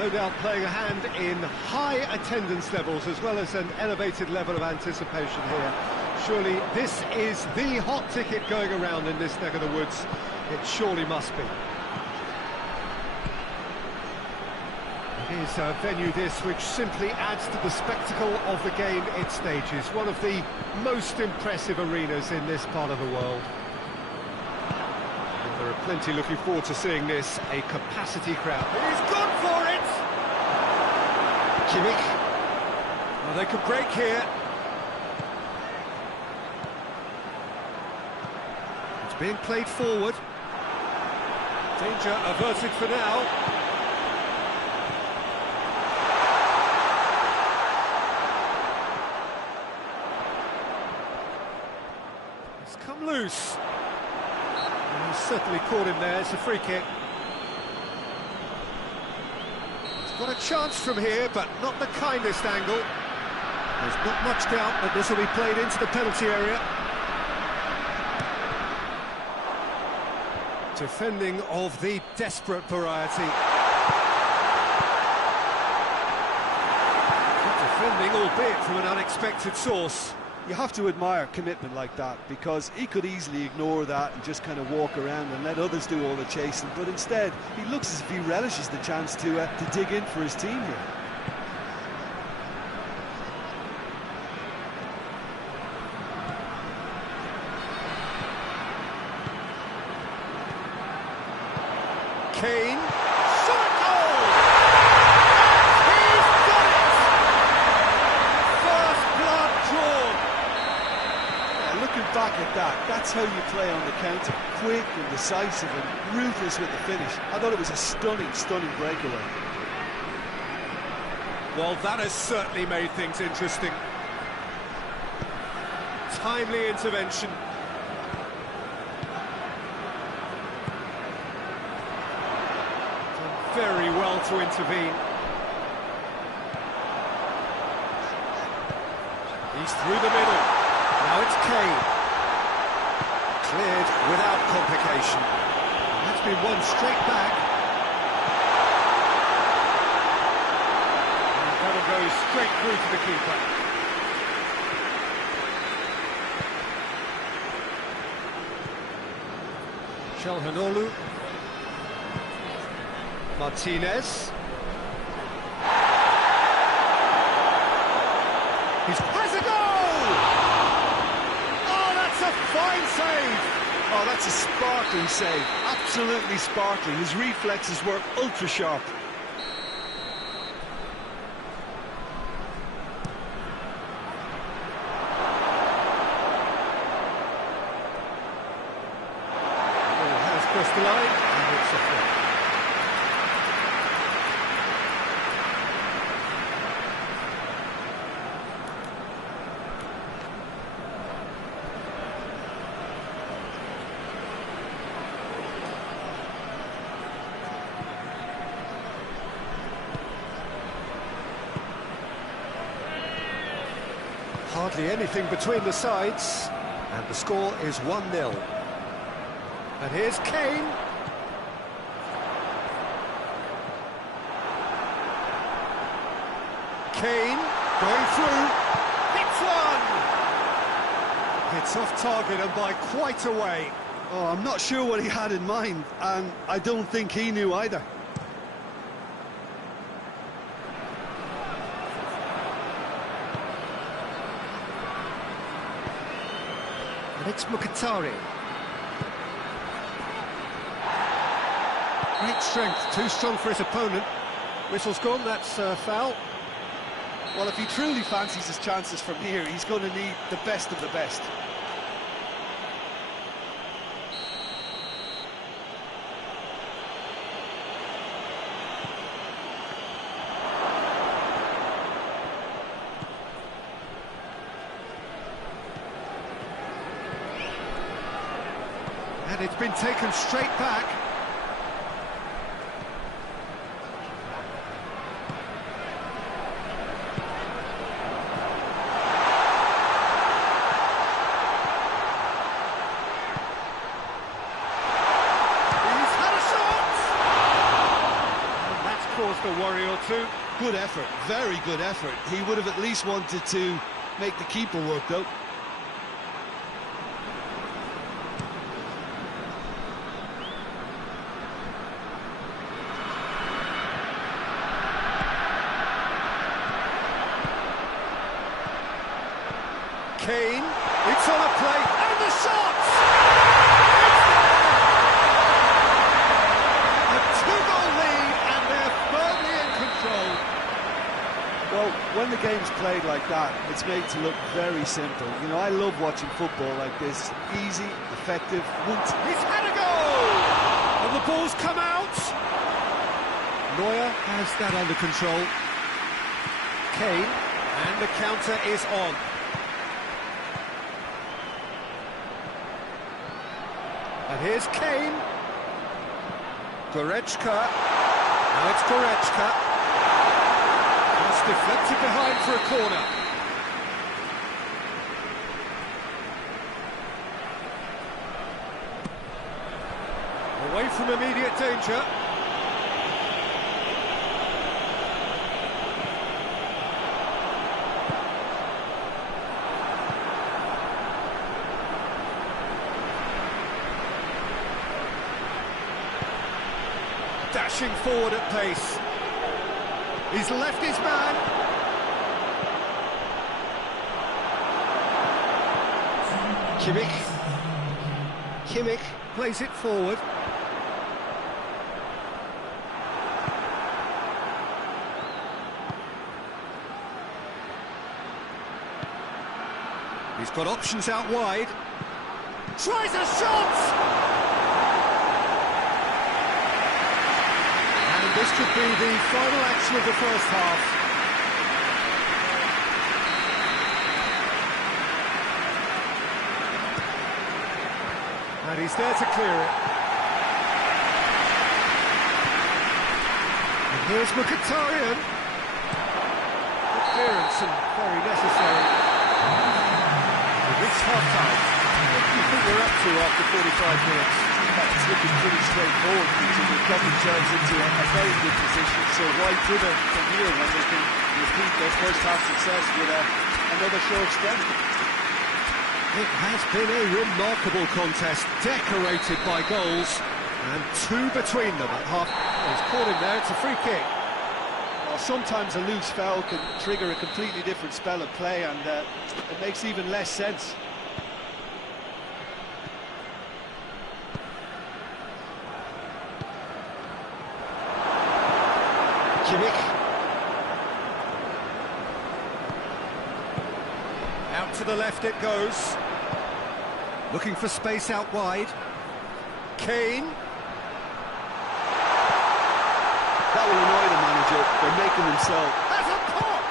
No doubt playing a hand in high attendance levels as well as an elevated level of anticipation here. Surely this is the hot ticket going around in this neck of the woods. It surely must be. It is a venue this which simply adds to the spectacle of the game it stages. One of the most impressive arenas in this part of the world. And there are plenty looking forward to seeing this, a capacity crowd. He's gone for it! Kimmich. Well, they could break here. It's being played forward. Danger averted for now. It's come loose. And he's certainly caught him there. It's a free kick. He's got a chance from here, but not the kindest angle. There's not much doubt that this will be played into the penalty area. Defending of the desperate variety. Defending, albeit from an unexpected source. You have to admire commitment like that, because he could easily ignore that and just kind of walk around and let others do all the chasing, but instead he looks as if he relishes the chance to dig in for his team here. Kane. Shot goal! He's done it! First blood drawn. Yeah, looking back at that, that's how you play on the counter. Quick and decisive and ruthless with the finish. I thought it was a stunning, stunning breakaway. Well, that has certainly made things interesting. Timely intervention. Very well to intervene. He's through the middle. Now it's Kane. Cleared without complication. That's been won straight back. And that'll go straight through to the keeper. Çalhanoğlu. Martinez. He has a goal! Oh, that's a fine save! Oh, that's a sparkling save. Absolutely sparkling. His reflexes were ultra sharp. Ball has crossed the line, and it's a free. Hardly anything between the sides, and the score is 1-0. And here's Kane. Kane going through. Hits one! It's off target and by quite a way. Oh, I'm not sure what he had in mind, and I don't think he knew either. It's Mkhitaryan. Great strength, too strong for his opponent. Whistle's gone, that's foul. Well, if he truly fancies his chances from here, he's going to need the best of the best. And it's been taken straight back. a worry or two. Good effort, very good effort. He would have at least wanted to make the keeper work, though. Kane, it's on a plate, and the shot! A two-goal lead, and they're firmly in control. Well, when the game's played like that, it's made to look very simple. You know, I love watching football like this. Easy, effective. He's had a goal! And the ball's come out. Neuer has that under control. Kane, and the counter is on. And here's Kane. Goretzka. Now it's Goretzka. Just deflected behind for a corner. Away from immediate danger. Dashing forward at pace. He's left his man. Kimmich plays it forward. He's got options out wide. Tries a shot! This could be the final action of the first half. And he's there to clear it. And here's Mkhitaryan. Good clearance and very necessary. It's half-time. What do you think we're up to after 45 minutes? It's looking pretty straightforward, because they've got themselves into a very good position, so why dither from here when they can repeat their first half success with another show of strength? It has been a remarkable contest, decorated by goals, and two between them at half. He's caught him there, it's a free kick. Well, sometimes a loose foul can trigger a completely different spell of play, and it makes even less sense. Kimmich. Out to the left it goes. Looking for space out wide. Kane. That will annoy the manager. They're making themselves. Has a pop!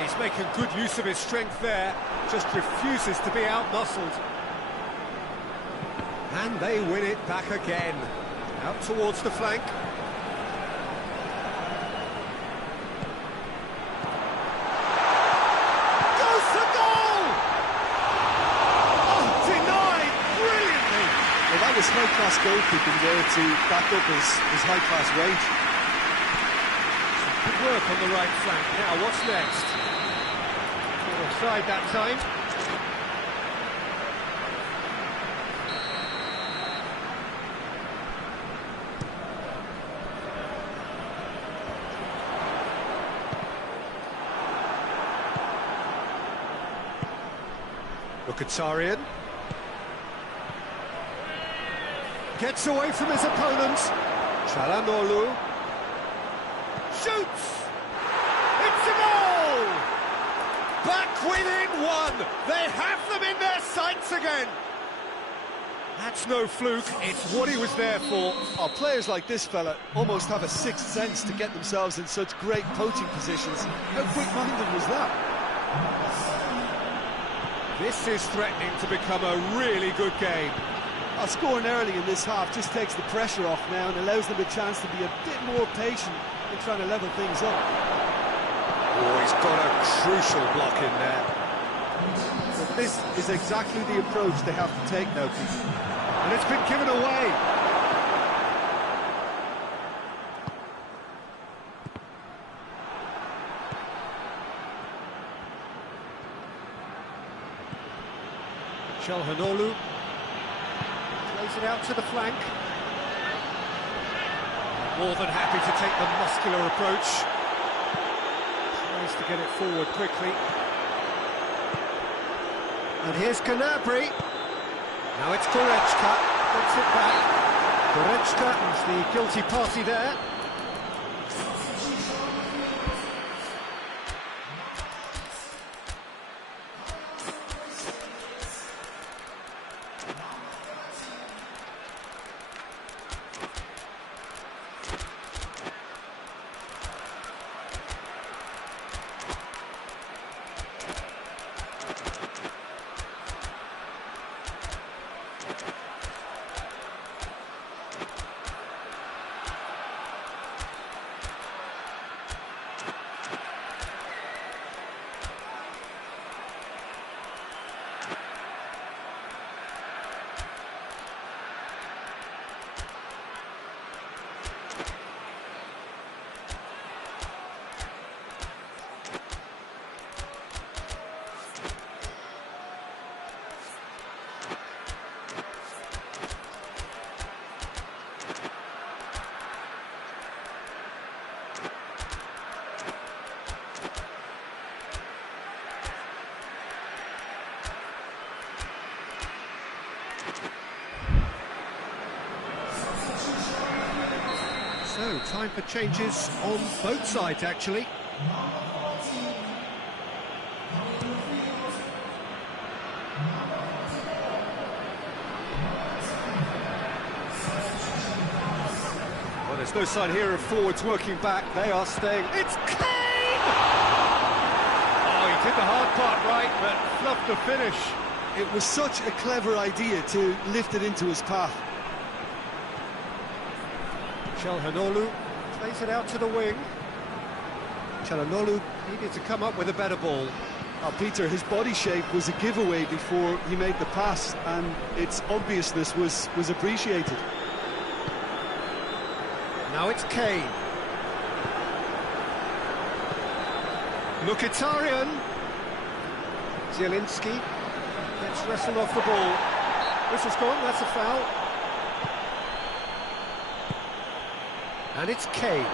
He's making good use of his strength there, just refuses to be out-muscled. And they win it back again. Out towards the flank. Goes for goal! Oh, denied brilliantly! Well, that was high-class goalkeeping there to back up his high-class range. Good work on the right flank. Now, what's next? Offside that time. Mkhitaryan gets away from his opponent. Çalhanoğlu shoots. It's a goal. Back within one. They have them in their sights again. That's no fluke. It's what he was there for. Oh, players like this fella almost have a sixth sense to get themselves in such great poaching positions. How quick-minded was that? This is threatening to become a really good game. Scoring early in this half just takes the pressure off now and allows them a chance to be a bit more patient in trying to level things up. Oh, he's got a crucial block in there. But this is exactly the approach they have to take now, Pete. And it's been given away. Çalhanoğlu plays it out to the flank. More than happy to take the muscular approach. Tries to get it forward quickly. And here's Gnabry. Now it's Goretzka, gets it back. Goretzka is the guilty party there. So, time for changes on both sides, actually. Well, there's no sign here of forwards working back. They are staying. It's Kane! Oh, he did the hard part right, but fluffed the finish. It was such a clever idea to lift it into his path. Çalhanoğlu plays it out to the wing. Çalhanoğlu needed to come up with a better ball. Oh, Peter, his body shape was a giveaway before he made the pass, and its obviousness was appreciated. Now it's Kane. Mkhitaryan. Zielinski gets wrestled off the ball. Whistle's gone, that's a foul. And it's Kane.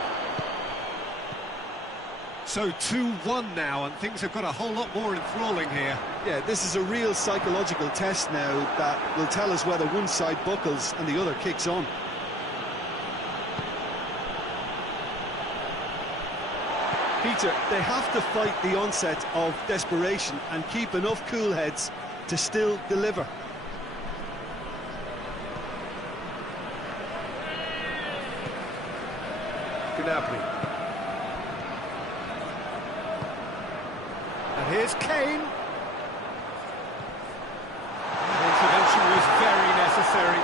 So 2-1 now, and things have got a whole lot more enthralling here. Yeah, this is a real psychological test now that will tell us whether one side buckles and the other kicks on. Peter, they have to fight the onset of desperation and keep enough cool heads to still deliver. Gnabry. And here's Kane. The intervention was very necessary.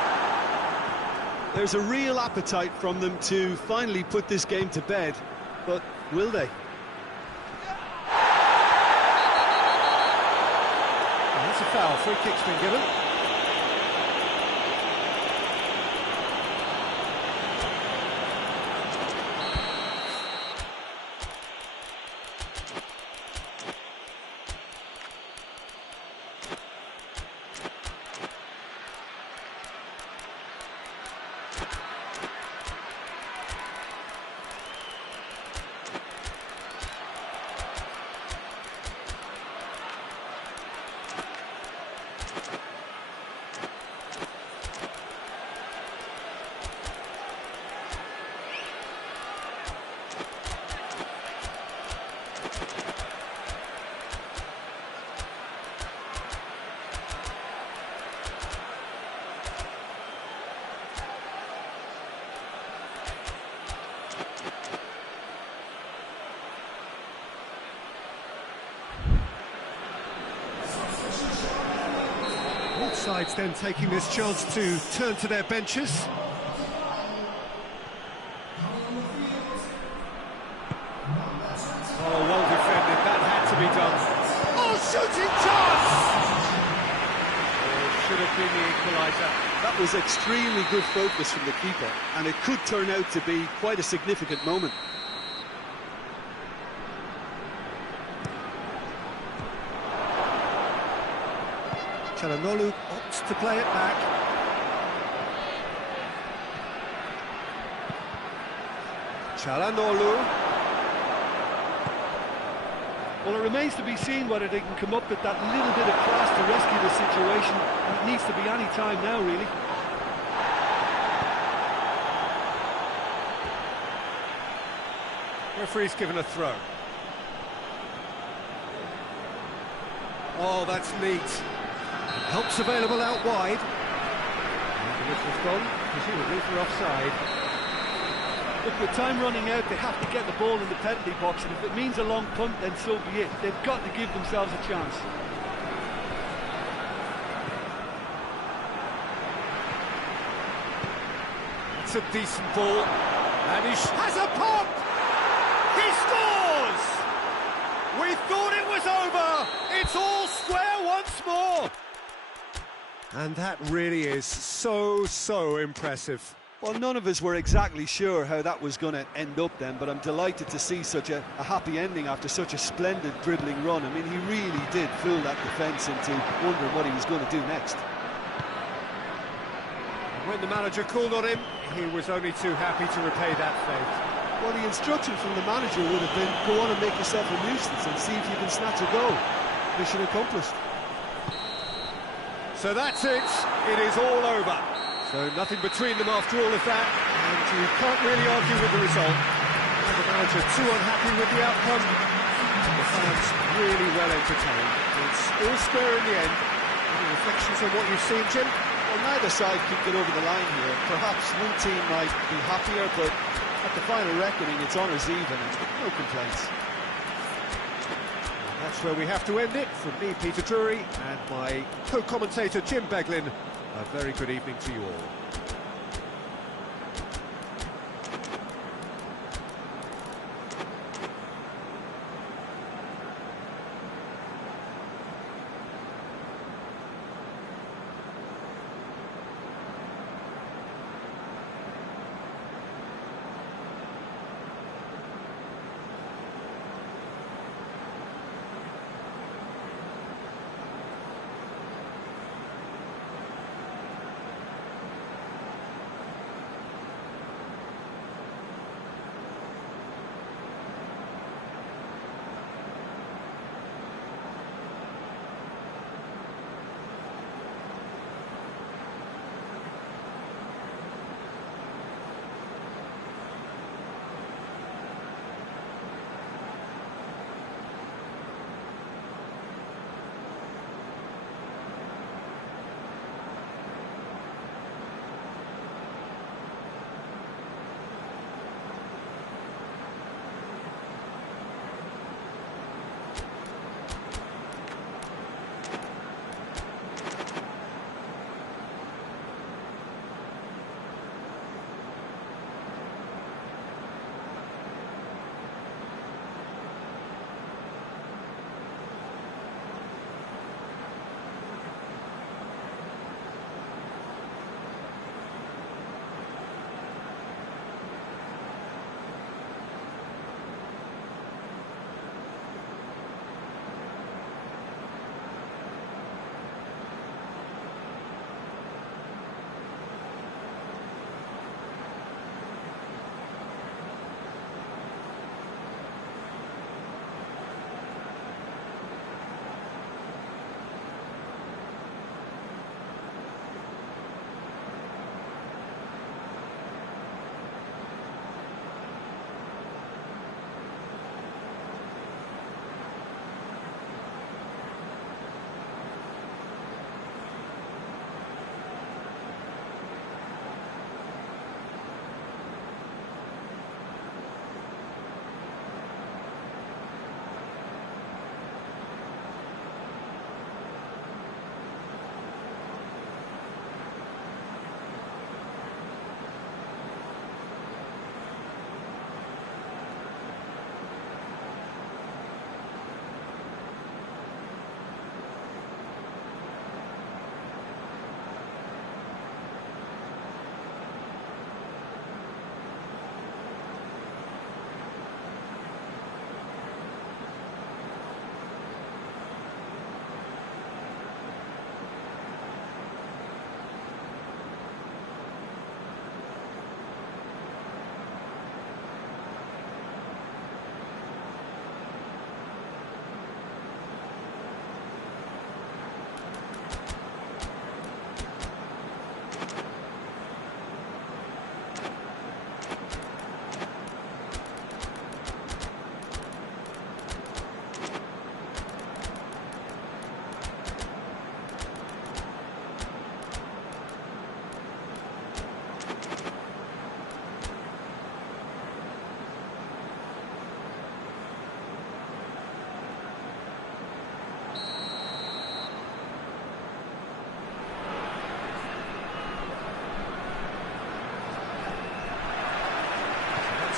There's a real appetite from them to finally put this game to bed, but will they? And that's a foul. Free kick's been given. Both sides then taking this chance to turn to their benches. Oh, well defended. been the equaliser. That was extremely good focus from the keeper, and it could turn out to be quite a significant moment. Çalhanoğlu opts to play it back. Çalhanoğlu. Well, it remains to be seen whether they can come up with that little bit of class to rescue the situation. It needs to be any time now, really. Referee's given a throw. Oh, that's neat. Help's available out wide. And the whistle's gone, presumably for offside. Look, with time running out, they have to get the ball in the penalty box, and if it means a long punt, then so be it. They've got to give themselves a chance. It's a decent ball. And he has a pop! He scores! We thought it was over! It's all square once more! And that really is so impressive. Well, none of us were exactly sure how that was going to end up then, but I'm delighted to see such a happy ending after such a splendid dribbling run. I mean, he really did fool that defence into wondering what he was going to do next. When the manager called on him, he was only too happy to repay that favour. Well, the instruction from the manager would have been, go on and make yourself a nuisance and see if you can snatch a goal. Mission accomplished. So that's it. It is all over. So nothing between them after all of that, and you can't really argue with the result. And the manager too unhappy with the outcome. The fans really well entertained. It's all square in the end. Any reflections on what you've seen, Jim? Well, neither side could get over the line here. Perhaps one team might be happier, but at the final reckoning, it's honours even, and no complaints. That's where we have to end it. From me, Peter Drury, and my co-commentator, Jim Beglin. A very good evening to you all.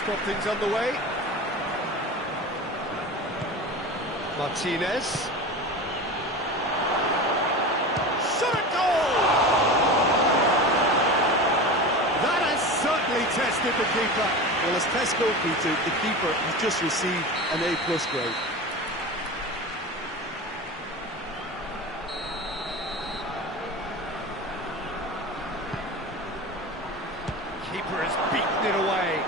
got things underway. Martinez. Shot at goal! That has certainly tested the keeper. Well, as test goalkeeper, the keeper has just received an A+ grade. Keeper has beaten it away.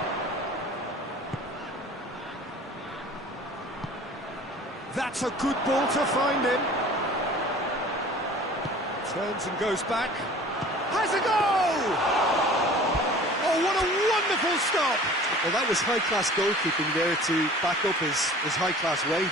That's a good ball to find him. Turns and goes back. Has a goal! Oh, what a wonderful stop! Well, that was high-class goalkeeping there to back up his high-class wage.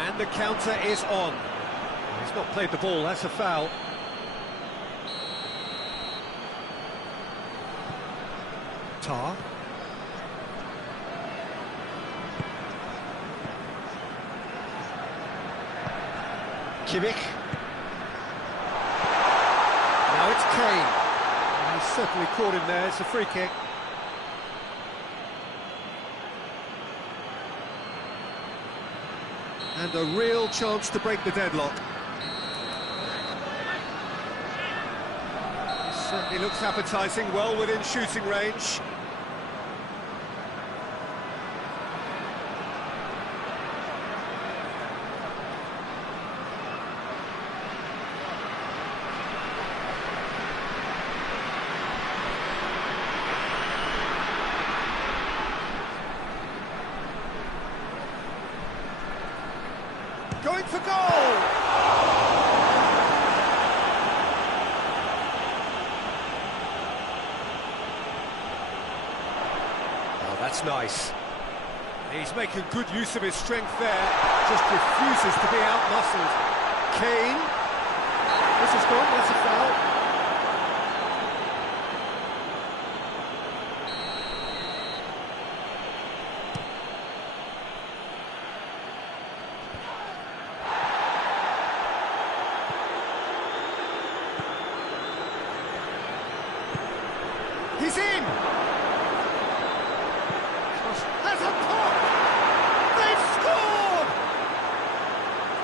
And the counter is on. He's not played the ball, that's a foul. Tar. Kimmich. Now it's Kane. He's certainly caught him there, it's a free kick. And a real chance to break the deadlock. He certainly looks appetising, well within shooting range. Going for goal! Oh, that's nice. He's making good use of his strength there, just refuses to be out-muscled. Kane. This is gone, that's a foul. He's in! Has a pop! They've scored!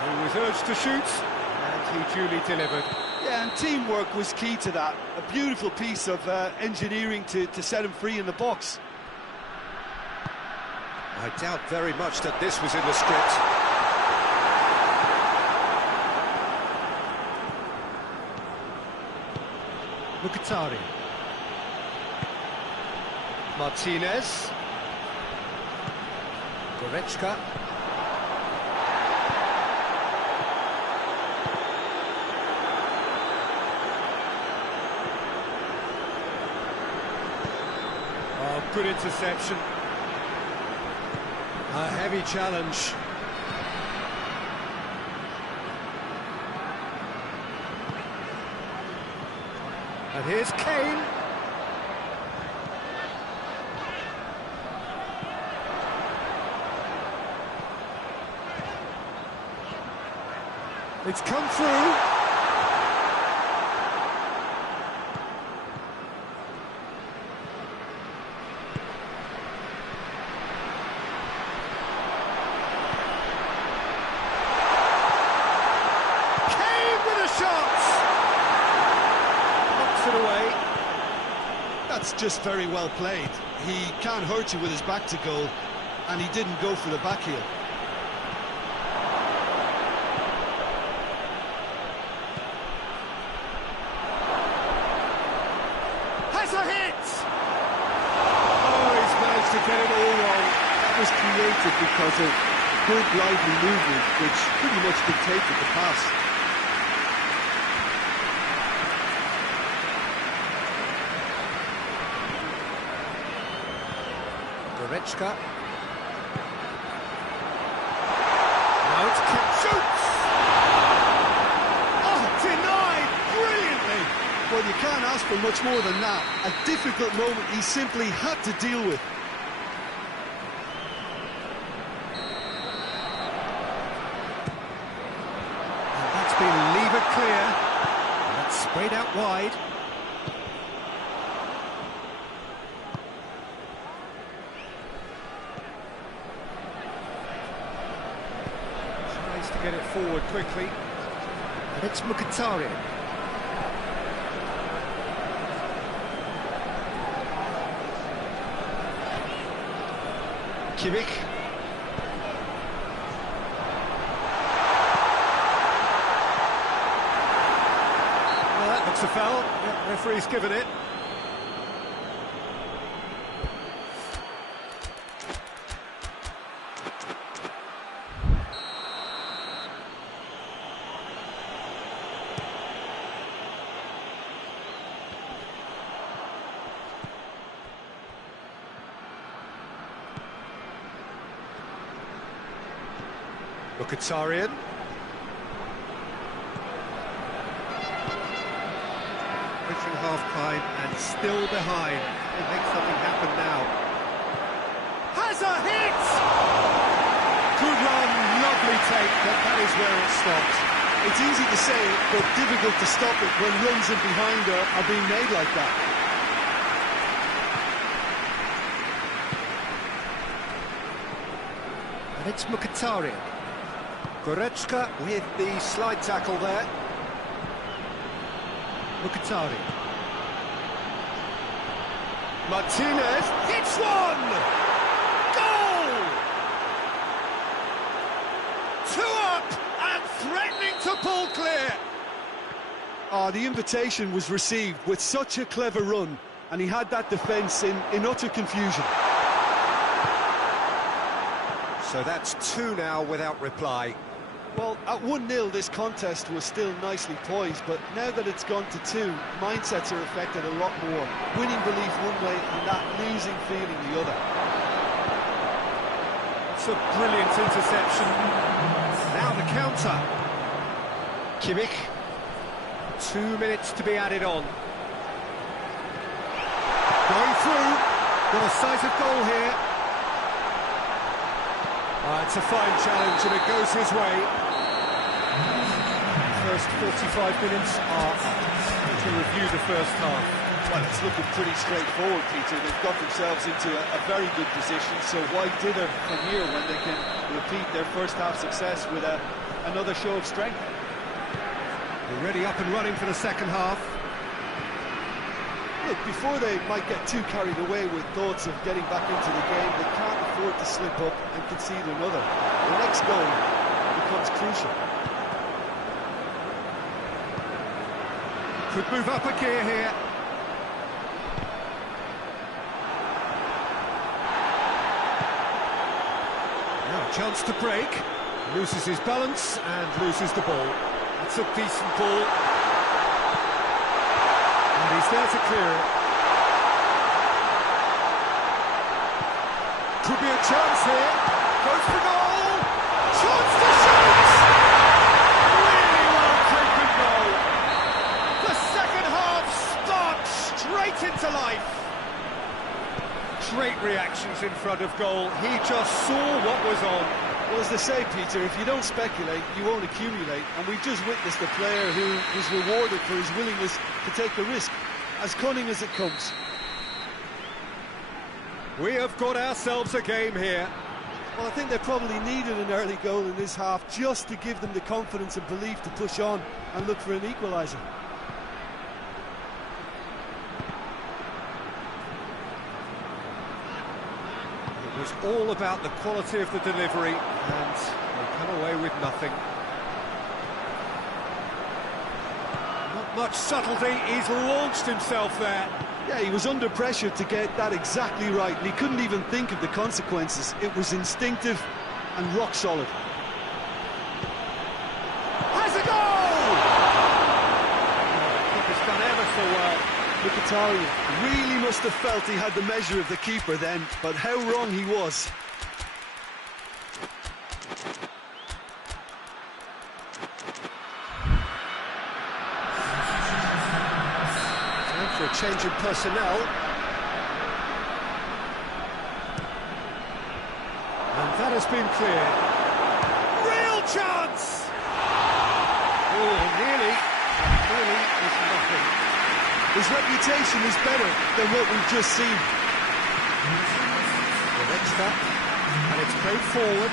He was urged to shoot, and he duly delivered. Yeah, and teamwork was key to that. A beautiful piece of engineering to set him free in the box. I doubt very much that this was in the script. Mkhitaryan. Martinez. Goretzka. Oh, good interception. A heavy challenge. And here's Kane. It's come through. Kane with a shot. Knocks it away. That's just very well played. He can't hurt you with his back to goal, and he didn't go for the back heel. Has a hit! Oh, he's managed to get it all wrong. That was created because of good lively movement, which pretty much dictated the pass. Goretzka. Now it's shoots! Oh, denied brilliantly! Well, you can't ask for much more than that. A difficult moment he simply had to deal with. And that's been levered clear. And that's sprayed out wide. Tries to get it forward quickly. And it's Mkhitaryan. Kimmich. Well, that looks a foul. Yeah, referee's given it. Mkhitaryan. Reaching half-time and still behind. It makes something happen now. Has a hit! Good run, lovely take, but that is where it stops. It's easy to say it, but difficult to stop it when runs in behind are being made like that. And it's Mkhitaryan. Goretzka with the slide tackle there. Mkhitaryan. Martinez hits one! Goal! 2 up and threatening to pull clear. The invitation was received with such a clever run, and he had that defence in utter confusion. So that's 2 now without reply. Well, at 1-0 this contest was still nicely poised, but now that it's gone to 2, mindsets are affected a lot more. Winning belief one way and that losing feeling the other. It's a brilliant interception. Now the counter. Kimmich. 2 minutes to be added on. Going through. Got a sight of goal here. It's a fine challenge and it goes his way. First 45 minutes are up. To review the first half. Well, it's looking pretty straightforward, Peter. They've got themselves into a very good position, so why dither from here when they can repeat their first half success with another show of strength? Already up and running for the second half. Look, before they might get too carried away with thoughts of getting back into the game, they can't afford to slip up and concede another. The next goal becomes crucial. Could move up a gear here. Now a chance to break. Loses his balance and loses the ball. That's a decent ball. And he's there to clear it. Could be a chance here. Goes for goal. Chance to shoot! Really well taken goal. The second half sparks straight into life. Great reactions in front of goal. He just saw what was on. Well, as they say, Peter, if you don't speculate, you won't accumulate. And we've just witnessed a player who was rewarded for his willingness to take the risk, as cunning as it comes. We have got ourselves a game here. Well, I think they probably needed an early goal in this half just to give them the confidence and belief to push on and look for an equaliser. It was all about the quality of the delivery, and they come away with nothing. Not much subtlety, he's launched himself there. Yeah, he was under pressure to get that exactly right, and he couldn't even think of the consequences. It was instinctive and rock solid. Has a goal! Oh, the keeper's done ever so well. Mkhitaryan really must have felt he had the measure of the keeper then, but how wrong he was. Time for a change in personnel. And that has been cleared. Real chance! Oh, nearly is nothing. His reputation is better than what we've just seen. The next up, and it's played forward.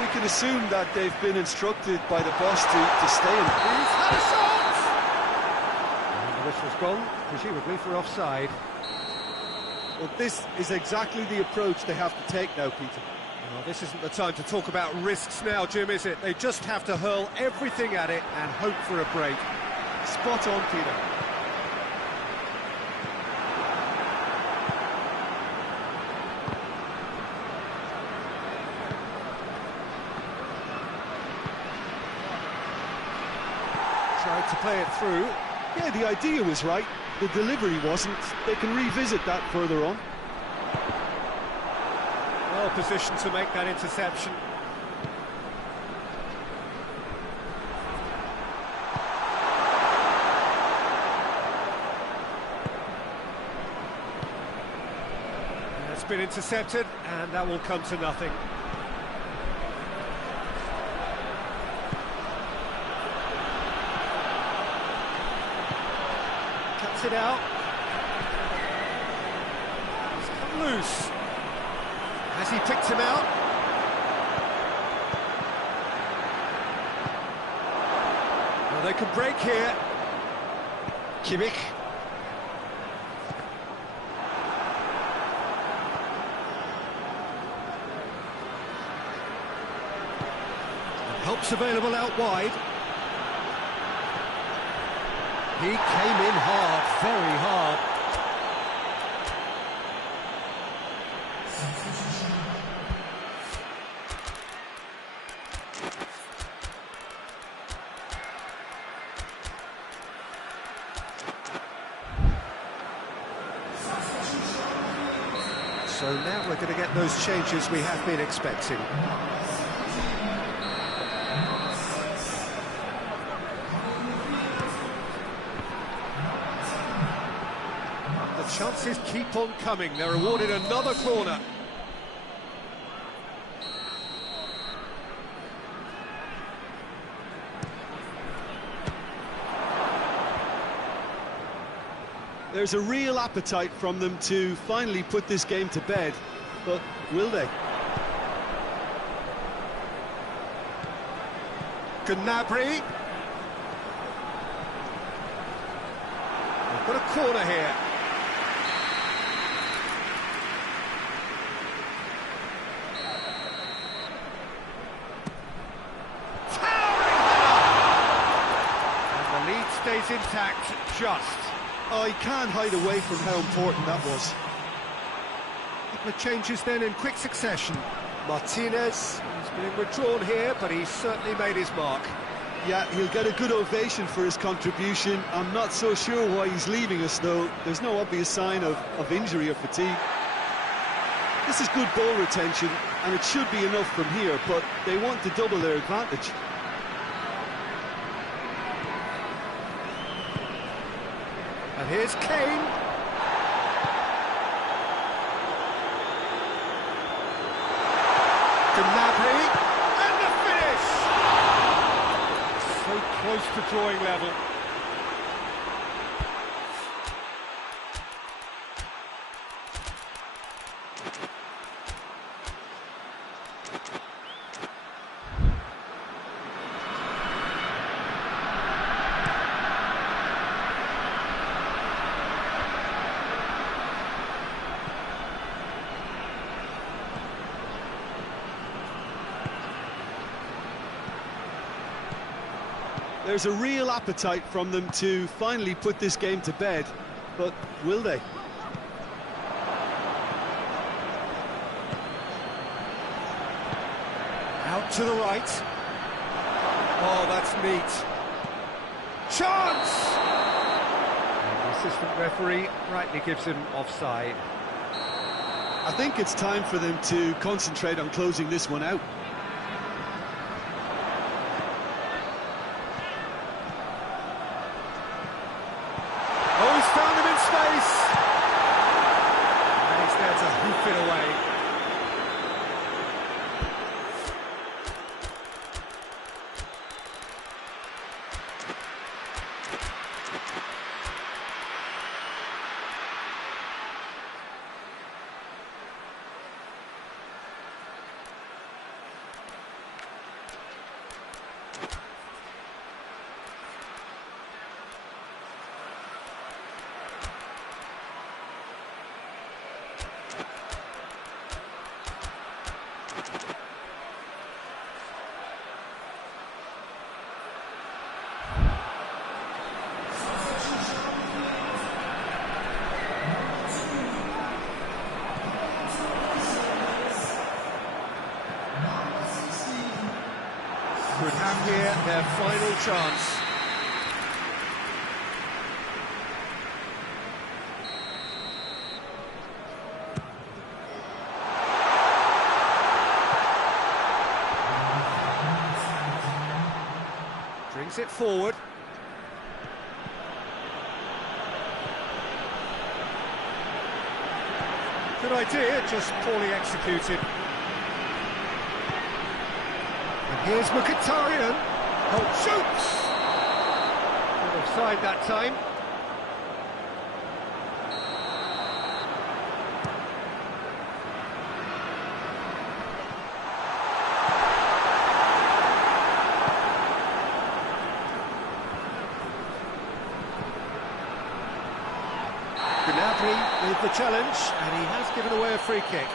We can assume that they've been instructed by the boss to stay in. He's had a shot! And the whistle's gone, presumably for offside. Well, this is exactly the approach they have to take now, Peter. Well, this isn't the time to talk about risks now, Jim, is it? They just have to hurl everything at it and hope for a break. Spot on, Peter. Tried to play it through. Yeah, the idea was right. The delivery wasn't. They can revisit that further on. Well positioned to make that interception. It's been intercepted, and that will come to nothing. Cuts it out. It's come loose. Has he picked him out? Well, they can break here. Kimmich. Help's available out wide. He came in hard, very hard. So now we're going to get those changes we have been expecting. The chances keep on coming. They're awarded another corner. There's a real appetite from them to finally put this game to bed, but will they? Gnabry. They've got a corner here. Towering header! And the lead stays intact, just. Oh, he can't hide away from how important that was. Couple of changes then in quick succession. Martinez, he's being withdrawn here, but he's certainly made his mark. Yeah, he'll get a good ovation for his contribution. I'm not so sure why he's leaving us, though. There's no obvious sign of injury or fatigue. This is good ball retention, and it should be enough from here, but they want to double their advantage. And here's Kane. Gnabry, and the finish! So close to drawing level. There's a real appetite from them to finally put this game to bed, but will they? Out to the right. Oh, that's neat. Chance! And assistant referee rightly gives him offside. I think it's time for them to concentrate on closing this one out. Oh, he's found him in space! And he's there to hoof it away. Could have here their final chance. Brings it forward. Good idea, just poorly executed. And here's Mkhitaryan. Oh, shoots! Good offside that time. Gnabry with the challenge, and he has given away a free kick.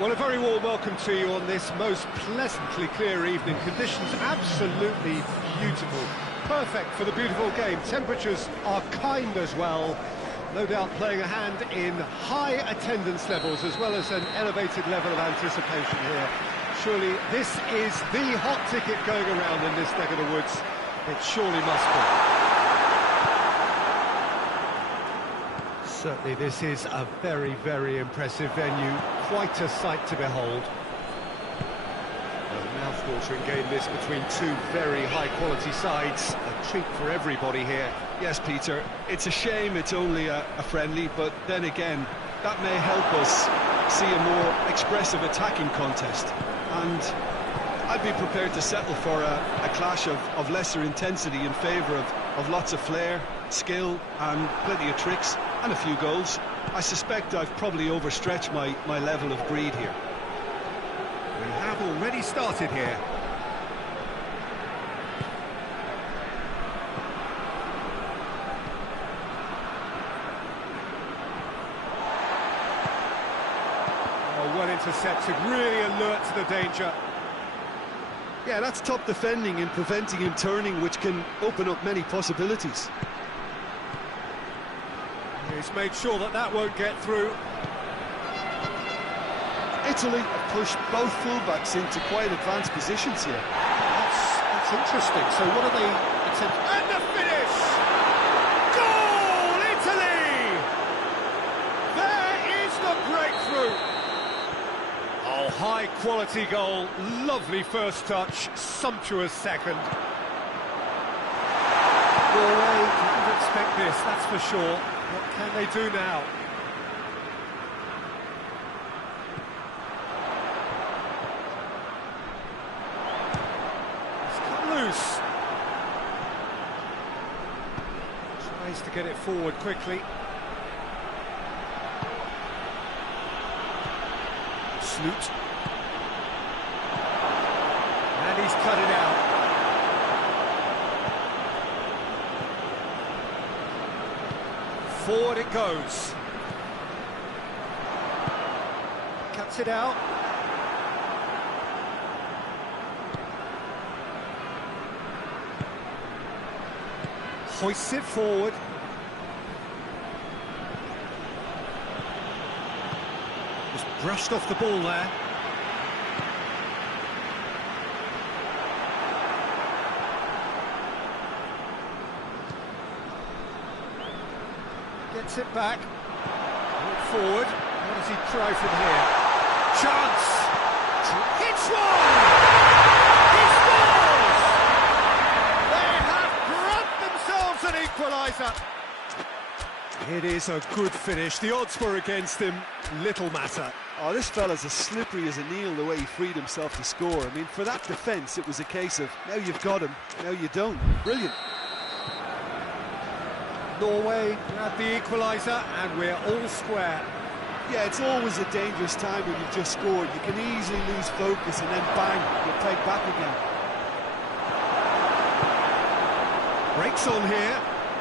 Well, a very warm welcome to you on this most pleasantly clear evening. Conditions absolutely beautiful. Perfect for the beautiful game. Temperatures are kind as well. No doubt playing a hand in high attendance levels as well as an elevated level of anticipation here. Surely this is the hot ticket going around in this neck of the woods. It surely must be. Certainly this is a very, very impressive venue. Quite a sight to behold. A mouth-watering game this between two very high-quality sides. A treat for everybody here. Yes, Peter, it's a shame it's only a friendly, but then again, that may help us see a more expressive attacking contest. And I'd be prepared to settle for a clash of lesser intensity in favour of lots of flair, skill and plenty of tricks and a few goals. I suspect I've probably overstretched my level of greed here. We have already started here. Oh, well intercepted, really alert to the danger. Yeah, that's top defending and preventing him turning, which can open up many possibilities. He's made sure that won't get through. Italy have pushed both fullbacks into quite advanced positions here. That's interesting. So what are they attempting? And the finish! Goal, Italy! There is the breakthrough. Oh, high-quality goal. Lovely first touch. Sumptuous second. Norway didn't expect this, that's for sure. What can they do now? It's come loose. Tries to get it forward quickly. Snoot. And he's cut it out. Forward it goes. Cuts it out. Hoists it forward. Just brushed off the ball there. Gets it back. Look forward. What does he try from here? Chance! Hits one! He scores! They have grabbed themselves an equaliser. It is a good finish. The odds were against him. Little matter. Oh, this fella's as slippery as an eel the way he freed himself to score. I mean, for that defence, it was a case of, now you've got him, now you don't. Brilliant. Norway grab the equaliser and we're all square. Yeah, it's always a dangerous time when you've just scored. You can easily lose focus and then bang, you're played back again. Breaks on here,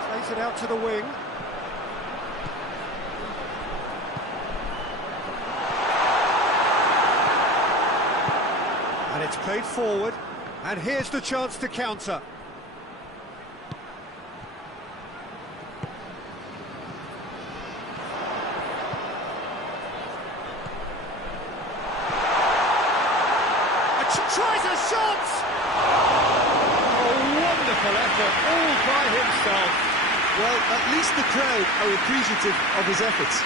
plays it out to the wing. And it's played forward, and here's the chance to counter. Tries a shot! Oh, wonderful effort, all by himself. Well, at least the crowd are appreciative of his efforts.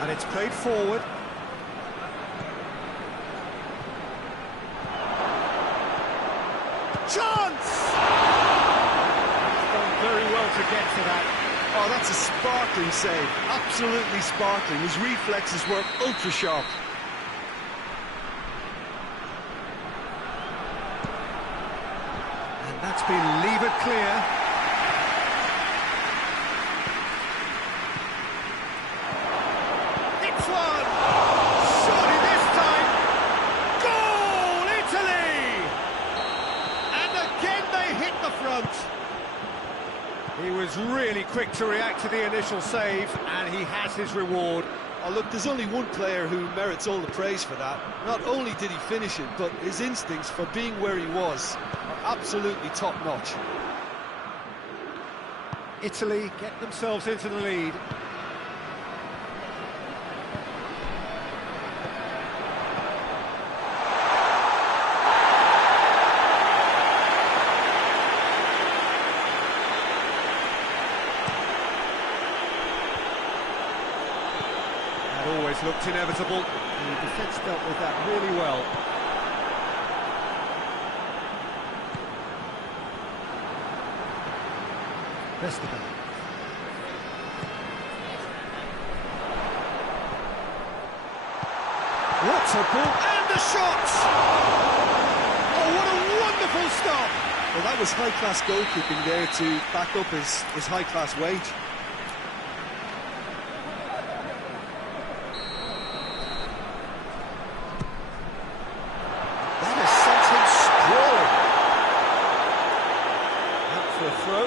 And it's played forward. Chance! He's done very well to get to that. Oh, that's a sparkling save. Absolutely sparkling. His reflexes were ultra sharp. And that's been levered clear. It's one! Surely this time! Goal, Italy! And again they hit the front. He was really quick to react to the initial save, and he has his reward. Oh, look, there's only one player who merits all the praise for that. Not only did he finish it, but his instincts for being where he was are absolutely top-notch. Italy get themselves into the lead. Always looked inevitable. The defence dealt with that really well. Vestergaard. What a ball, and a shot! Oh, what a wonderful stop! Well, that was high-class goalkeeping there to back up his high-class wage. Throw.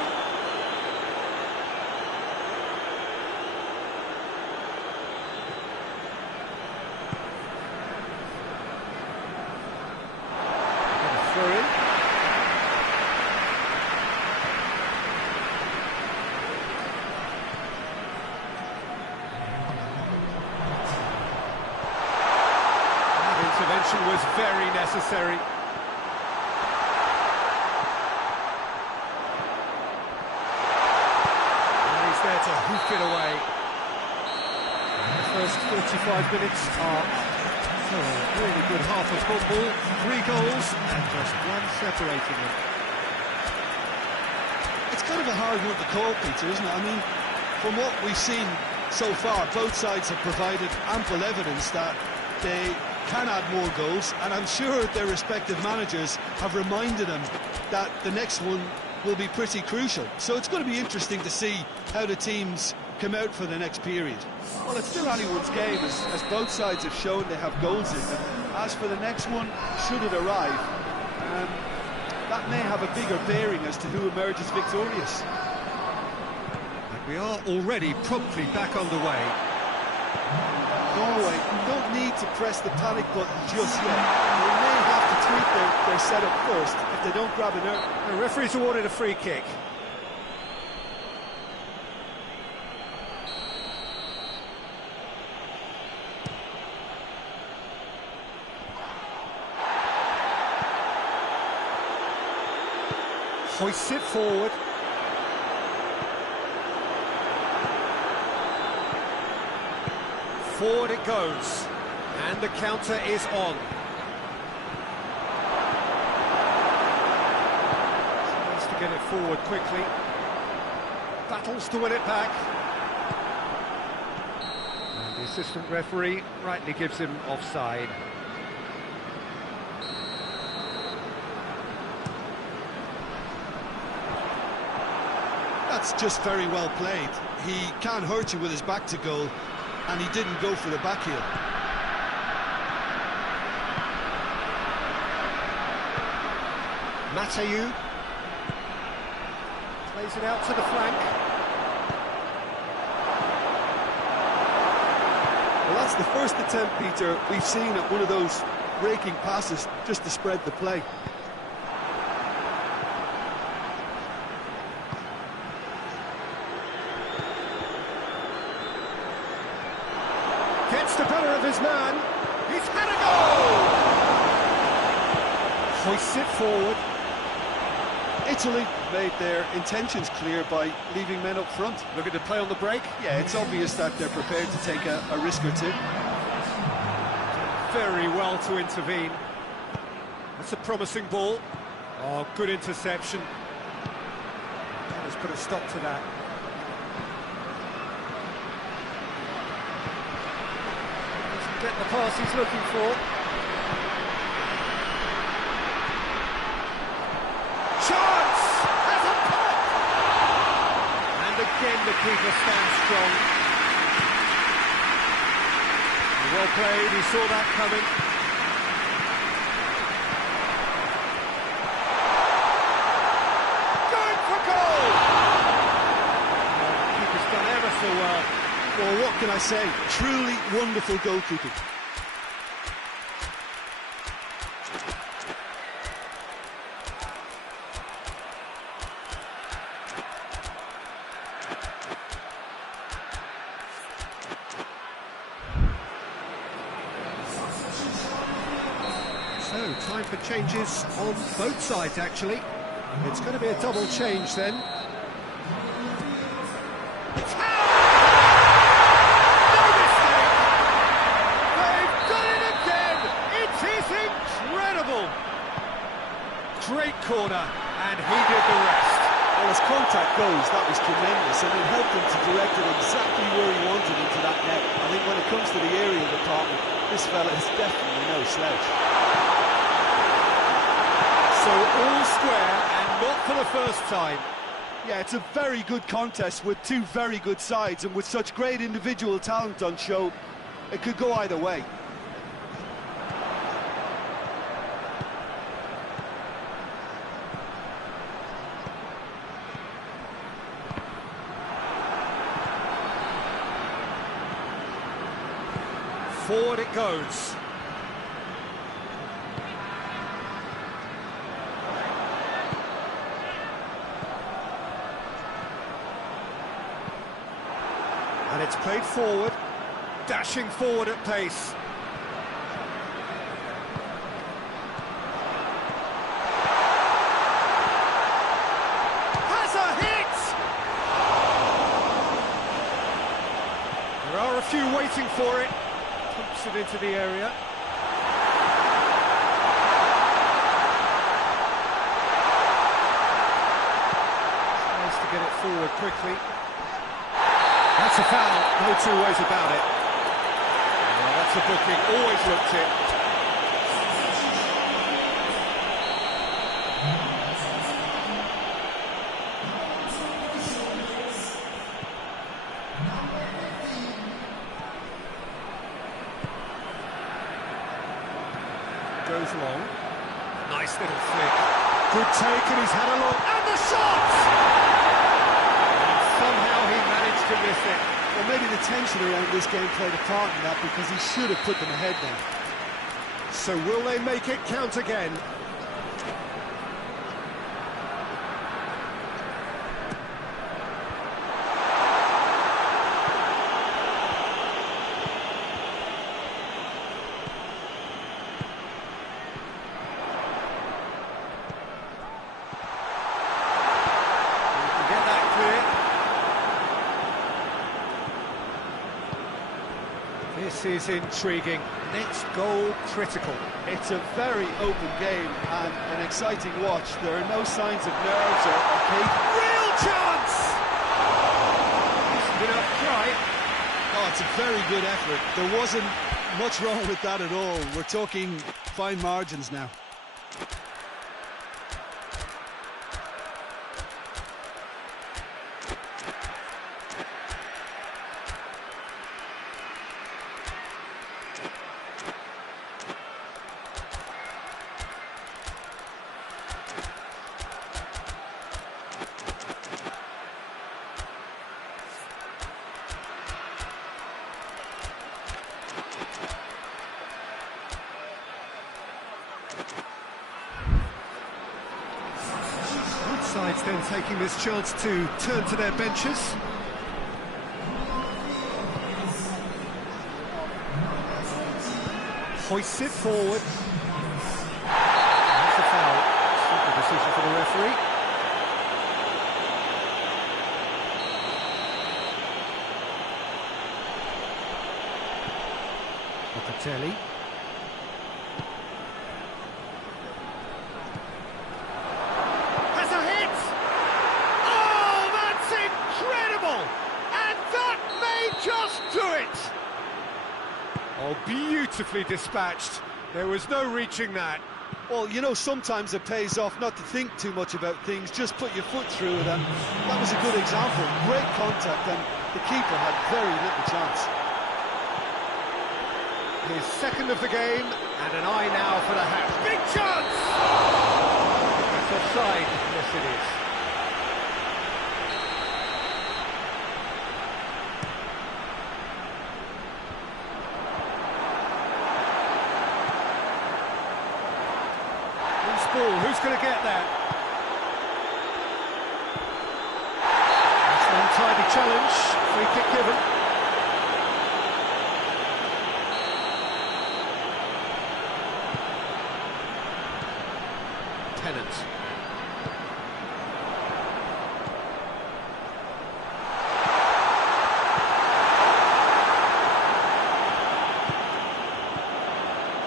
Throw in. That intervention was very necessary. There to hoof it away. The first 45 minutes are so a really good half of football, 3 goals and just one separating them. It's kind of a hard one to call, Peter, isn't it? I mean, from what we've seen so far, both sides have provided ample evidence that they can add more goals, and I'm sure their respective managers have reminded them that the next one will be pretty crucial. So it's going to be interesting to see how the teams come out for the next period. Well, it's still anyone's game, as both sides have shown they have goals in them. As for the next one, should it arrive, that may have a bigger bearing as to who emerges victorious. And we are already promptly back underway. Norway don't need to press the panic button just yet. They may have to tweak their setup first if they don't grab an early. The referee's awarded a free kick. Hoists it forward. Forward it goes, and the counter is on. Tries to get it forward quickly. Battles to win it back. And the assistant referee rightly gives him offside. That's just very well played. He can't hurt you with his back to goal, and he didn't go for the back heel. Matayu plays it out to the flank. Well, that's the first attempt, Peter, we've seen at one of those raking passes just to spread the play. Gets the better of his man. He's had a goal! Hoists it forward. Italy made their intentions clear by leaving men up front. Looking to play on the break. Yeah, it's obvious that they're prepared to take a risk or two. Very well to intervene. That's a promising ball. Oh, good interception. Let's put a stop to that. Doesn't get the pass he's looking for. Chance! Has a pop! And again the keeper stands strong. Well played, he saw that coming. Going for goal! I say, truly wonderful goalkeeping. So, time for changes on both sides, actually. It's going to be a double change then. No mistake! They've done it again! It is incredible! Great corner, and he did the rest. Well, as contact goes, that was tremendous, and it helped him to direct it exactly where he wanted into that net. I think when it comes to the aerial department, this fella is definitely no slouch. So all square, and not for the first time. Yeah, it's a very good contest with two very good sides, and with such great individual talent on show, it could go either way. Forward it goes. And it's played forward, Dashing forward at pace. Has a hit! There are a few waiting for it. Pumps it into the area. Tries to get it forward quickly. That's a foul, no two ways about it. Yeah, that's a booking, always looked it. Goes long. Nice little flick. Good take, and he's had a look. And the shot! And somehow he managed to miss it. Well, maybe the tension around this game played a part in that, because he should have put them ahead then. So will they make it count again? Get that clear. This is intriguing. Next goal critical. It's a very open game and an exciting watch. There are no signs of nerves or hate. Real chance! Been up right. Oh, it's a very good effort. There wasn't much wrong with that at all. We're talking fine margins now. Both sides then taking this chance to turn to their benches. Hoists it forward. That's a foul. Simple decision for the referee. Locatelli. Has a hit! Oh, that's incredible! And that may just do it! Oh, beautifully dispatched. There was no reaching that. Well, you know, sometimes it pays off not to think too much about things, just put your foot through it, and that was a good example. Great contact, and the keeper had very little chance. His second of the game, and an eye now for the hat. Big chance! That's offside. Yes, it is. ball. Who's going to get there? That's an untidy challenge. Free kick given. Tennant.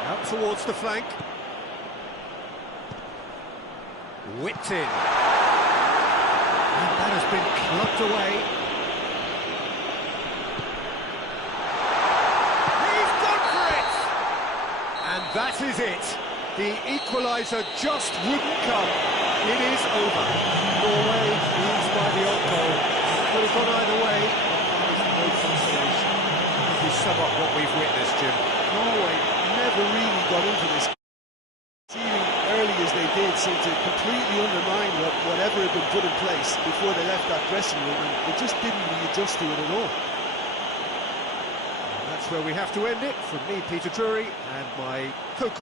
Out towards the flank. Whipped in. And that has been clubbed away. He's gone for it! And that is it. The equaliser just wouldn't come. It is over. Norway leads by the odd goal. Could have gone either way. There is no consolation. If you sum up what we've witnessed, Jim. Norway never really got into this. Even early as they did, seemed to completely undermine whatever had been put in place before they left that dressing room, and they just didn't readjust to it at all. And that's where we have to end it. From me, Peter Drury, and my co